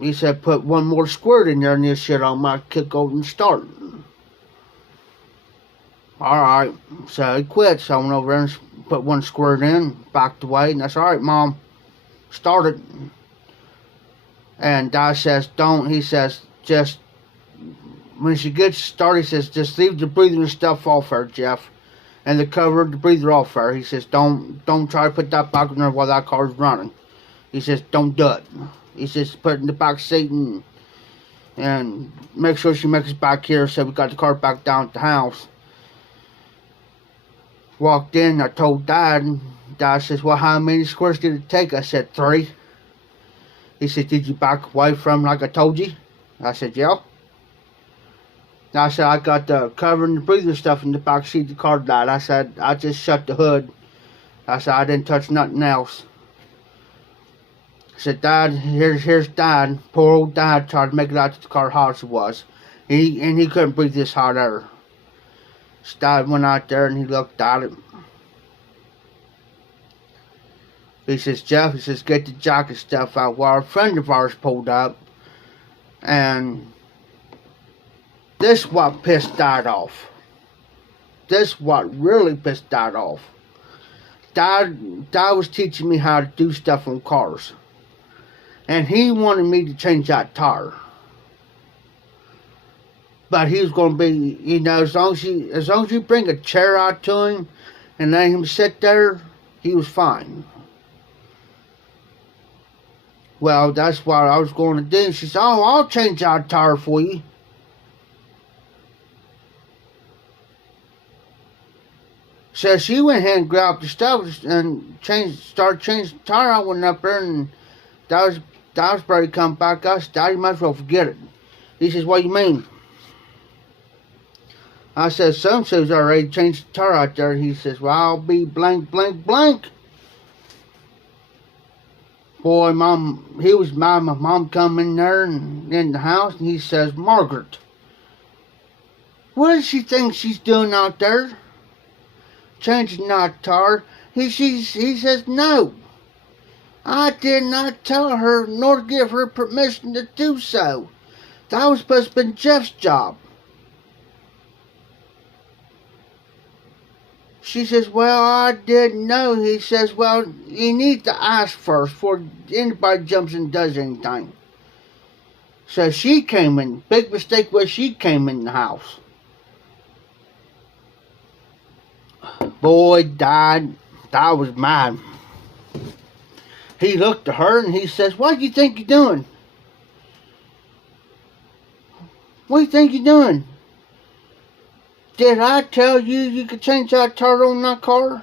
He said, put 1 more squirt in there, and this shit on my kick over and start. Alright, so he quit. So I went over there and put 1 squirt in, backed away, and I said, alright, Mom, start it. And Dad says, don't. He says, just, when she gets started, he says, just leave the breather and stuff off her, Jeff. And the cover, the breather off her. He says, don't try to put that back in there while that car's running. He says, don't do it. He says, put it in the back seat and make sure she makes it back here. So we got the car back down at the house. Walked in, I told Dad. Dad says, well, how many squirts did it take? I said, 3. He said, did you back away from him like I told you? I said, yeah. I said, I got the cover and the breather stuff in the back seat of the car died. I said, I just shut the hood. I said, I didn't touch nothing else. I said, Dad, here's Dad. Poor old Dad tried to make it out to the car hot as it was. He couldn't breathe this hot air. So Dad went out there and he looked at it. He says, Jeff, he says, get the jacket stuff out. Well, a friend of ours pulled up. And this what pissed Dad off. This what really pissed Dad off. Dad was teaching me how to do stuff on cars. And he wanted me to change that tire. But he was going to be, you know, as long as you bring a chair out to him and let him sit there, he was fine. Well, that's what I was going to do. She said, oh, I'll change that tire for you. So she went ahead and grabbed the stuff and started changing the tire. I went up there and Brady come back. I said, Dad, you might as well forget it. He says, what do you mean? I said, so-and-so's already changed the tire out there. He says, well, I'll be blank, blank, blank. Boy, my mom come in there and in the house and he says, Margaret, what does she think she's doing out there? Changing that tire. He says, no. I did not tell her nor give her permission to do so. That was supposed to be Jeff's job. She says, well, I didn't know. He says, well, you need to ask first before anybody jumps and does anything. So she came in. Big mistake was she came in the house. Boy, Dad was mad. He looked at her and he says, what do you think you're doing? What do you think you're doing? Did I tell you you could change that tire on that car?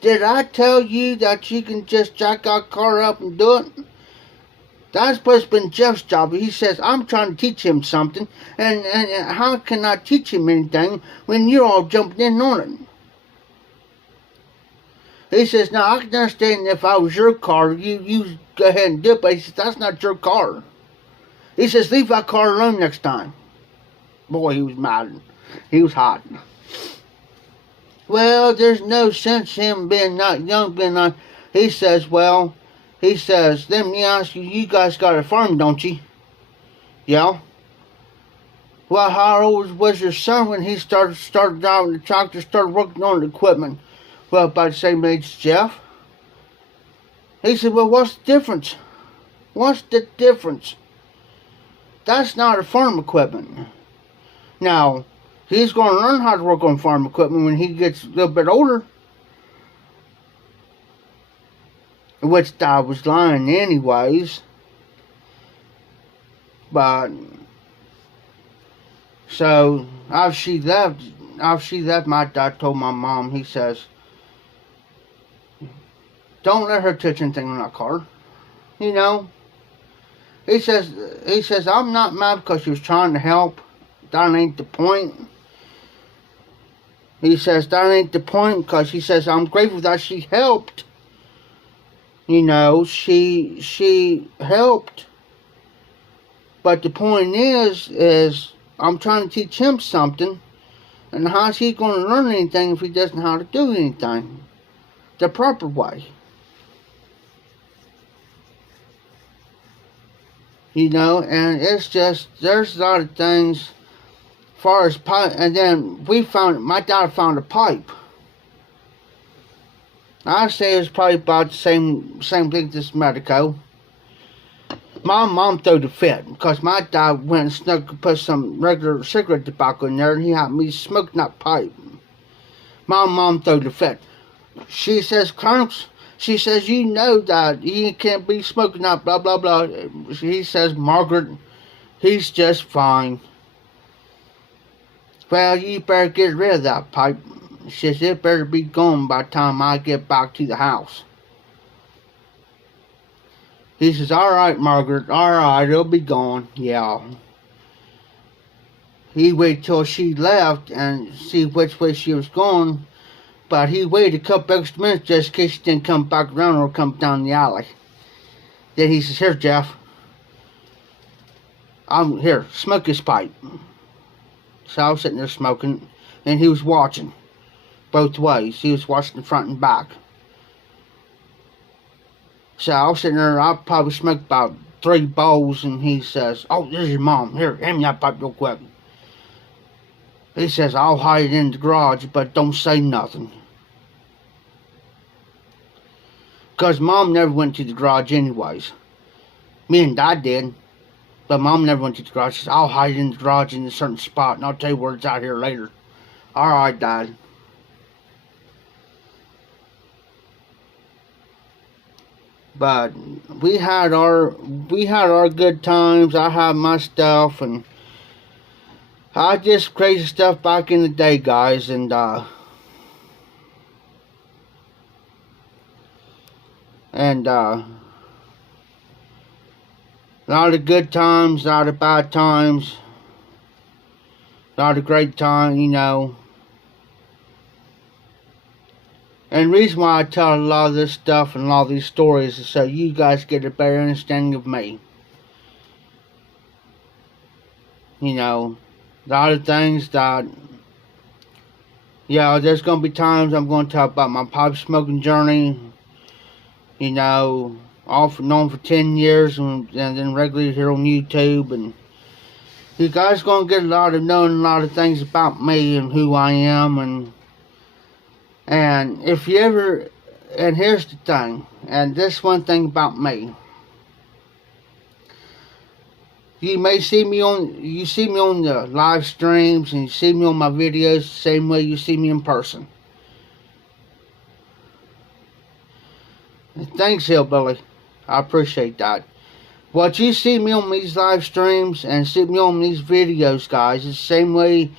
Did I tell you that you can just jack that car up and do it? That's supposed to be Jeff's job. He says, I'm trying to teach him something, and how can I teach him anything when you're all jumping in on it? He says, now I can understand if I was your car, you go ahead and do it, but he says, that's not your car. He says, leave that car alone next time. Boy, he was mad. He was hot. Well, there's no sense him being not young, being not. He says, let me ask you, you guys got a farm, don't you? Yeah. Well, how old was your son when he started driving the tractor, started working on the equipment? Well, about the same age as Jeff. He said, well, what's the difference? What's the difference? That's not a farm equipment. Now, he's going to learn how to work on farm equipment when he gets a little bit older. Which I was lying anyways. But, so, after she left, my dad told my mom, he says, don't let her touch anything on that car. You know? He says, I'm not mad because she was trying to help. That ain't the point. He says, that ain't the point, because he says, I'm grateful that she helped. You know, she helped. But the point is I'm trying to teach him something. And how's he going to learn anything if he doesn't know how to do anything the proper way? You know, and it's just, there's a lot of things as far as pipe. And then my dad found a pipe. I'd say it's probably about the same thing as Medico. My mom threw the fit because my dad went and snuck and put some regular cigarette tobacco in there and he had me smoking that pipe. My mom threw the fit. She says, Clarence, she says, you know that you can't be smoking that blah blah blah. He says, Margaret, he's just fine. Well, you better get rid of that pipe. She says, it better be gone by the time I get back to the house. He says, "Alright, Margaret, alright, it'll be gone." Yeah. He waited till she left and see which way she was going, but he waited a couple extra minutes just in case she didn't come back around or come down the alley. Then he says, "Here, Jeff. I'm here, smoke this pipe." So I was sitting there smoking, and he was watching both ways. He was watching the front and back. So I was sitting there, I probably smoked about 3 bowls, and he says, "Oh, there's your mom. Here, hand me that pipe real quick." He says, "I'll hide it in the garage, but don't say nothing." Because Mom never went to the garage anyways. Me and Dad did. But Mom never went to the garage. She says, "I'll hide it in the garage in a certain spot, and I'll tell you where it's out here later." "Alright, Dad." But we had our good times. I had my stuff, and I just crazy stuff back in the day, guys, and a lot of good times, a lot of bad times, a lot of great times, you know. And the reason why I tell a lot of this stuff and a lot of these stories is so you guys get a better understanding of me. You know, a lot of things that, yeah, there's going to be times I'm going to talk about my pipe smoking journey, you know, off and on for 10 years and then regularly here on YouTube. And you guys going to get a lot of knowing a lot of things about me and who I am. And if you ever, and here's the thing, and this one thing about me. You may see me on the live streams and you see me on my videos the same way you see me in person. Thanks, Hillbilly. I appreciate that. What you see me on these live streams and see me on these videos, guys, is the same way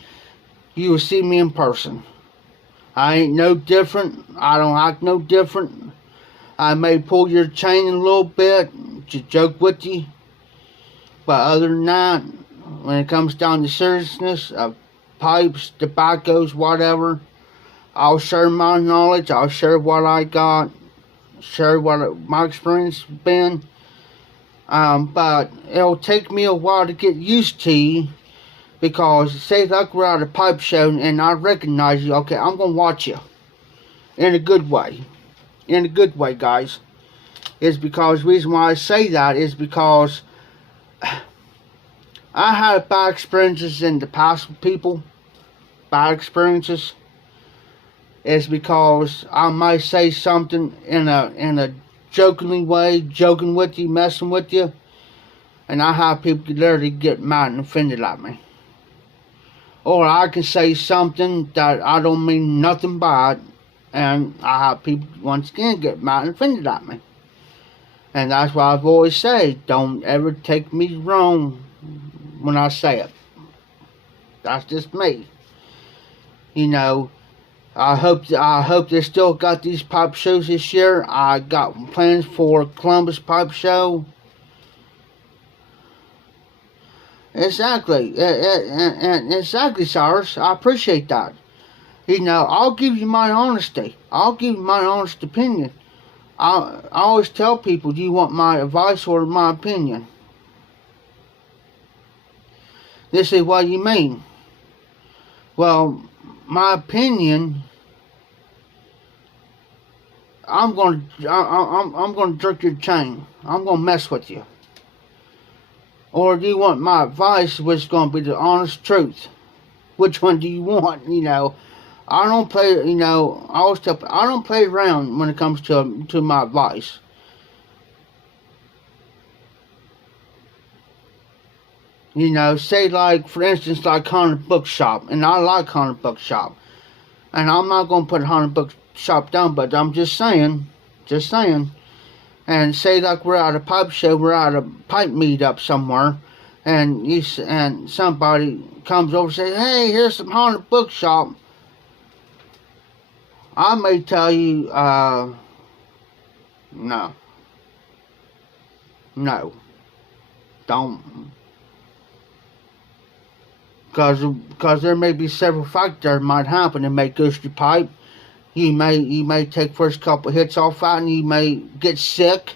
you will see me in person. I ain't no different. I don't act no different. I may pull your chain a little bit to joke with you. But other than that, when it comes down to seriousness of pipes, tobaccos, whatever, I'll share my knowledge. I'll share what I got. Share what my experience has been. But it'll take me a while to get used to you. Because say like we're at a pipe show and I recognize you, okay, I'm going to watch you. In a good way. In a good way, guys. Is because the reason why I say that is because I had bad experiences in the past with people. Bad experiences. Is because I might say something in a jokingly way, joking with you, messing with you. And I have people literally get mad and offended at me. Or I can say something that I don't mean nothing by it, and I have people once again get mad and offended at me. And that's why I've always said, don't ever take me wrong when I say it. That's just me. You know, I hope they still got these pipe shows this year. I got plans for Columbus Pipe Show. Exactly, exactly, Cyrus. I appreciate that. You know, I'll give you my honesty. I'll give you my honest opinion. I always tell people, do you want my advice or my opinion? They say, what do you mean? Well, my opinion, I'm gonna jerk your chain. I'm gonna mess with you. Or do you want my advice, which is going to be the honest truth? Which one do you want? You know, I don't play. You know, I always tell people, I don't play around when it comes to my advice. You know, say like for instance, like Haunted Bookshop, and I like Haunted Bookshop, and I'm not going to put Haunted Bookshop down, but I'm just saying. And say like we're at a pipe show, we're at a pipe meetup somewhere, and somebody comes over and says, "Hey, here's some Haunted Bookshop." I may tell you, no. No, don't. Because there may be several factors that might happen that may ghost your pipe. You may take first couple hits off that and you may get sick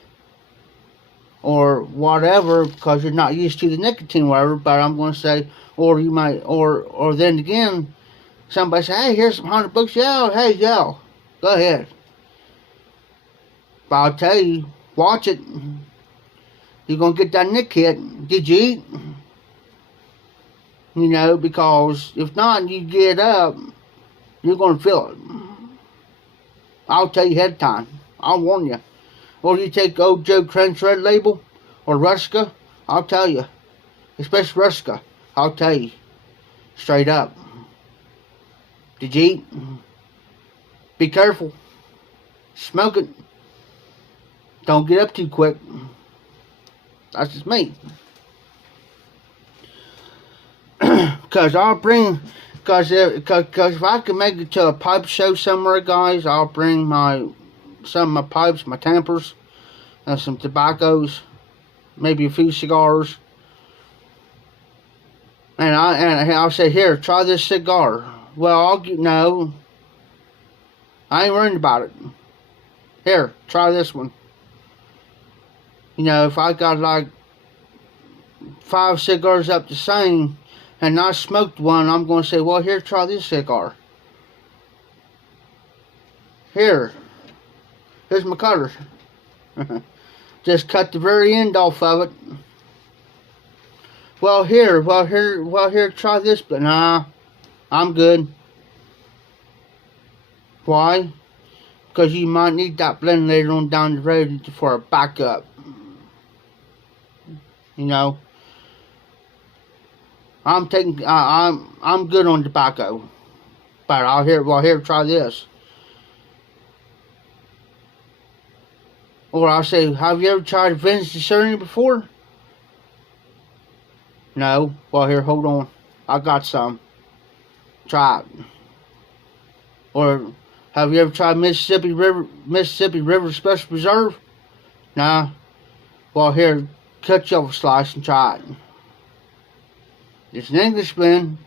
or whatever because you're not used to the nicotine whatever. But I'm going to say, or you might, or then again, somebody say, hey, here's some $100. Yeah, hey, yeah, go ahead. But I'll tell you, watch it. You're going to get that nick hit. Did you eat? You know, because if not, you get up, you're going to feel it. I'll tell you ahead of time. I'll warn you. Or you take old Joe Crunch Red Label or Ruska, I'll tell you. Especially Ruska, I'll tell you. Straight up. Did you eat? Be careful. Smoke it. Don't get up too quick. That's just me. Because if I can make it to a pipe show somewhere, guys, I'll bring some of my pipes, my tampers, and some tobaccos, maybe a few cigars. And I'll say, here, try this cigar. Well, no, I ain't worried about it. Here, try this one. You know, if I got like 5 cigars up the same, and I smoked one, I'm going to say, well, here, try this cigar. Here's my cutter. Just cut the very end off of it. Well, here, try this, but nah, I'm good. Why? Because you might need that blend later on down the road for a backup. You know. I'm good on tobacco, but here, try this. Or I'll say, have you ever tried Vince Discerning before? No. Well, here, hold on. I got some. Try it. Or have you ever tried Mississippi River Special Reserve? Nah. Well, here, cut you off a slice and try it. It's an English blend.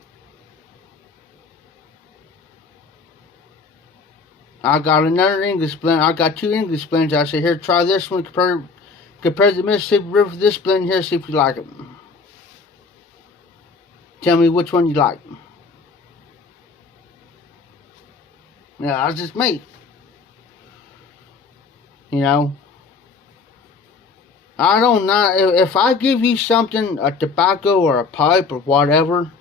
I got another English blend. I got 2 English blends. I say, here, try this one. Compare the Mississippi River to this blend here. See if you like it. Tell me which one you like. Yeah, that's just me. You know. I don't know. If I give you something, a tobacco or a pipe or whatever,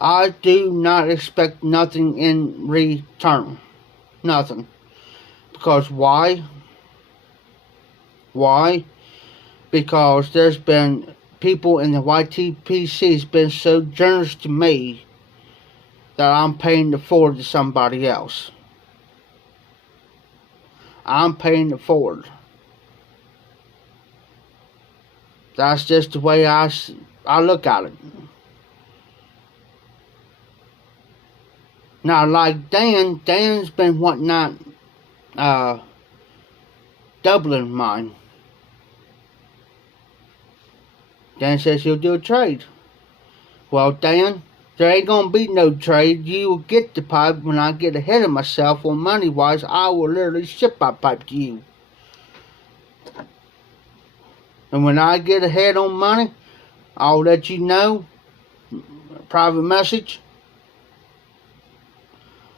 I do not expect nothing in return. Nothing. Because why? Why? Because there's been people in the YTPC's been so generous to me that I'm paying it forward to somebody else. I'm paying it forward. That's just the way I look at it. Now, like Dan's been wanting that Dublin mine. Dan says he'll do a trade. Well, Dan, there ain't gonna be no trade. You will get the pipe when I get ahead of myself on money-wise. I will literally ship my pipe to you. And when I get ahead on money, I'll let you know. Private message.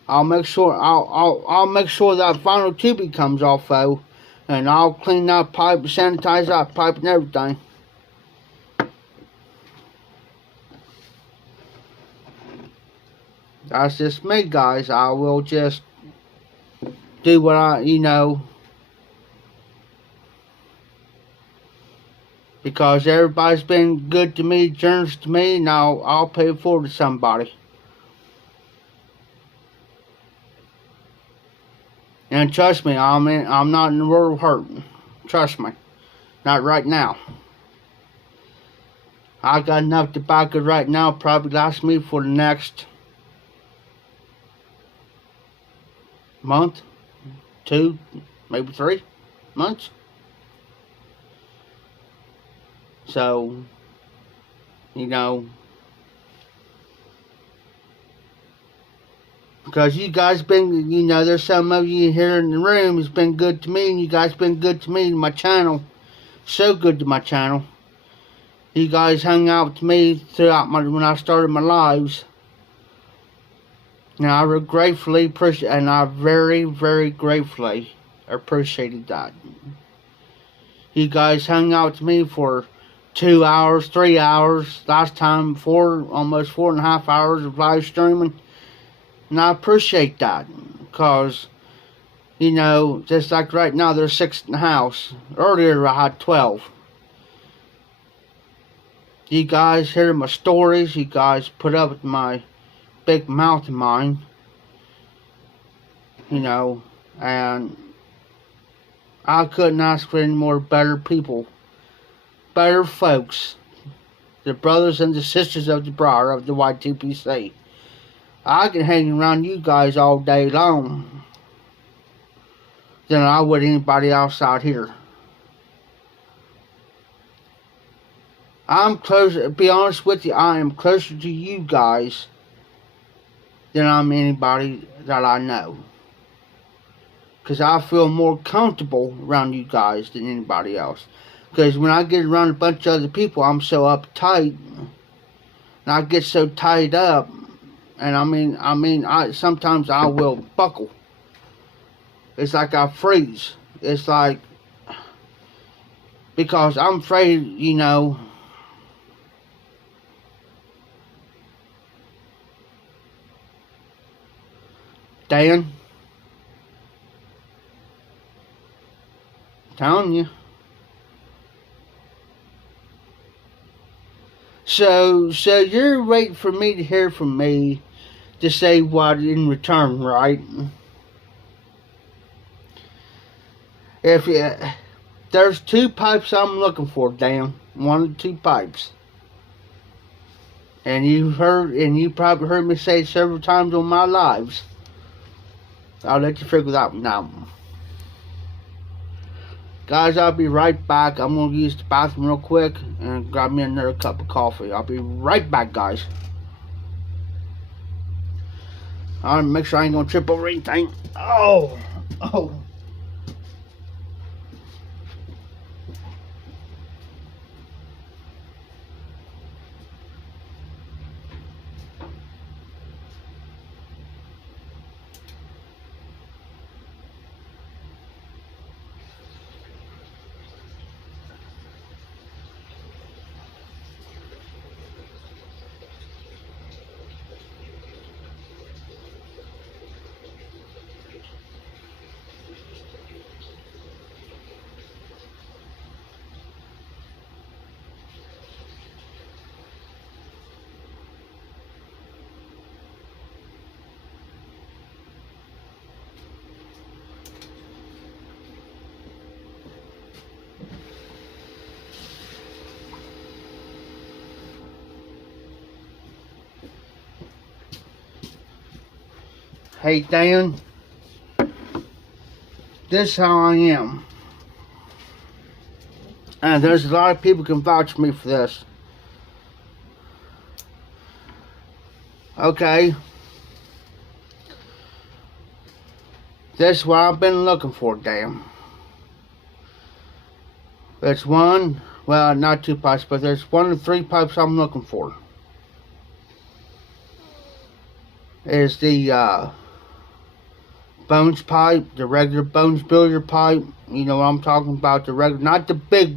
I'll make sure that final tubing comes off though, and I'll clean that pipe, sanitize that pipe and everything. That's just me, guys. I will just do what because everybody's been good to me, generous to me. Now I'll pay it forward to somebody. And trust me, I'm not in the world of hurting. Trust me. Not right now. I got enough tobacco right now, probably last me for the next month, 2, maybe 3 months. So, you know, because you guys been, you know, there's some of you here in the room who's been good to me, and you guys been good to me and my channel. So good to my channel. You guys hung out with me throughout when I started my lives. And I gratefully appreciate, and I very, very gratefully appreciated that. You guys hung out with me for 2 hours, 3 hours, last time almost 4.5 hours of live streaming. And I appreciate that, because, you know, just like right now, there's 6 in the house. Earlier I had 12. You guys hear my stories, you guys put up with my big mouth of mine, you know, and I couldn't ask for any more better people, better folks, the brothers and the sisters of the Briar of the Y2PC. I can hang around you guys all day long than I would anybody else out here. I'm closer, to be honest with you, I am closer to you guys than I'm anybody that I know. Because I feel more comfortable around you guys than anybody else. Because when I get around a bunch of other people, I'm so uptight. And I get so tied up. And I sometimes I will buckle. It's like I freeze. It's like, because I'm afraid, you know, Dan, telling you. So you're waiting for me to hear from me to say what in return, right? If there's 2 pipes I'm looking for, Dan. 1 or 2 pipes. And you probably heard me say it several times on my lives. I'll let you figure that one out. Guys, I'll be right back. I'm going to use the bathroom real quick and grab me another cup of coffee. I'll be right back, guys. I'll make sure I ain't going to trip over anything. Oh. Hey, Dan, this is how I am. And there's a lot of people can vouch for me for this. Okay. This is what I've been looking for, Dan. There's one, well, not 2 pipes, but there's 1 or 3 pipes I'm looking for. Is the Bones pipe, the regular Bones billiard pipe. You know what I'm talking about, the regular, not the big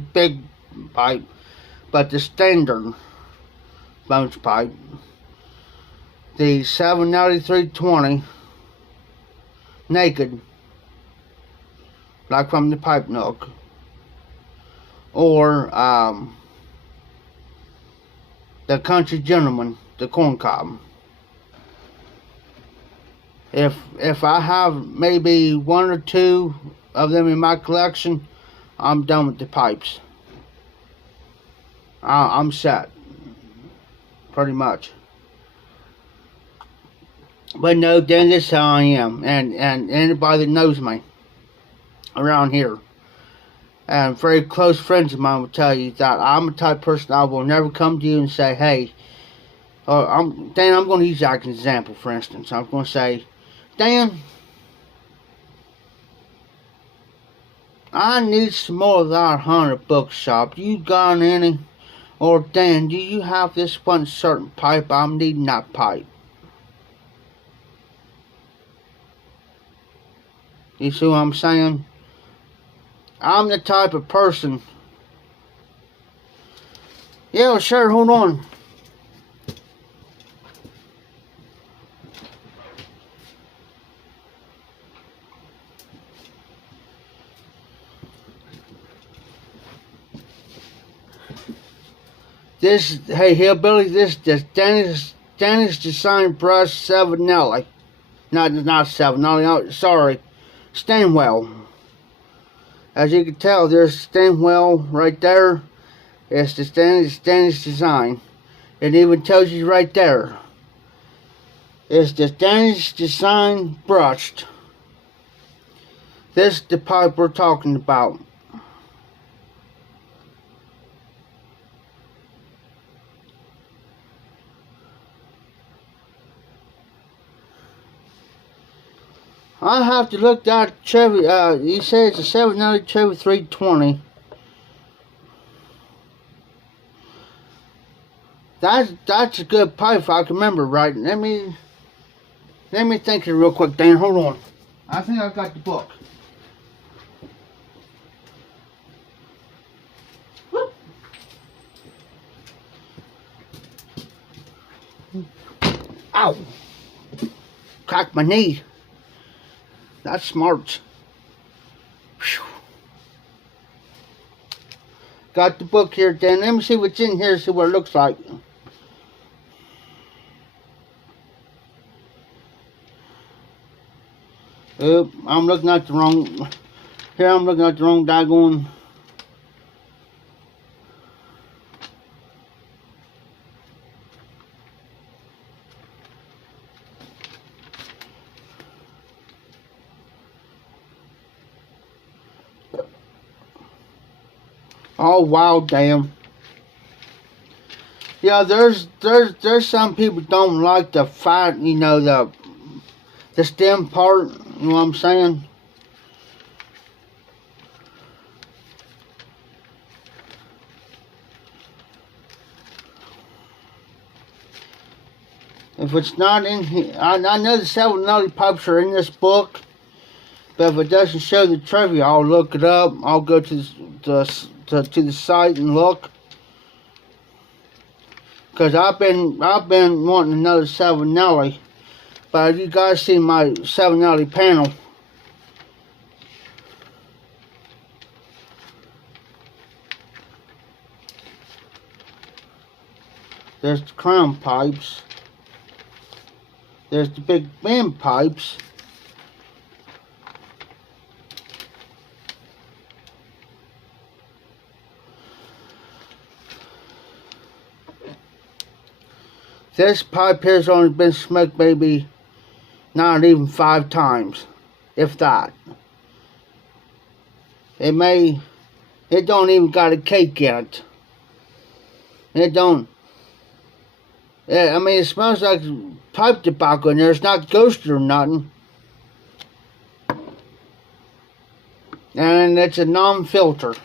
pipe, but the standard Bones pipe. The 79320 naked, like from the Pipe Nook, or the Country Gentleman, the corn cob. If I have maybe 1 or 2 of them in my collection, I'm done with the pipes. I'm set, pretty much. But no, then this is how I am, and anybody that knows me around here, and very close friends of mine will tell you that I'm the type of person I will never come to you and say, hey, Dan, I'm going to use that as an example, for instance. I'm going to say, Dan, I need some more of that Haunted Bookshop. You got any? Or, Dan, do you have this one certain pipe? I'm needing that pipe. You see what I'm saying? I'm the type of person. Yeah, well, sure, hold on. This, hey, Hillbilly, this Dennis Design Brush Savinelli. Not Savinelli, no, sorry. Stanwell. As you can tell, there's Stanwell right there. It's the Dennis Design. It even tells you right there. It's the Dennis Design Brushed. This is the pipe we're talking about. I have to look at Chevy. You say it's a 790 Chevy 320. That's a good pipe if I can remember right. Let me think here real quick, Dan. Hold on. I think I've got the book. Whoop. Ow! Cracked my knee. That's smart. Whew. Got the book here, Dan. Let me see what's in here, see what it looks like. I'm looking at the wrong. Here I'm looking at the wrong daggone. Oh wow, damn. Yeah, there's some people don't like the fat, you know, the stem part, you know what I'm saying? If it's not in here, I know the 790 pipes are in this book, but if it doesn't show the trivia, I'll look it up. I'll go to the site and look. Cause I've been wanting another 790, but you guys see my 790 panel. There's the crown pipes. There's the big bend pipes. This pipe here has only been smoked maybe not even 5 times, if that. It don't even got a cake in it. It don't. Yeah, I mean, it smells like pipe tobacco in there. It's not ghosted or nothing. And it's a non-filter.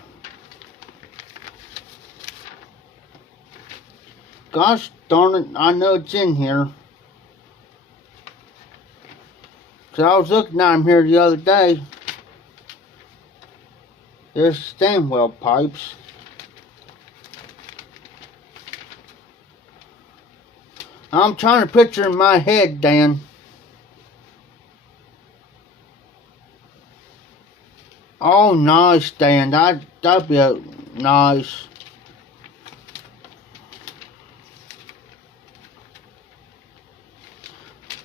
Gosh darn it, I know it's in here. Cause I was looking at them here the other day. There's Stanwell pipes. I'm trying to picture in my head, Dan. Oh, nice, Dan. That'd be nice.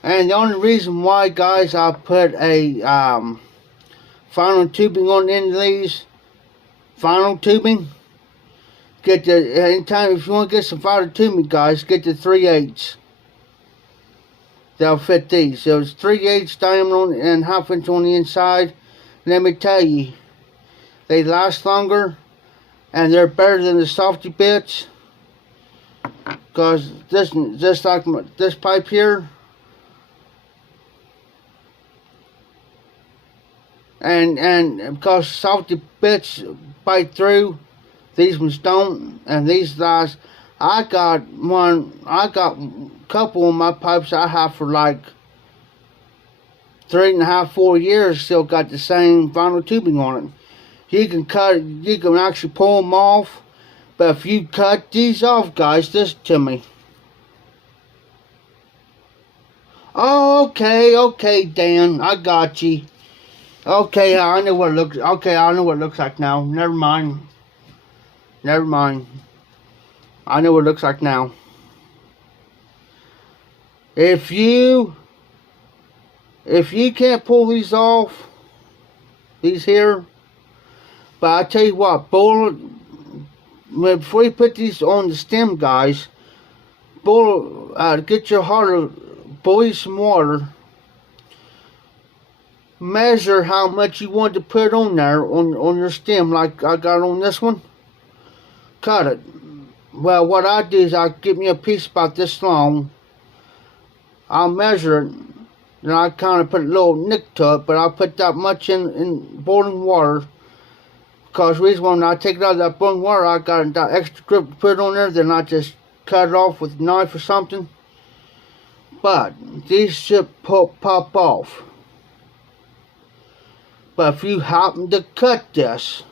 And the only reason why, guys, I put a vinyl tubing on the end of these, vinyl tubing. Get the, anytime if you want to get some vinyl tubing, guys, get the 3/8. They'll fit these. So it's 3/8 diameter and 1/2 inch on the inside. Let me tell you, They last longer, and they're better than the softy bits. Because this, just like this pipe here, and because softy bits bite through, these ones don't, and these last. I got a couple of my pipes I have for like 3.5, 4 years, still got the same vinyl tubing on it. You can actually pull them off, but if you cut these off, guys, listen to me. Oh, okay, Dan, I got you. Okay, I know what it looks. Okay, I know what it looks like now. Never mind. I know what it looks like now. If you can't pull these off, these here, but I tell you what, before you put these on the stem, guys, get your heart, boil some water. Measure how much you want to put on there on your stem, like I got on this one. Cut it. Well, what I do is I get me a piece about this long. I'll measure it, and I kind of put a little nick to it, but I'll put that much in boiling water. Because the reason when I take it out of that boiling water, I got that extra grip to put on there, then I just cut it off with a knife or something. But these should pop off. But if you happen to cut this,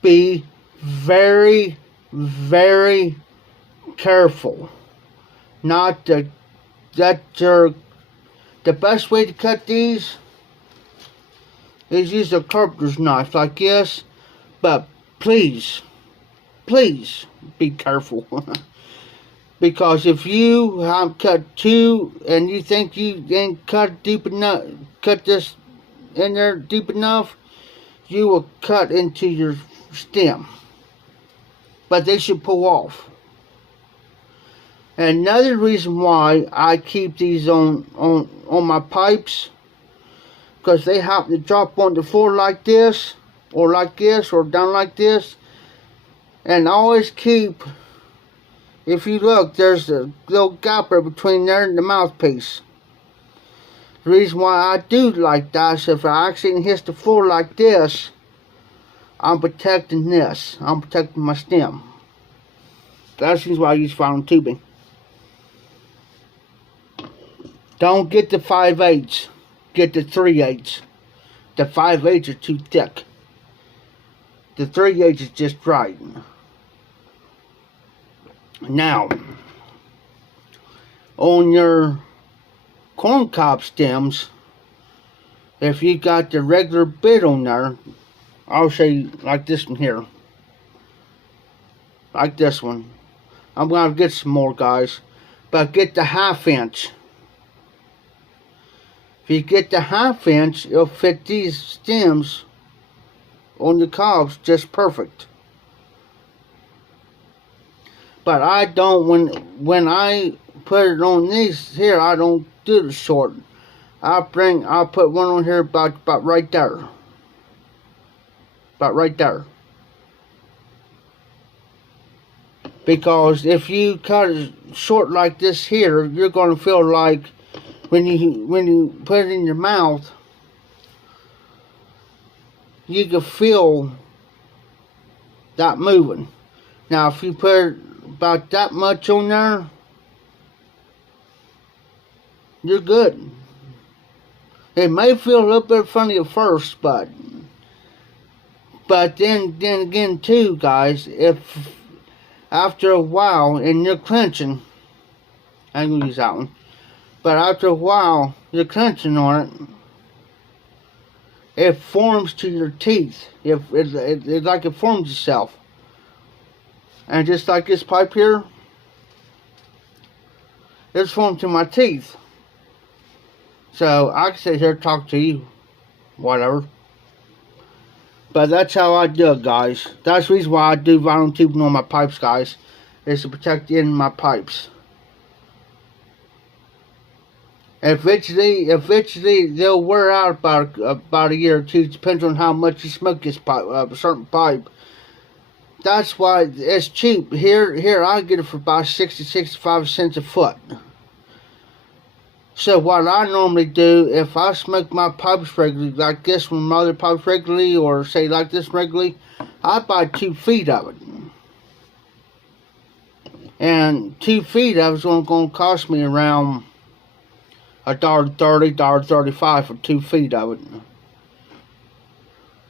be very, very careful. The best way to cut these is use a carpenter's knife like this, but please be careful. Because if you have cut two and you think you ain't cut this in there deep enough, you will cut into your stem. But they should pull off. Another reason why I keep these on my pipes, because they happen to drop on the floor like this, or down like this, and always keep, if you look, there's a little gap between there and the mouthpiece. The reason why I do like that is if I accidentally hit the floor like this, I'm protecting this. I'm protecting my stem. That's the reason why I use vinyl tubing. Don't get the 5/8. Get the 3/8. The 5/8 are too thick. The 3/8 is just right. Now, on your corncob stems, if you got the regular bit on there, I'll show you like this one here. Like this one. I'm going to get some more, guys. But get the 1/2 inch. If you get the 1/2 inch, it'll fit these stems on the cobs just perfect. But I don't, when I put it on these here, I don't do the short. I'll put one on here about right there. About right there. Because if you cut it short like this here, you're going to feel like when you put it in your mouth, you can feel that moving. Now if you put about that much on there, you're good. It may feel a little bit funny at first, but then again too, guys, if after a while and you're clenching, I'm gonna use that one. But after a while you're clenching on it, it forms to your teeth. It's like it forms itself. And just like this pipe here, it's formed to my teeth. So I can sit here and talk to you, whatever. But that's how I do it, guys. That's the reason why I do vinyl tubing on my pipes, guys, is to protect the end of my pipes. Eventually they'll wear out about a year or two. It depends on how much you smoke this pipe, a certain pipe. That's why it's cheap. Here I get it for about 65 cents a foot. So what I normally do, if I smoke my pipes regularly, like this one, my other pipes regularly, or say like this regularly, I buy 2 feet of it. And 2 feet of it's only going to cost me around $1.30, $1.35 for 2 feet of it.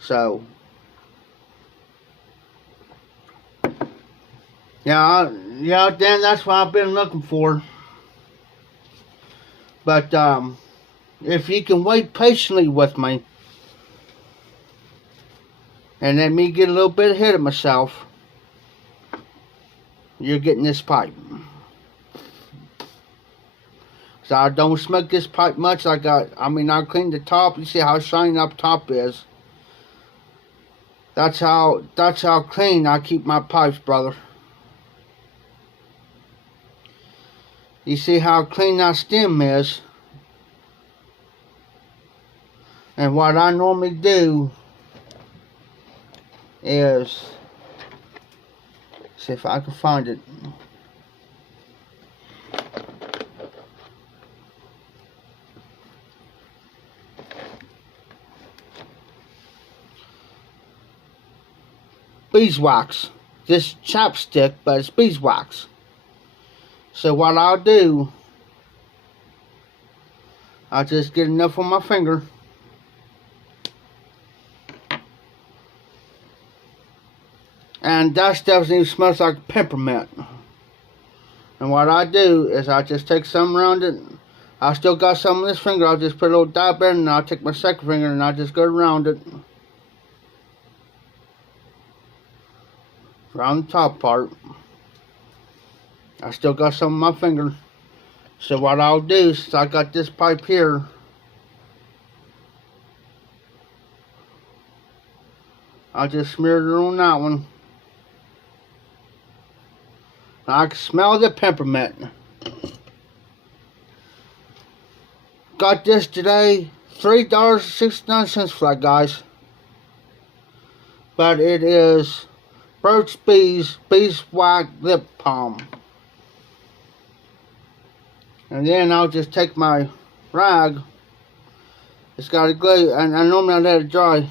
So, yeah, Dan, that's what I've been looking for. But if you can wait patiently with me and let me get a little bit ahead of myself, you're getting this pipe. So I don't smoke this pipe much. I clean the top. You see how shiny up top is. That's how clean I keep my pipes, brother. You see how clean that stem is. And what I normally do is, see if I can find it. Beeswax. This chapstick, but it's beeswax. So what I'll do, I'll just get enough on my finger. And that stuff even smells like peppermint. And what I do is I just take some around it. I still got some on this finger. I'll just put a little dab in, and I'll take my second finger and I'll just go around it. Around the top part. I still got some on my finger. So what I'll do is I got this pipe here. I'll just smear it on that one. I can smell the peppermint. Got this today, $3.69 for that, guys. But it is Burt's Beeswax Lip Balm. And then I'll just take my rag. It's got a glue, and I normally let it dry.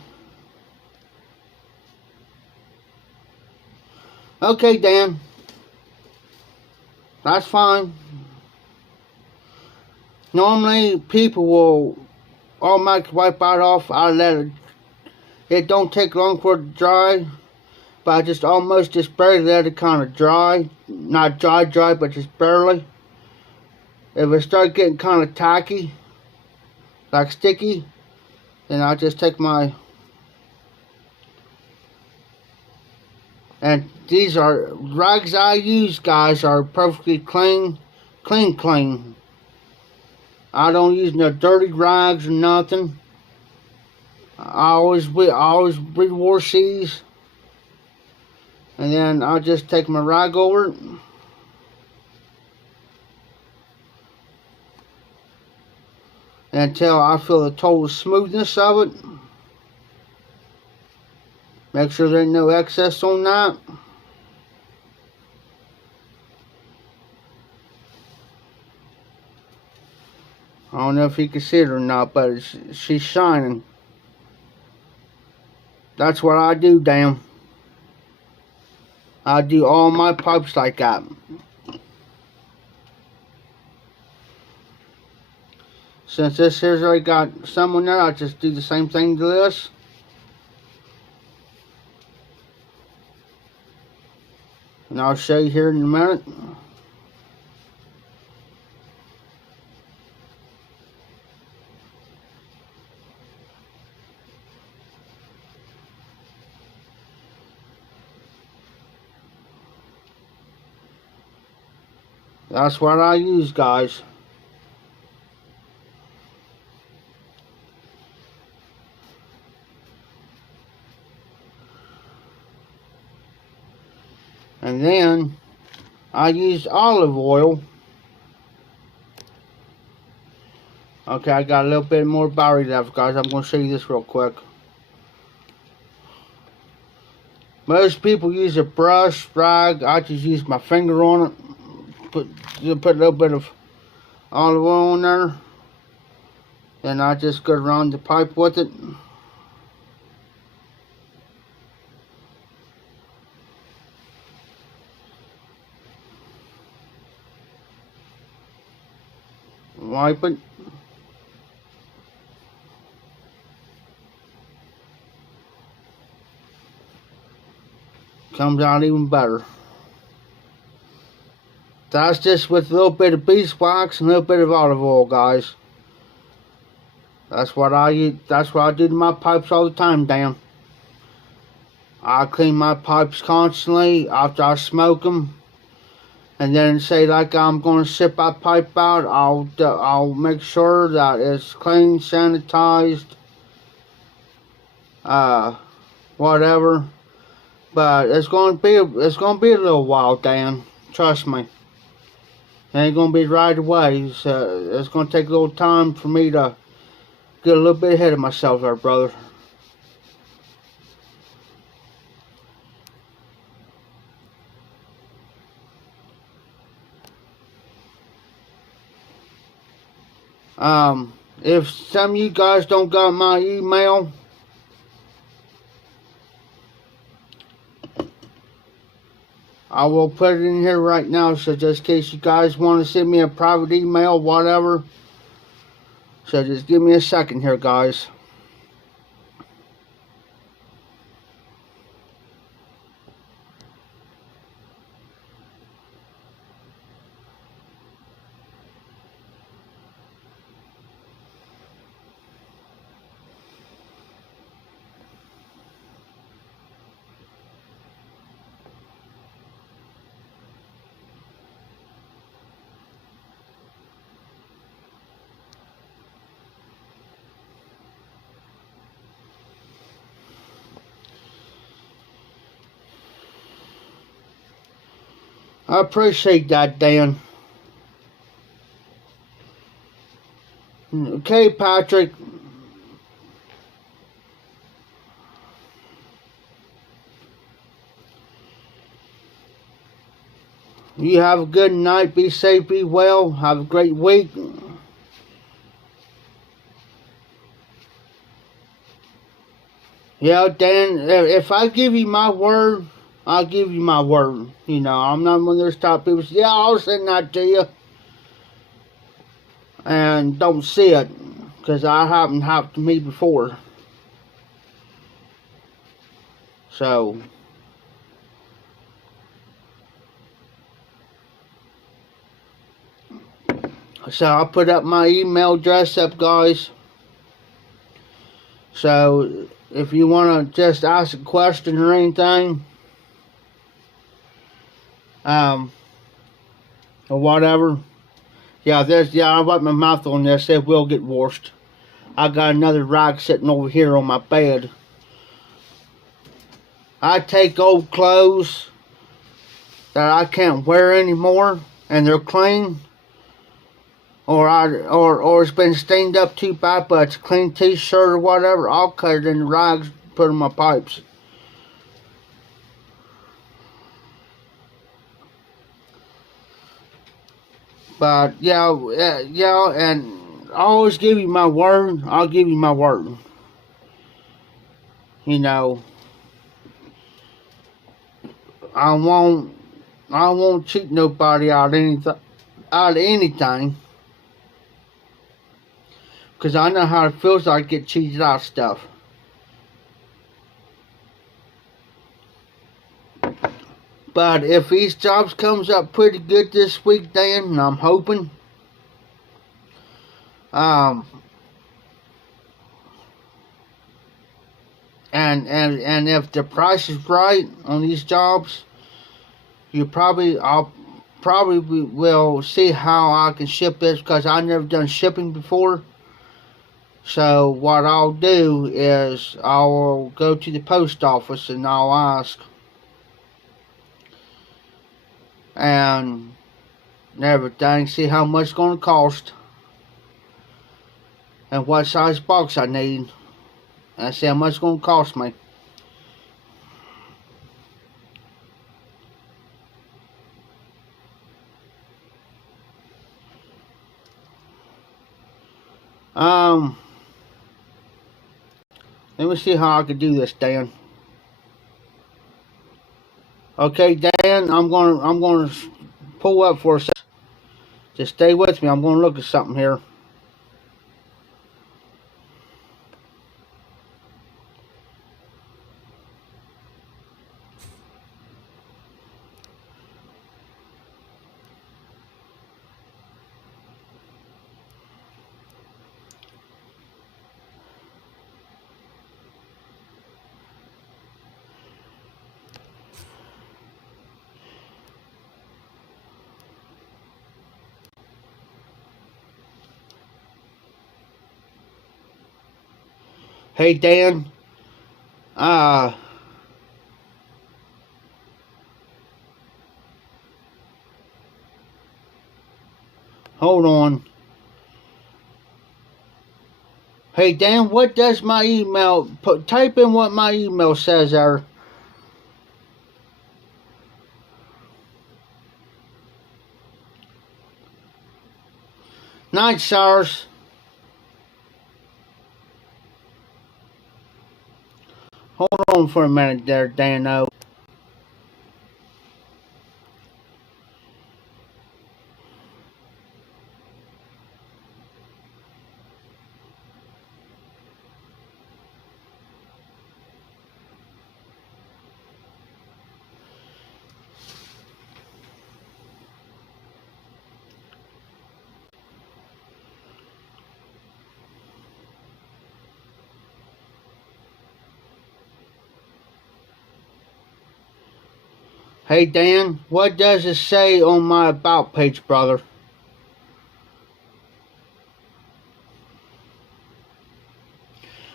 Okay, Dan. That's fine. Normally, people will automatically wipe that off. I let it. It don't take long for it to dry, but I just barely let it kind of dry. Not dry, but just barely. If it starts getting kind of tacky, like sticky, then I'll just take my. And these are rags I use, guys, are perfectly clean. I don't use no dirty rags or nothing. I always rewash these. And then I'll just take my rag over it. Until I feel the total smoothness of it. Make sure there ain't no excess on that. I don't know if you can see it or not, but she's shining. That's what I do, damn. I do all my pipes like that. Since this here's already got some on there, I'll just do the same thing to this. And I'll show you here in a minute. That's what I use, guys. And then I use olive oil Okay, I got a little bit more battery left, guys. I'm going to show you this real quick. Most people use a brush, rag. I just use my finger on it. Put a little bit of olive oil on there. Then I just go around the pipe with it. Wipe it. Comes out even better. That's just with a little bit of beeswax and a little bit of olive oil, guys. That's what I use. That's what I do to my pipes all the time, Dan. I clean my pipes constantly after I smoke them, and then say like I'm going to ship my pipe out. I'll make sure that it's clean, sanitized, whatever. But it's going to be a little while, Dan. Trust me. It ain't going to be right away. So it's going to take a little time for me to get a little bit ahead of myself there, brother. If some of you guys don't got my email, I will put it in here right now, so just in case you guys want to send me a private email, whatever. So just give me a second here, guys. I appreciate that, Dan. Okay, Patrick. You have a good night. Be safe, be well. Have a great week. Yeah, Dan, if I give you my word, I'll give you my word. You know, I'm not one of those type of people say, yeah, I'll send that to you. And don't see it. Because I haven't happened to me before. So I'll put up my email address up, guys. So if you want to just ask a question or anything, or whatever. Yeah, I wipe my mouth on this. It will get washed. I got another rag sitting over here on my bed. I take old clothes that I can't wear anymore, and they're clean, or it's been stained up too bad, but it's a clean t-shirt or whatever. I'll cut it in rags, put it in my pipes. But yeah, and I always give you my word. I'll give you my word. You know, I won't cheat nobody out of anything. Because I know how it feels like to get cheated out of stuff. But if these jobs comes up pretty good this week, Dan, and I'm hoping, and if the price is right on these jobs, I'll probably will see how I can ship this, because I've never done shipping before. So what I'll do is I'll go to the post office and I'll ask, and everything, see how much it's going to cost, and what size box I need. And see how much it's going to cost me. Let me see how I could do this, Dan. Okay, Dan, I'm gonna pull up for a second. Just stay with me. I'm gonna look at something here. Hey, Dan. Hold on. Hey, Dan, what does my email... type in what my email says there. Night, Cyrus. Hold on for a minute there, Dan. Hey, Dan, what does it say on my About page, brother?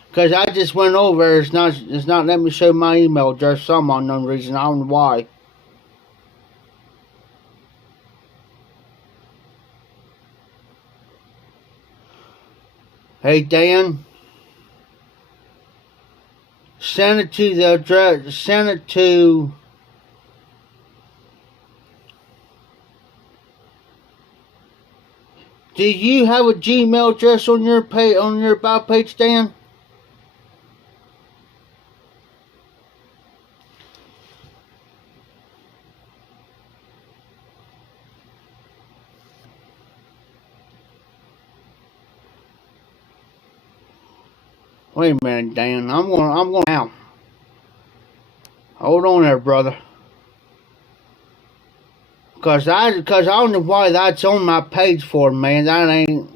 Because I just went over, it's not letting me show my email address for some unknown reason. I don't know why. Hey, Dan, send it to the address, send it to... Do you have a Gmail address on your About page, Dan? Wait a minute, Dan. I'm going now. Hold on there, brother. Cause I don't know why that's on my page for, man. That ain't...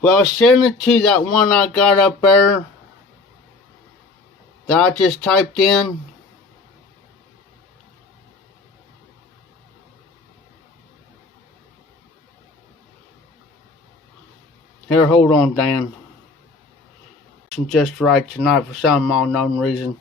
Well, send it to that one I got up there that I just typed in. Here, hold on, Dan. Just right tonight for some unknown reason.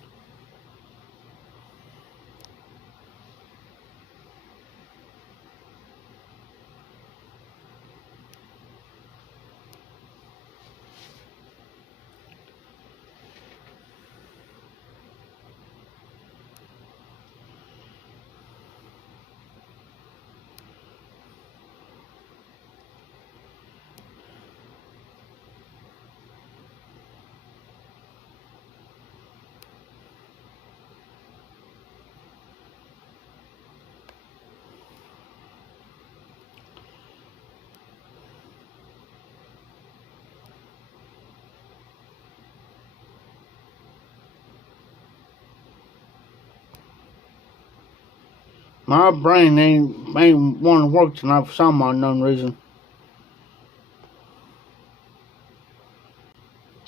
My brain ain't want to work tonight for some unknown reason.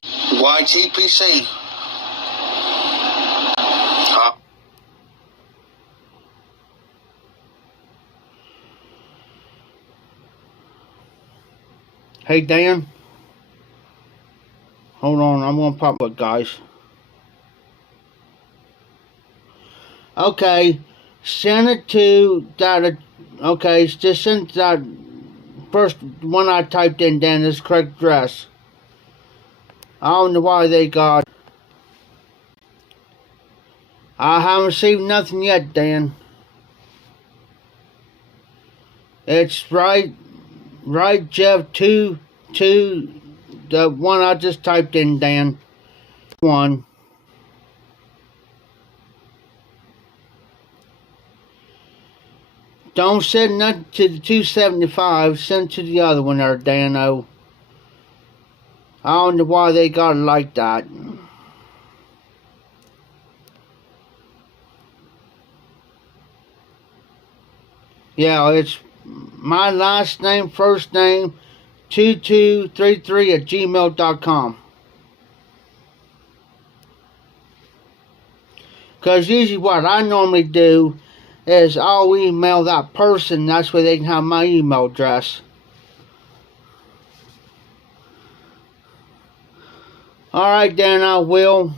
YTPC. Hey Dan. Hold on, I'm gonna pop up, guys. Okay, send it to that. Okay, just send that first one I typed in, Dan, is correct address. I don't know why they got. I haven't received nothing yet, Dan. It's right, Jeff 2, the one I just typed in, Dan. 1. Don't send nothing to the 275. Send to the other one there, Dan. I don't know why they got it like that. Yeah, it's my last name, first name, 2233 at gmail.com. Because usually what I normally do is I'll email that person. That's where they can have my email address. Alright, then I will.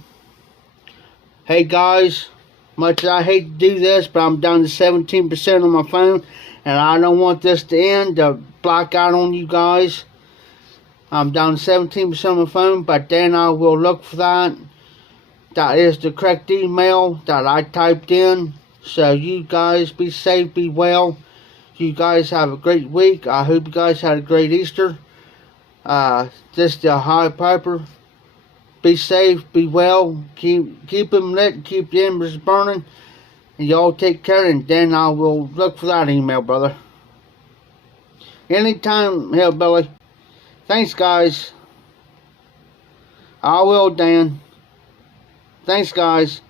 Hey guys, much as I hate to do this, but I'm down to 17% on my phone, and I don't want this to end, to black out on you guys. I'm down to 17% on my phone, but then I will look for that. That is the correct email that I typed in. So you guys be safe, be well. You guys have a great week. I hope you guys had a great Easter. This is the High Piper. Be safe, be well. Keep them lit, keep the embers burning. And y'all take care, and then I will look for that email, brother. Anytime, Hillbilly. Thanks, guys. I will, Dan. Thanks, guys.